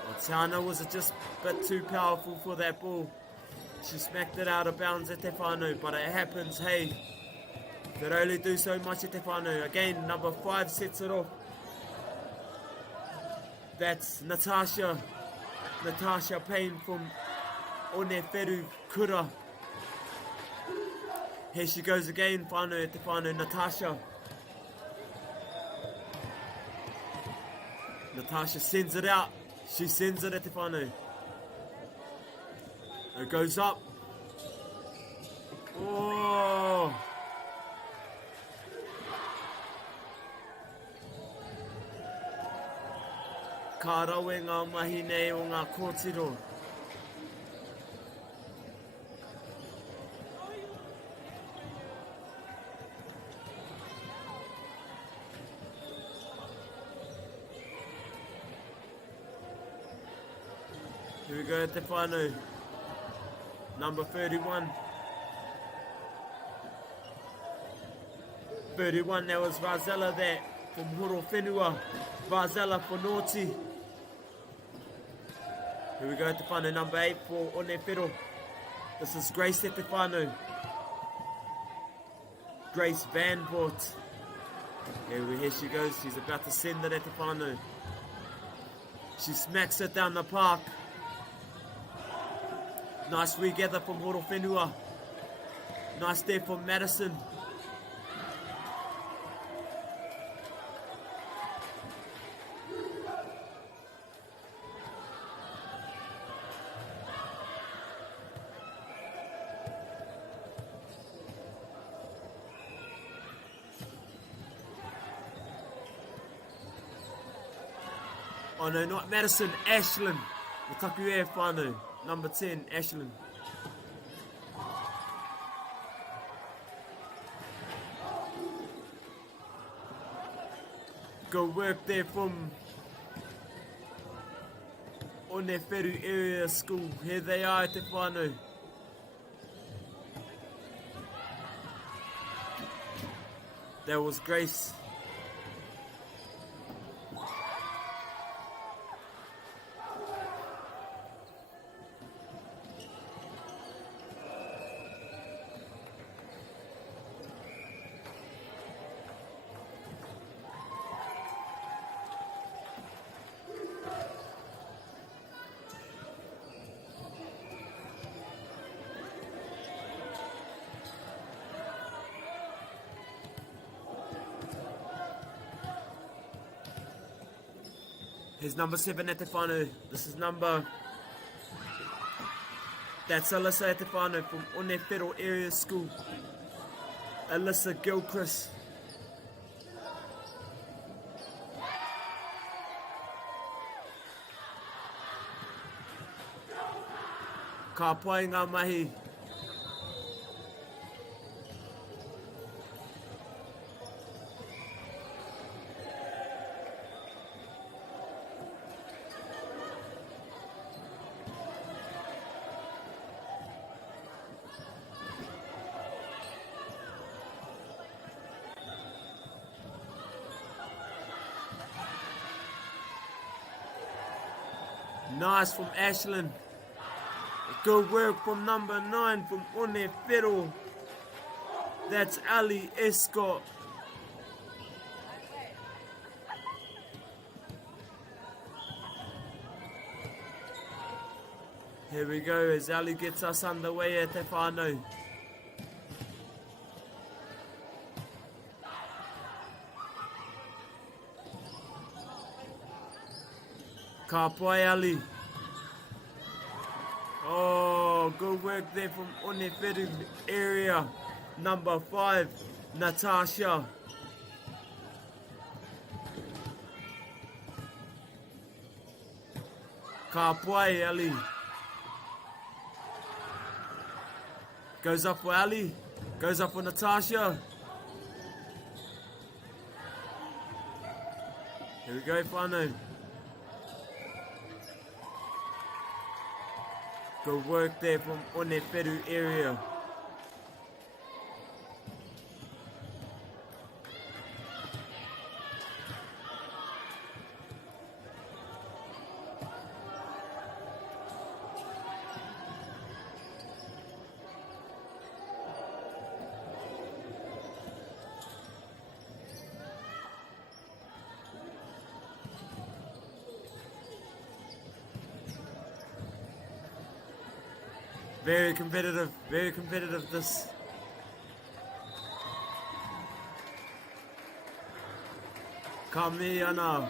Well, Tiana was just a bit too powerful for that ball. She smacked it out of bounds at te whānau, but it happens, hey. They only do so much at te whānau. Again, number 5 sets it off. That's Natasha Payne from Aotearoa Kura. Here she goes again, whānau at te whānau, Natasha. Natasha sends it out. She sends it at te whānau. It goes up. Oh! Ka rawe ngā mahi nei o ngā kōtiro. Here we go at te whānau. Number 31. 31, that was Vazela there from Horo Whenua. Vazela for Naughty. Here we go at the whānau, number 8 for Aotearoa. This is Grace at the whānau. Grace Van Voort. Here she goes, she's about to send it at the whānau. She smacks it down the park. Nice regather from Horo Whenua. Nice there from Madison. Oh no, not Madison, Ashland. The taku e whānau, number 10, Ashland. Go work there from Aotearoa area school. Here they are at te whānau. That was Grace. Here's number 7 at te whānau. This is number... That's Alyssa at te whānau from Aotearoa area school. Alyssa Gilchrist. Ka pai ngā mahi. Nice from Ashland. Good work from number 9 from Aotearoa. That's Ali Escott. Here we go as Ali gets us underway at te whānau. Ka pai Ali. Oh, good work there from Aotearoa area. Number 5, Natasha. Ka pai Ali. Goes up for Ali. Goes up for Natasha. Here we go, whānau. Good work there from Aotearoa area. Very competitive this. Ka me ana.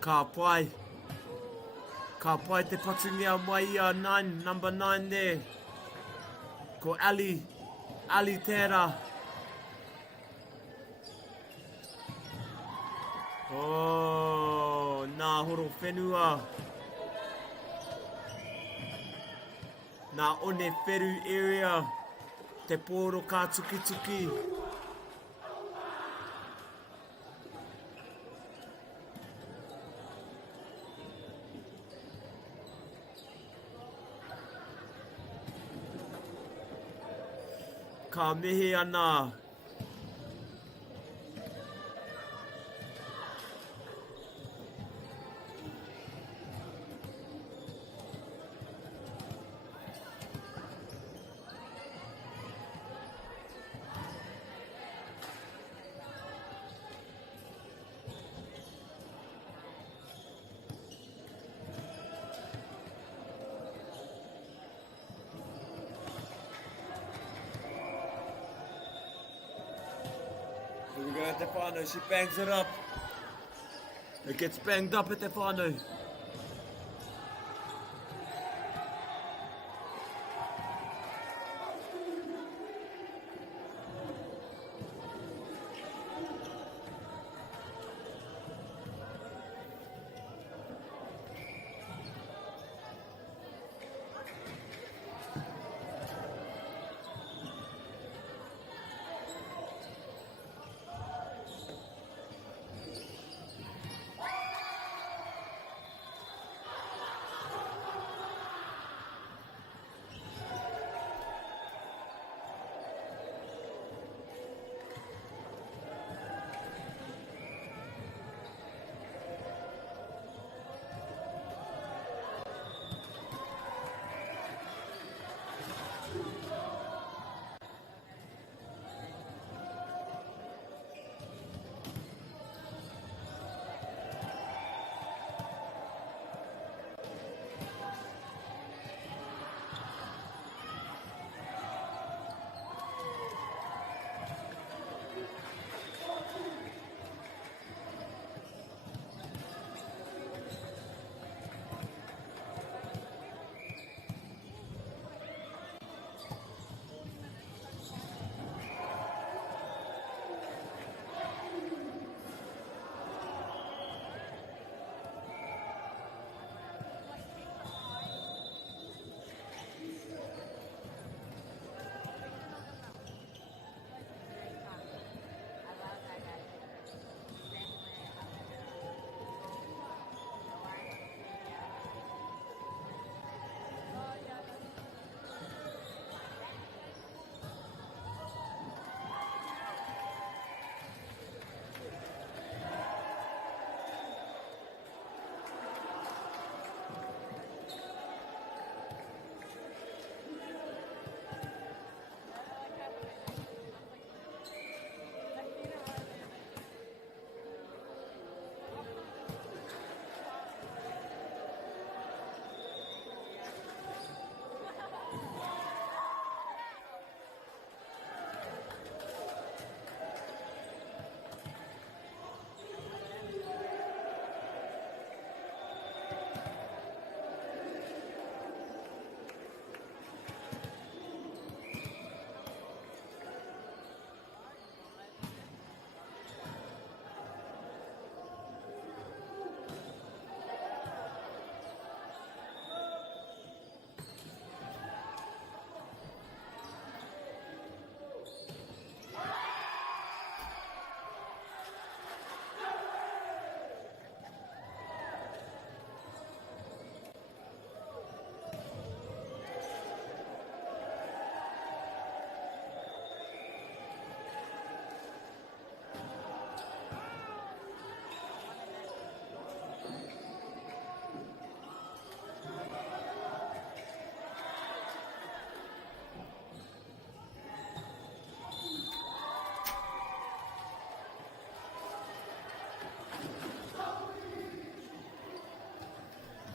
Ka pai te patungia mai a 9, number 9 there. Ko Ali Tera. Oh, nā horo whenua. Nā Aotearoa area. Te pōro ka tuki. Ka mihi ana. Here we go at te whānau, she bangs it up. It gets banged up at te whānau.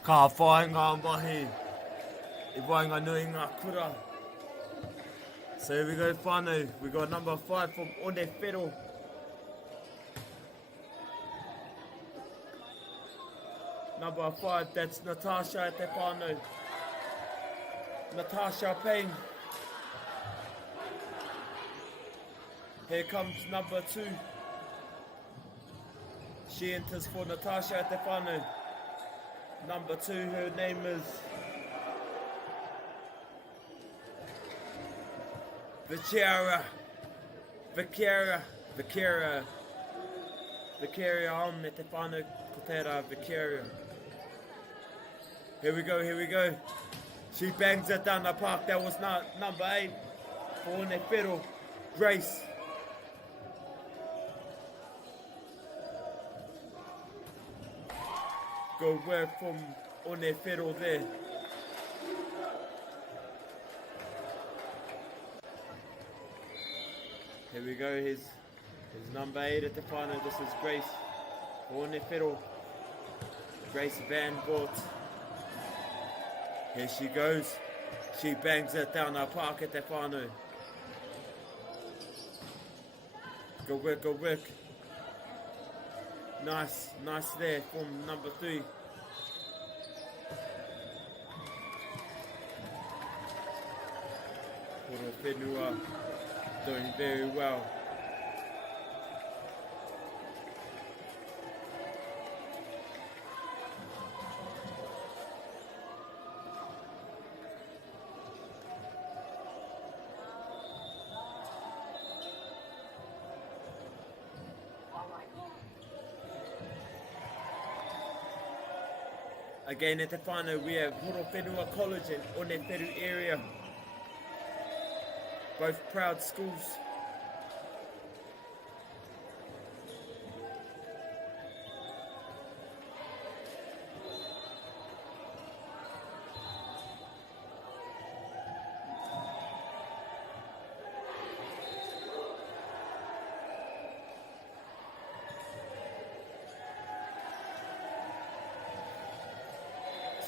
Ka whai ngā mahi, I wainga nui ngā kura. So here we go, whānau. We got number 5 from Aotearoa. Number 5, that's Natasha at the whānau. Natasha Payne. Here comes number 2. She enters for Natasha at the whānau. Number 2, her name is Poirewa. On me te whānau ko tērā Poirewa. Here we go. She bangs it down the park. That was number 8 for Aotearoa, Grace. Good work from Aotearoa there. Here we go, here's number 8 at the final. This is Grace for Aotearoa. Grace Van Gort. Here she goes. She bangs it down our park at the final. Good work. Nice there from number 3. Poirewa doing very well. Again at the final we have Poirewa College in Aotearoa area. Both proud schools.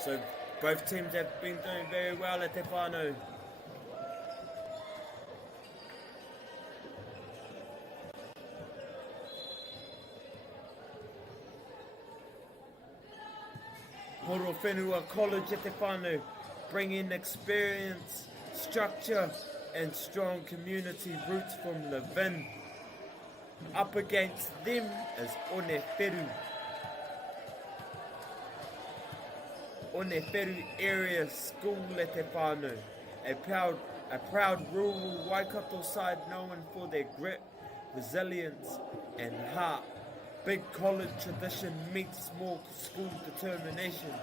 So both teams have been doing very well at the final. Poirewa College at the whānau, bringing experience, structure and strong community roots from Levin. Up against them is Aotearoa area school at the whānau, a proud rural Waikato side known for their grit, resilience and heart. Big college tradition meets small school determination.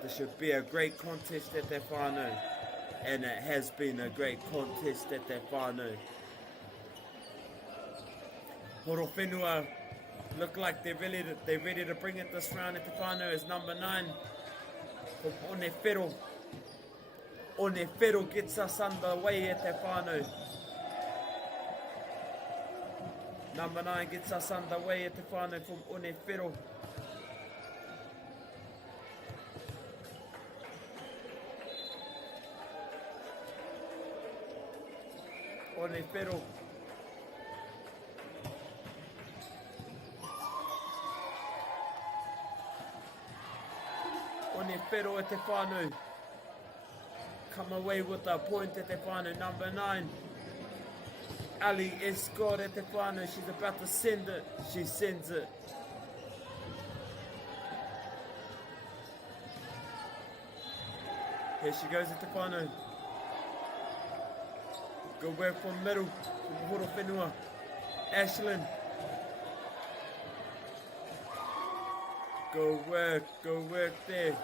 This should be a great contest at the whānau, and it has been a great contest at the whānau. Poirewa look like they're ready to bring it this round at the whānau as number 9 from Aotearoa. Aotearoa gets us underway at the whānau. Number 9 gets us underway at the whānau from Aotearoa. Aotearoa. Aotearoa at the whānau. Come away with a point at the whānau. Number 9. Ali Escort at the whānau. She's about to send it. She sends it. Here she goes at the whānau. Good work from middle, from Poirewa. Ashlyn. Good work there.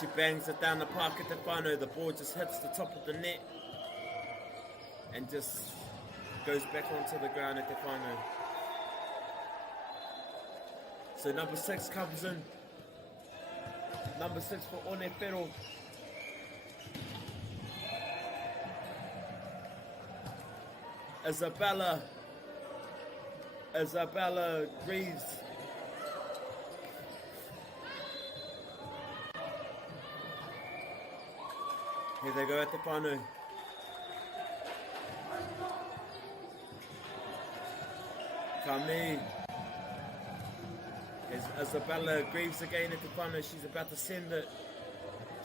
she bangs it down the park at the whānau. The ball just hits the top of the net and just goes back onto the ground at the whānau. So number 6 comes in. Number 6 for Aotearoa. Isabella Greaves. Here they go at the whānau. Kami. Here's Isabella Greaves again at the whānau. She's about to send it.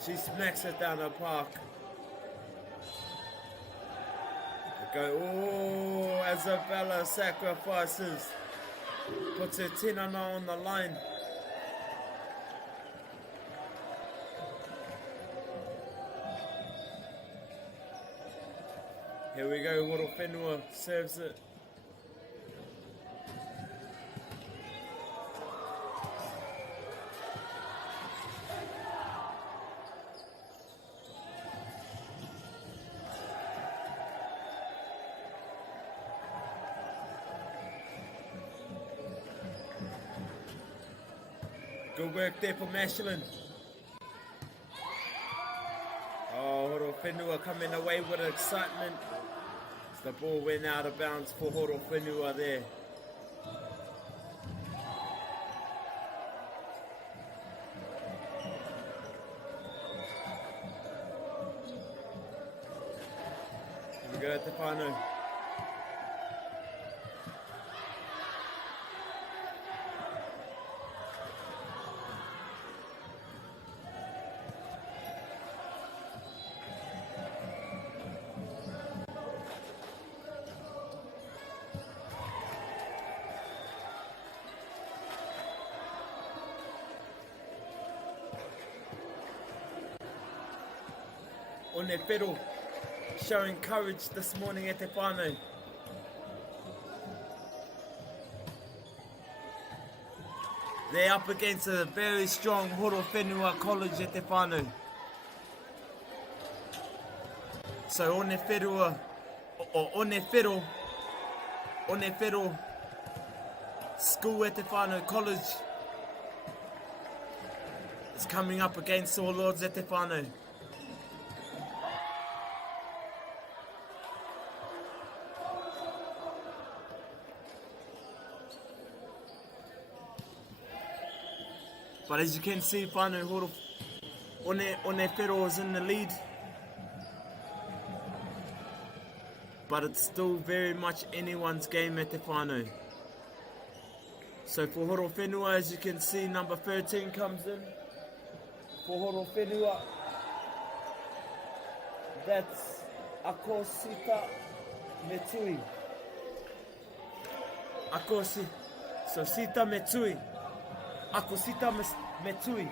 She smacks it down the park. They go, oh, Isabella sacrifices. Puts her tinana on the line. Here we go, Horowhenua serves it. Good work there for Mashland. Oh, Horowhenua coming away with excitement. The ball went out of bounds for Horowhenua there. Here we go at the whānau. Aotearoa showing courage this morning at the whānau. They're up against a very strong Horowhenua college at the whānau. So Aotearoa school at the whānau college is coming up against All Lords at the whānau. But as you can see, whānau Aotearoa is in the lead. But it's still very much anyone's game at the whānau. So for Horowhenua, as you can see, number 13 comes in. For Horowhenua, that's Akosita Metui. So Sita Metui. Akosita Metui.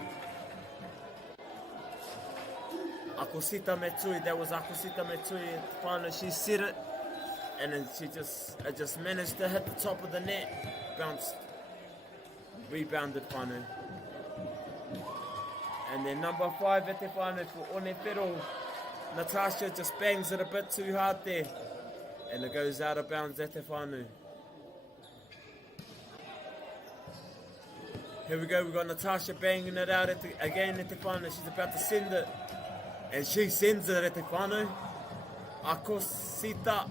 Akosita Metui, that was Akosita Metui. Finally, she set it, and then it just managed to hit the top of the net, bounced, rebounded whānau. And then number 5 at the whānau for Aotearoa, Natasha just bangs it a bit too hard there, and it goes out of bounds at the whānau. Here we go, we've got Natasha banging it out again at the whānau. She's about to send it. And she sends it at the whānau. Akosita.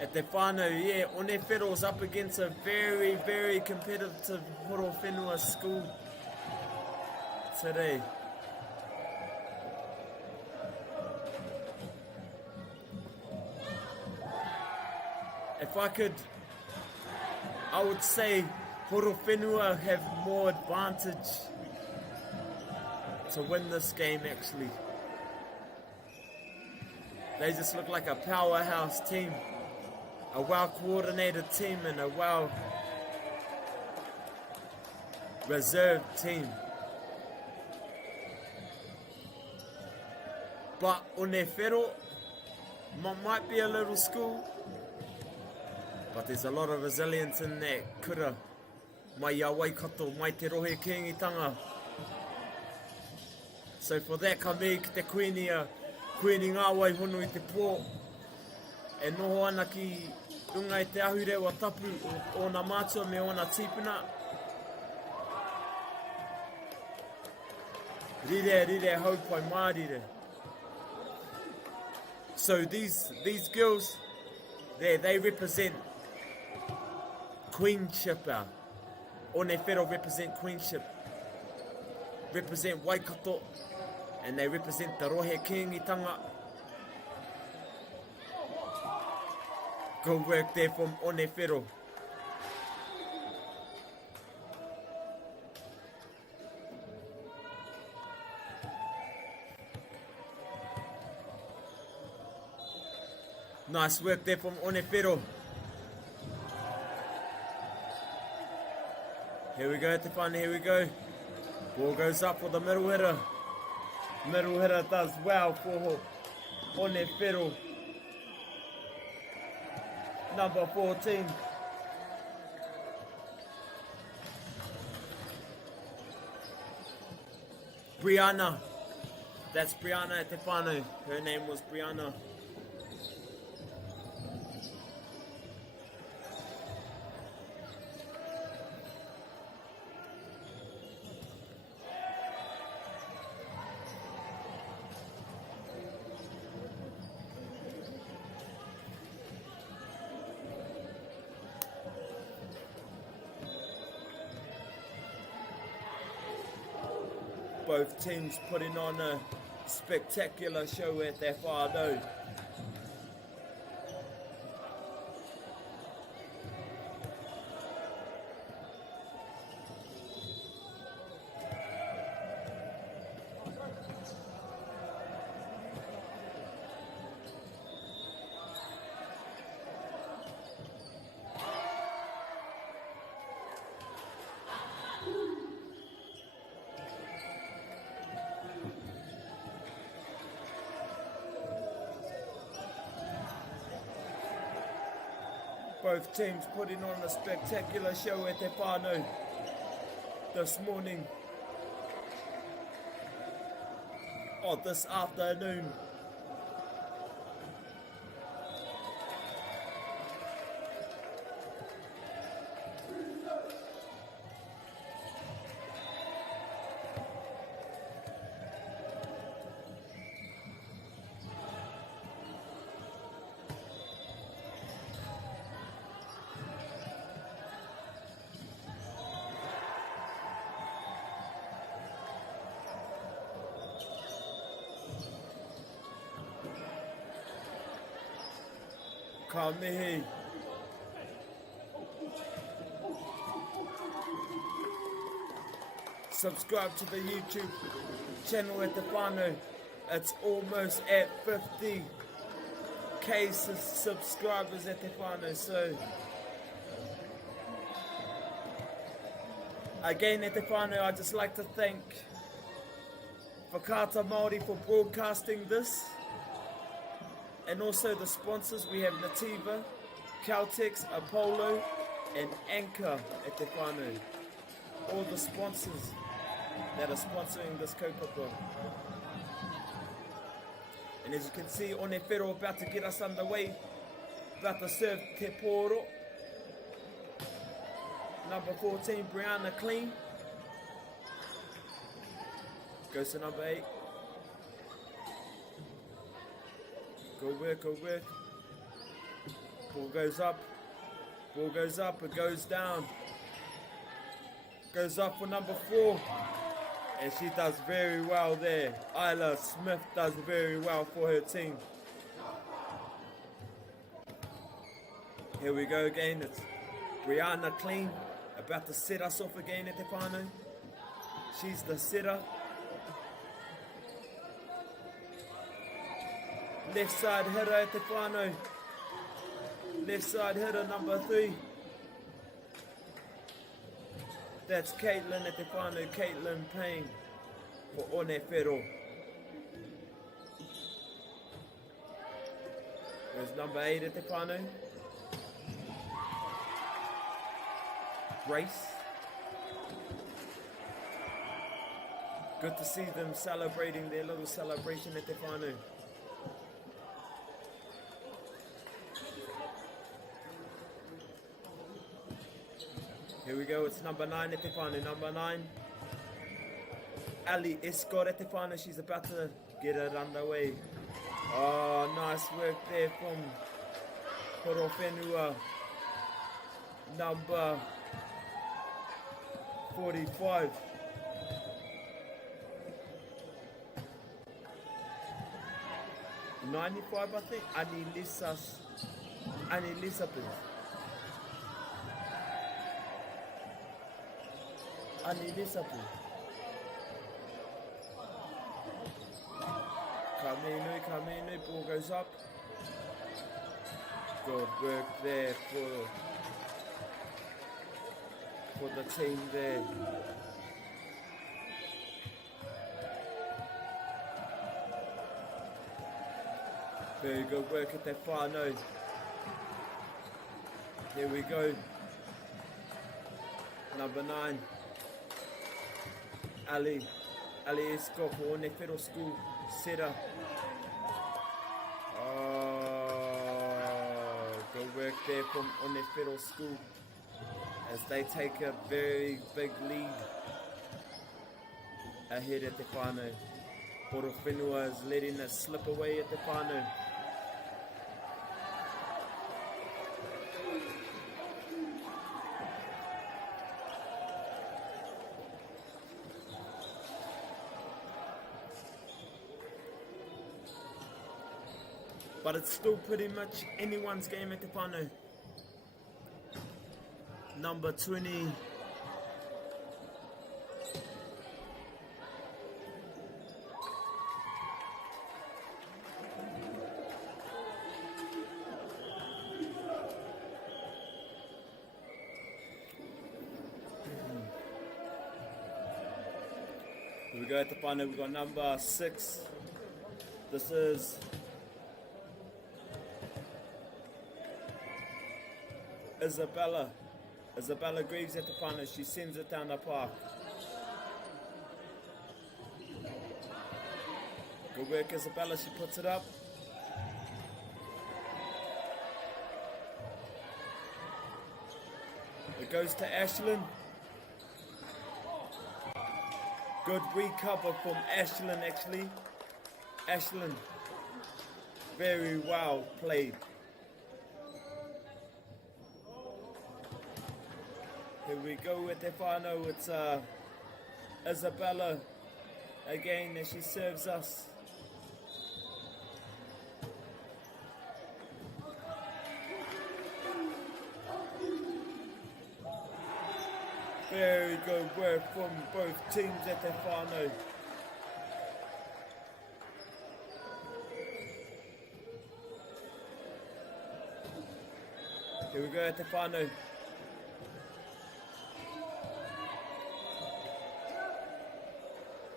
At the whānau, yeah, Aotearoa's up against a very, very competitive Horowhenua school today. If I could, I would say Horowhenua have more advantage to win this game actually. They just look like a powerhouse team. A well-coordinated team and a well-reserved team. But Aotearoa might be a little school, but there's a lot of resilience in that kura. Mai a Waikato, mai te rohe kēngitanga. So for that, ka me ki te kuini ngā wai hono i te pō. E noho ana ki runga i te ahurewa tapu o nā mātua me o nā tīpuna. Rire, haupai mārire. So these girls, they represent queenship. Aotearoa represent queenship, represent Waikato, and they represent the rohe kēngitanga. Go work there from Aotearoa. Nice work there from Aotearoa. Here we go, Te Whānau, here we go. Ball goes up for the middle hitter. Middle hitter does well for Aotearoa. Number 14. Brianna. That's Brianna at Te Whānau. Her name was Brianna. Both teams putting on a spectacular show at their whānau. Both teams putting on a spectacular show at Te Whānau this morning. Or this afternoon. Ka mihi. Subscribe to the YouTube channel at Te Whānau. It's almost at 50k subscribers at Te Whānau. So again at Te Whānau, I'd just like to thank Whakaata Māori for broadcasting this. And also the sponsors, we have Nativa, Caltex, Apollo, and Anchor at Te Whānau. All the sponsors that are sponsoring this kaupapa. And as you can see, Aotearoa about to get us underway, about to serve Te Poro. Number 14, Brianna Clean. Goes to number 8. Go work. Ball goes up, it goes down. Goes up for number 4. And she does very well there. Isla Smith does very well for her team. Here we go again, it's Brianna Clean about to set us off again at Te Whānau. She's the setter. Left side hitter at Te Whānau. Left side hitter number 3. That's Caitlin at Te Whānau, Caitlin Payne for Aotearoa. There's number 8 at the whānau. Grace. Good to see them celebrating their little celebration at the whānau. Here we go, it's number 9 at the whānau. Number 9. Ali Escort at the whānau. She's about to get it underway. Oh, nice work there from Poirewa. Number 45. $95, I think. Annie Elizabeth. Kamenu, ball goes up. Good work there for the team there. Very good work at that whānau. Here we go. Number 9. Ali Escort for One Whero School. Setter. Good work there from One Whero School as they take a very big lead ahead at the whānau. Poirewa is letting it slip away at the whānau. But it's still pretty much anyone's game at the whānau. Number 20. Here we go at the whānau, we've got number 6. This is Isabella Greaves at the whānau. She sends it down the park. Good work, Isabella. She puts it up. It goes to Ashlyn. Good recover from Ashlyn, actually. Ashlyn, very well played. Here we go with the whānau. It's Isabella again as she serves us. Very good work from both teams at the whānau. Here we go at the whānau.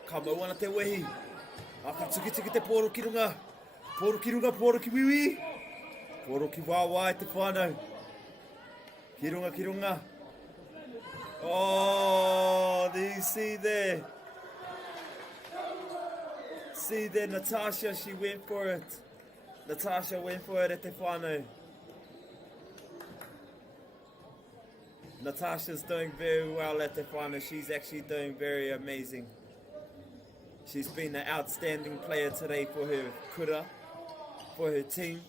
Ka mau ana te wehi. Aka tuki te poro ki runga. Poro ki runga, poro ki wiwi. Poro ki wawa e te whānau. Ki runga. Oh, do you see there? See there, Natasha, she went for it. Natasha went for it at the whānau. Natasha's doing very well at the whānau. She's actually doing very amazing. She's been an outstanding player today for her kura, for her team.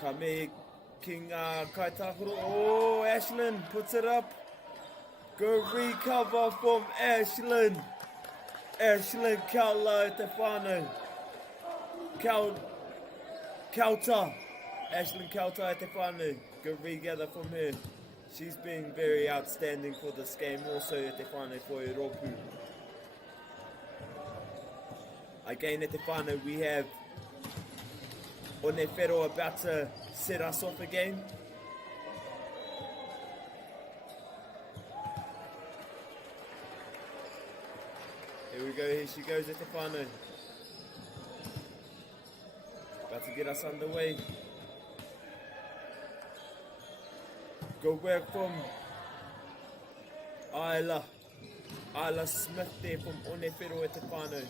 Ka me ki ngā kaitākuro. Oh, Ashlyn puts it up. Good recover from Ashlyn. Ashlyn Kaula at the whānau. Kauta. Ashlyn Kauta at the whānau. Good regather from her. She's been very outstanding for this game, also at the whānau for Poirewa. Again at the whānau we have One Whero about to set us off again. Here Here we go, here she goes, e te whānau. About to get us underway. Good work from Isla Smith there from Onewhero e te whānau.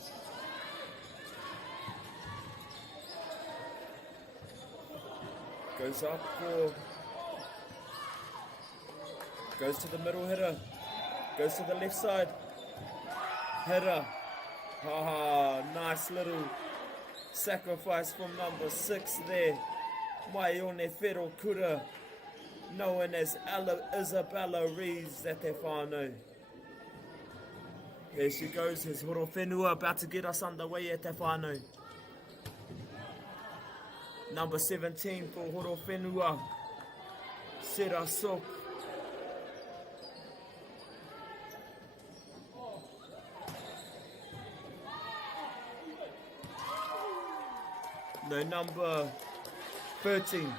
Goes up for, goes to the middle hitter, goes to the left side, hitter, nice little sacrifice from number 6 there, Mai Onewhero Kura, known as Isabella Rees at te whānau. There she goes, his horo whenua about to get us underway at te whānau. Number 17 for horo whenua, set us up. No, number 13,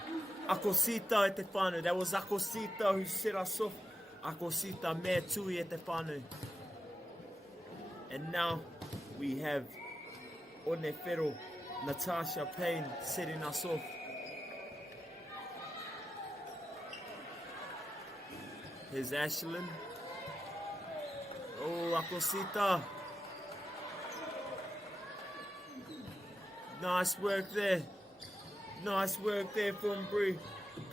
Akosita e te whānau. That was Akosita who set us off. Akosita mea tui e te whānau. And now we have Onewhero, Natasha Payne setting us off. Here's Ashlyn. Oh, Akosita. Nice work there. Nice work there from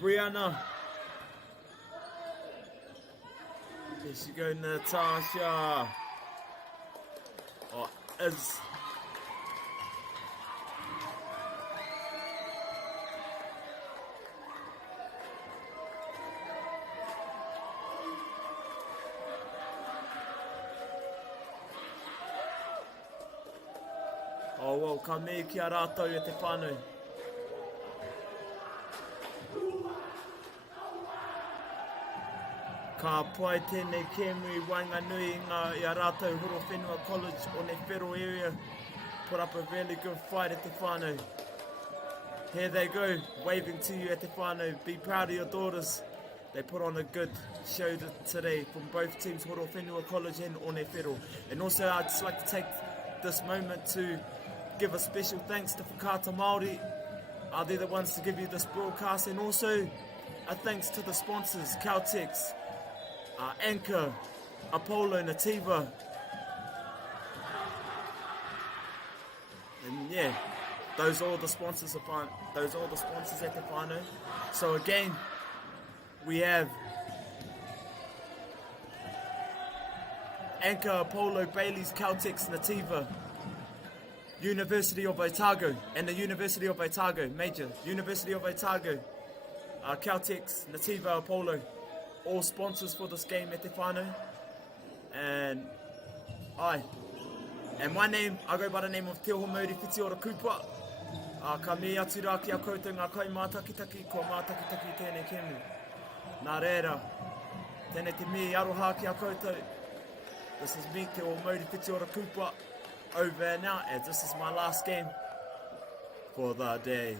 Brianna. There she goes, Natasha. Oh, as oh, well, ka me ki a rātou e te whānau. Ka pai tēnei Kemui Wainganui ngā i a rātou horo whenua college o Onewhero area. Put up a really good fight at te whānau. Here they go, waving to you at te whānau. Be proud of your daughters. They put on a good show today from both teams, Horo Whenua College and Onewhero. And also I'd just like to take this moment to give a special thanks to Whakaata Māori. They're the ones to give you this broadcast, and also a thanks to the sponsors, Caltex, Anchor, Apollo, Nativa. And yeah, those are all the sponsors at the whānau. So again, we have Anchor, Apollo, Bailey's, Caltex, Nativa, University of Otago, and the University of Otago, major. University of Otago, Caltex, Nativa, Apollo, all sponsors for this game at te whānau. And my name, I go by the name of Te Oho Māori Whiti Ora Kupa. Ka me atu rā ki a koutou ngā kai mātakitaki, ko mātakitaki tēnei kemu. Nā reira, tēnei te me aroha ki a koutou. This is me, Te Oho Māori Whiti Ora Kupa, over and out, as this is my last game for the day.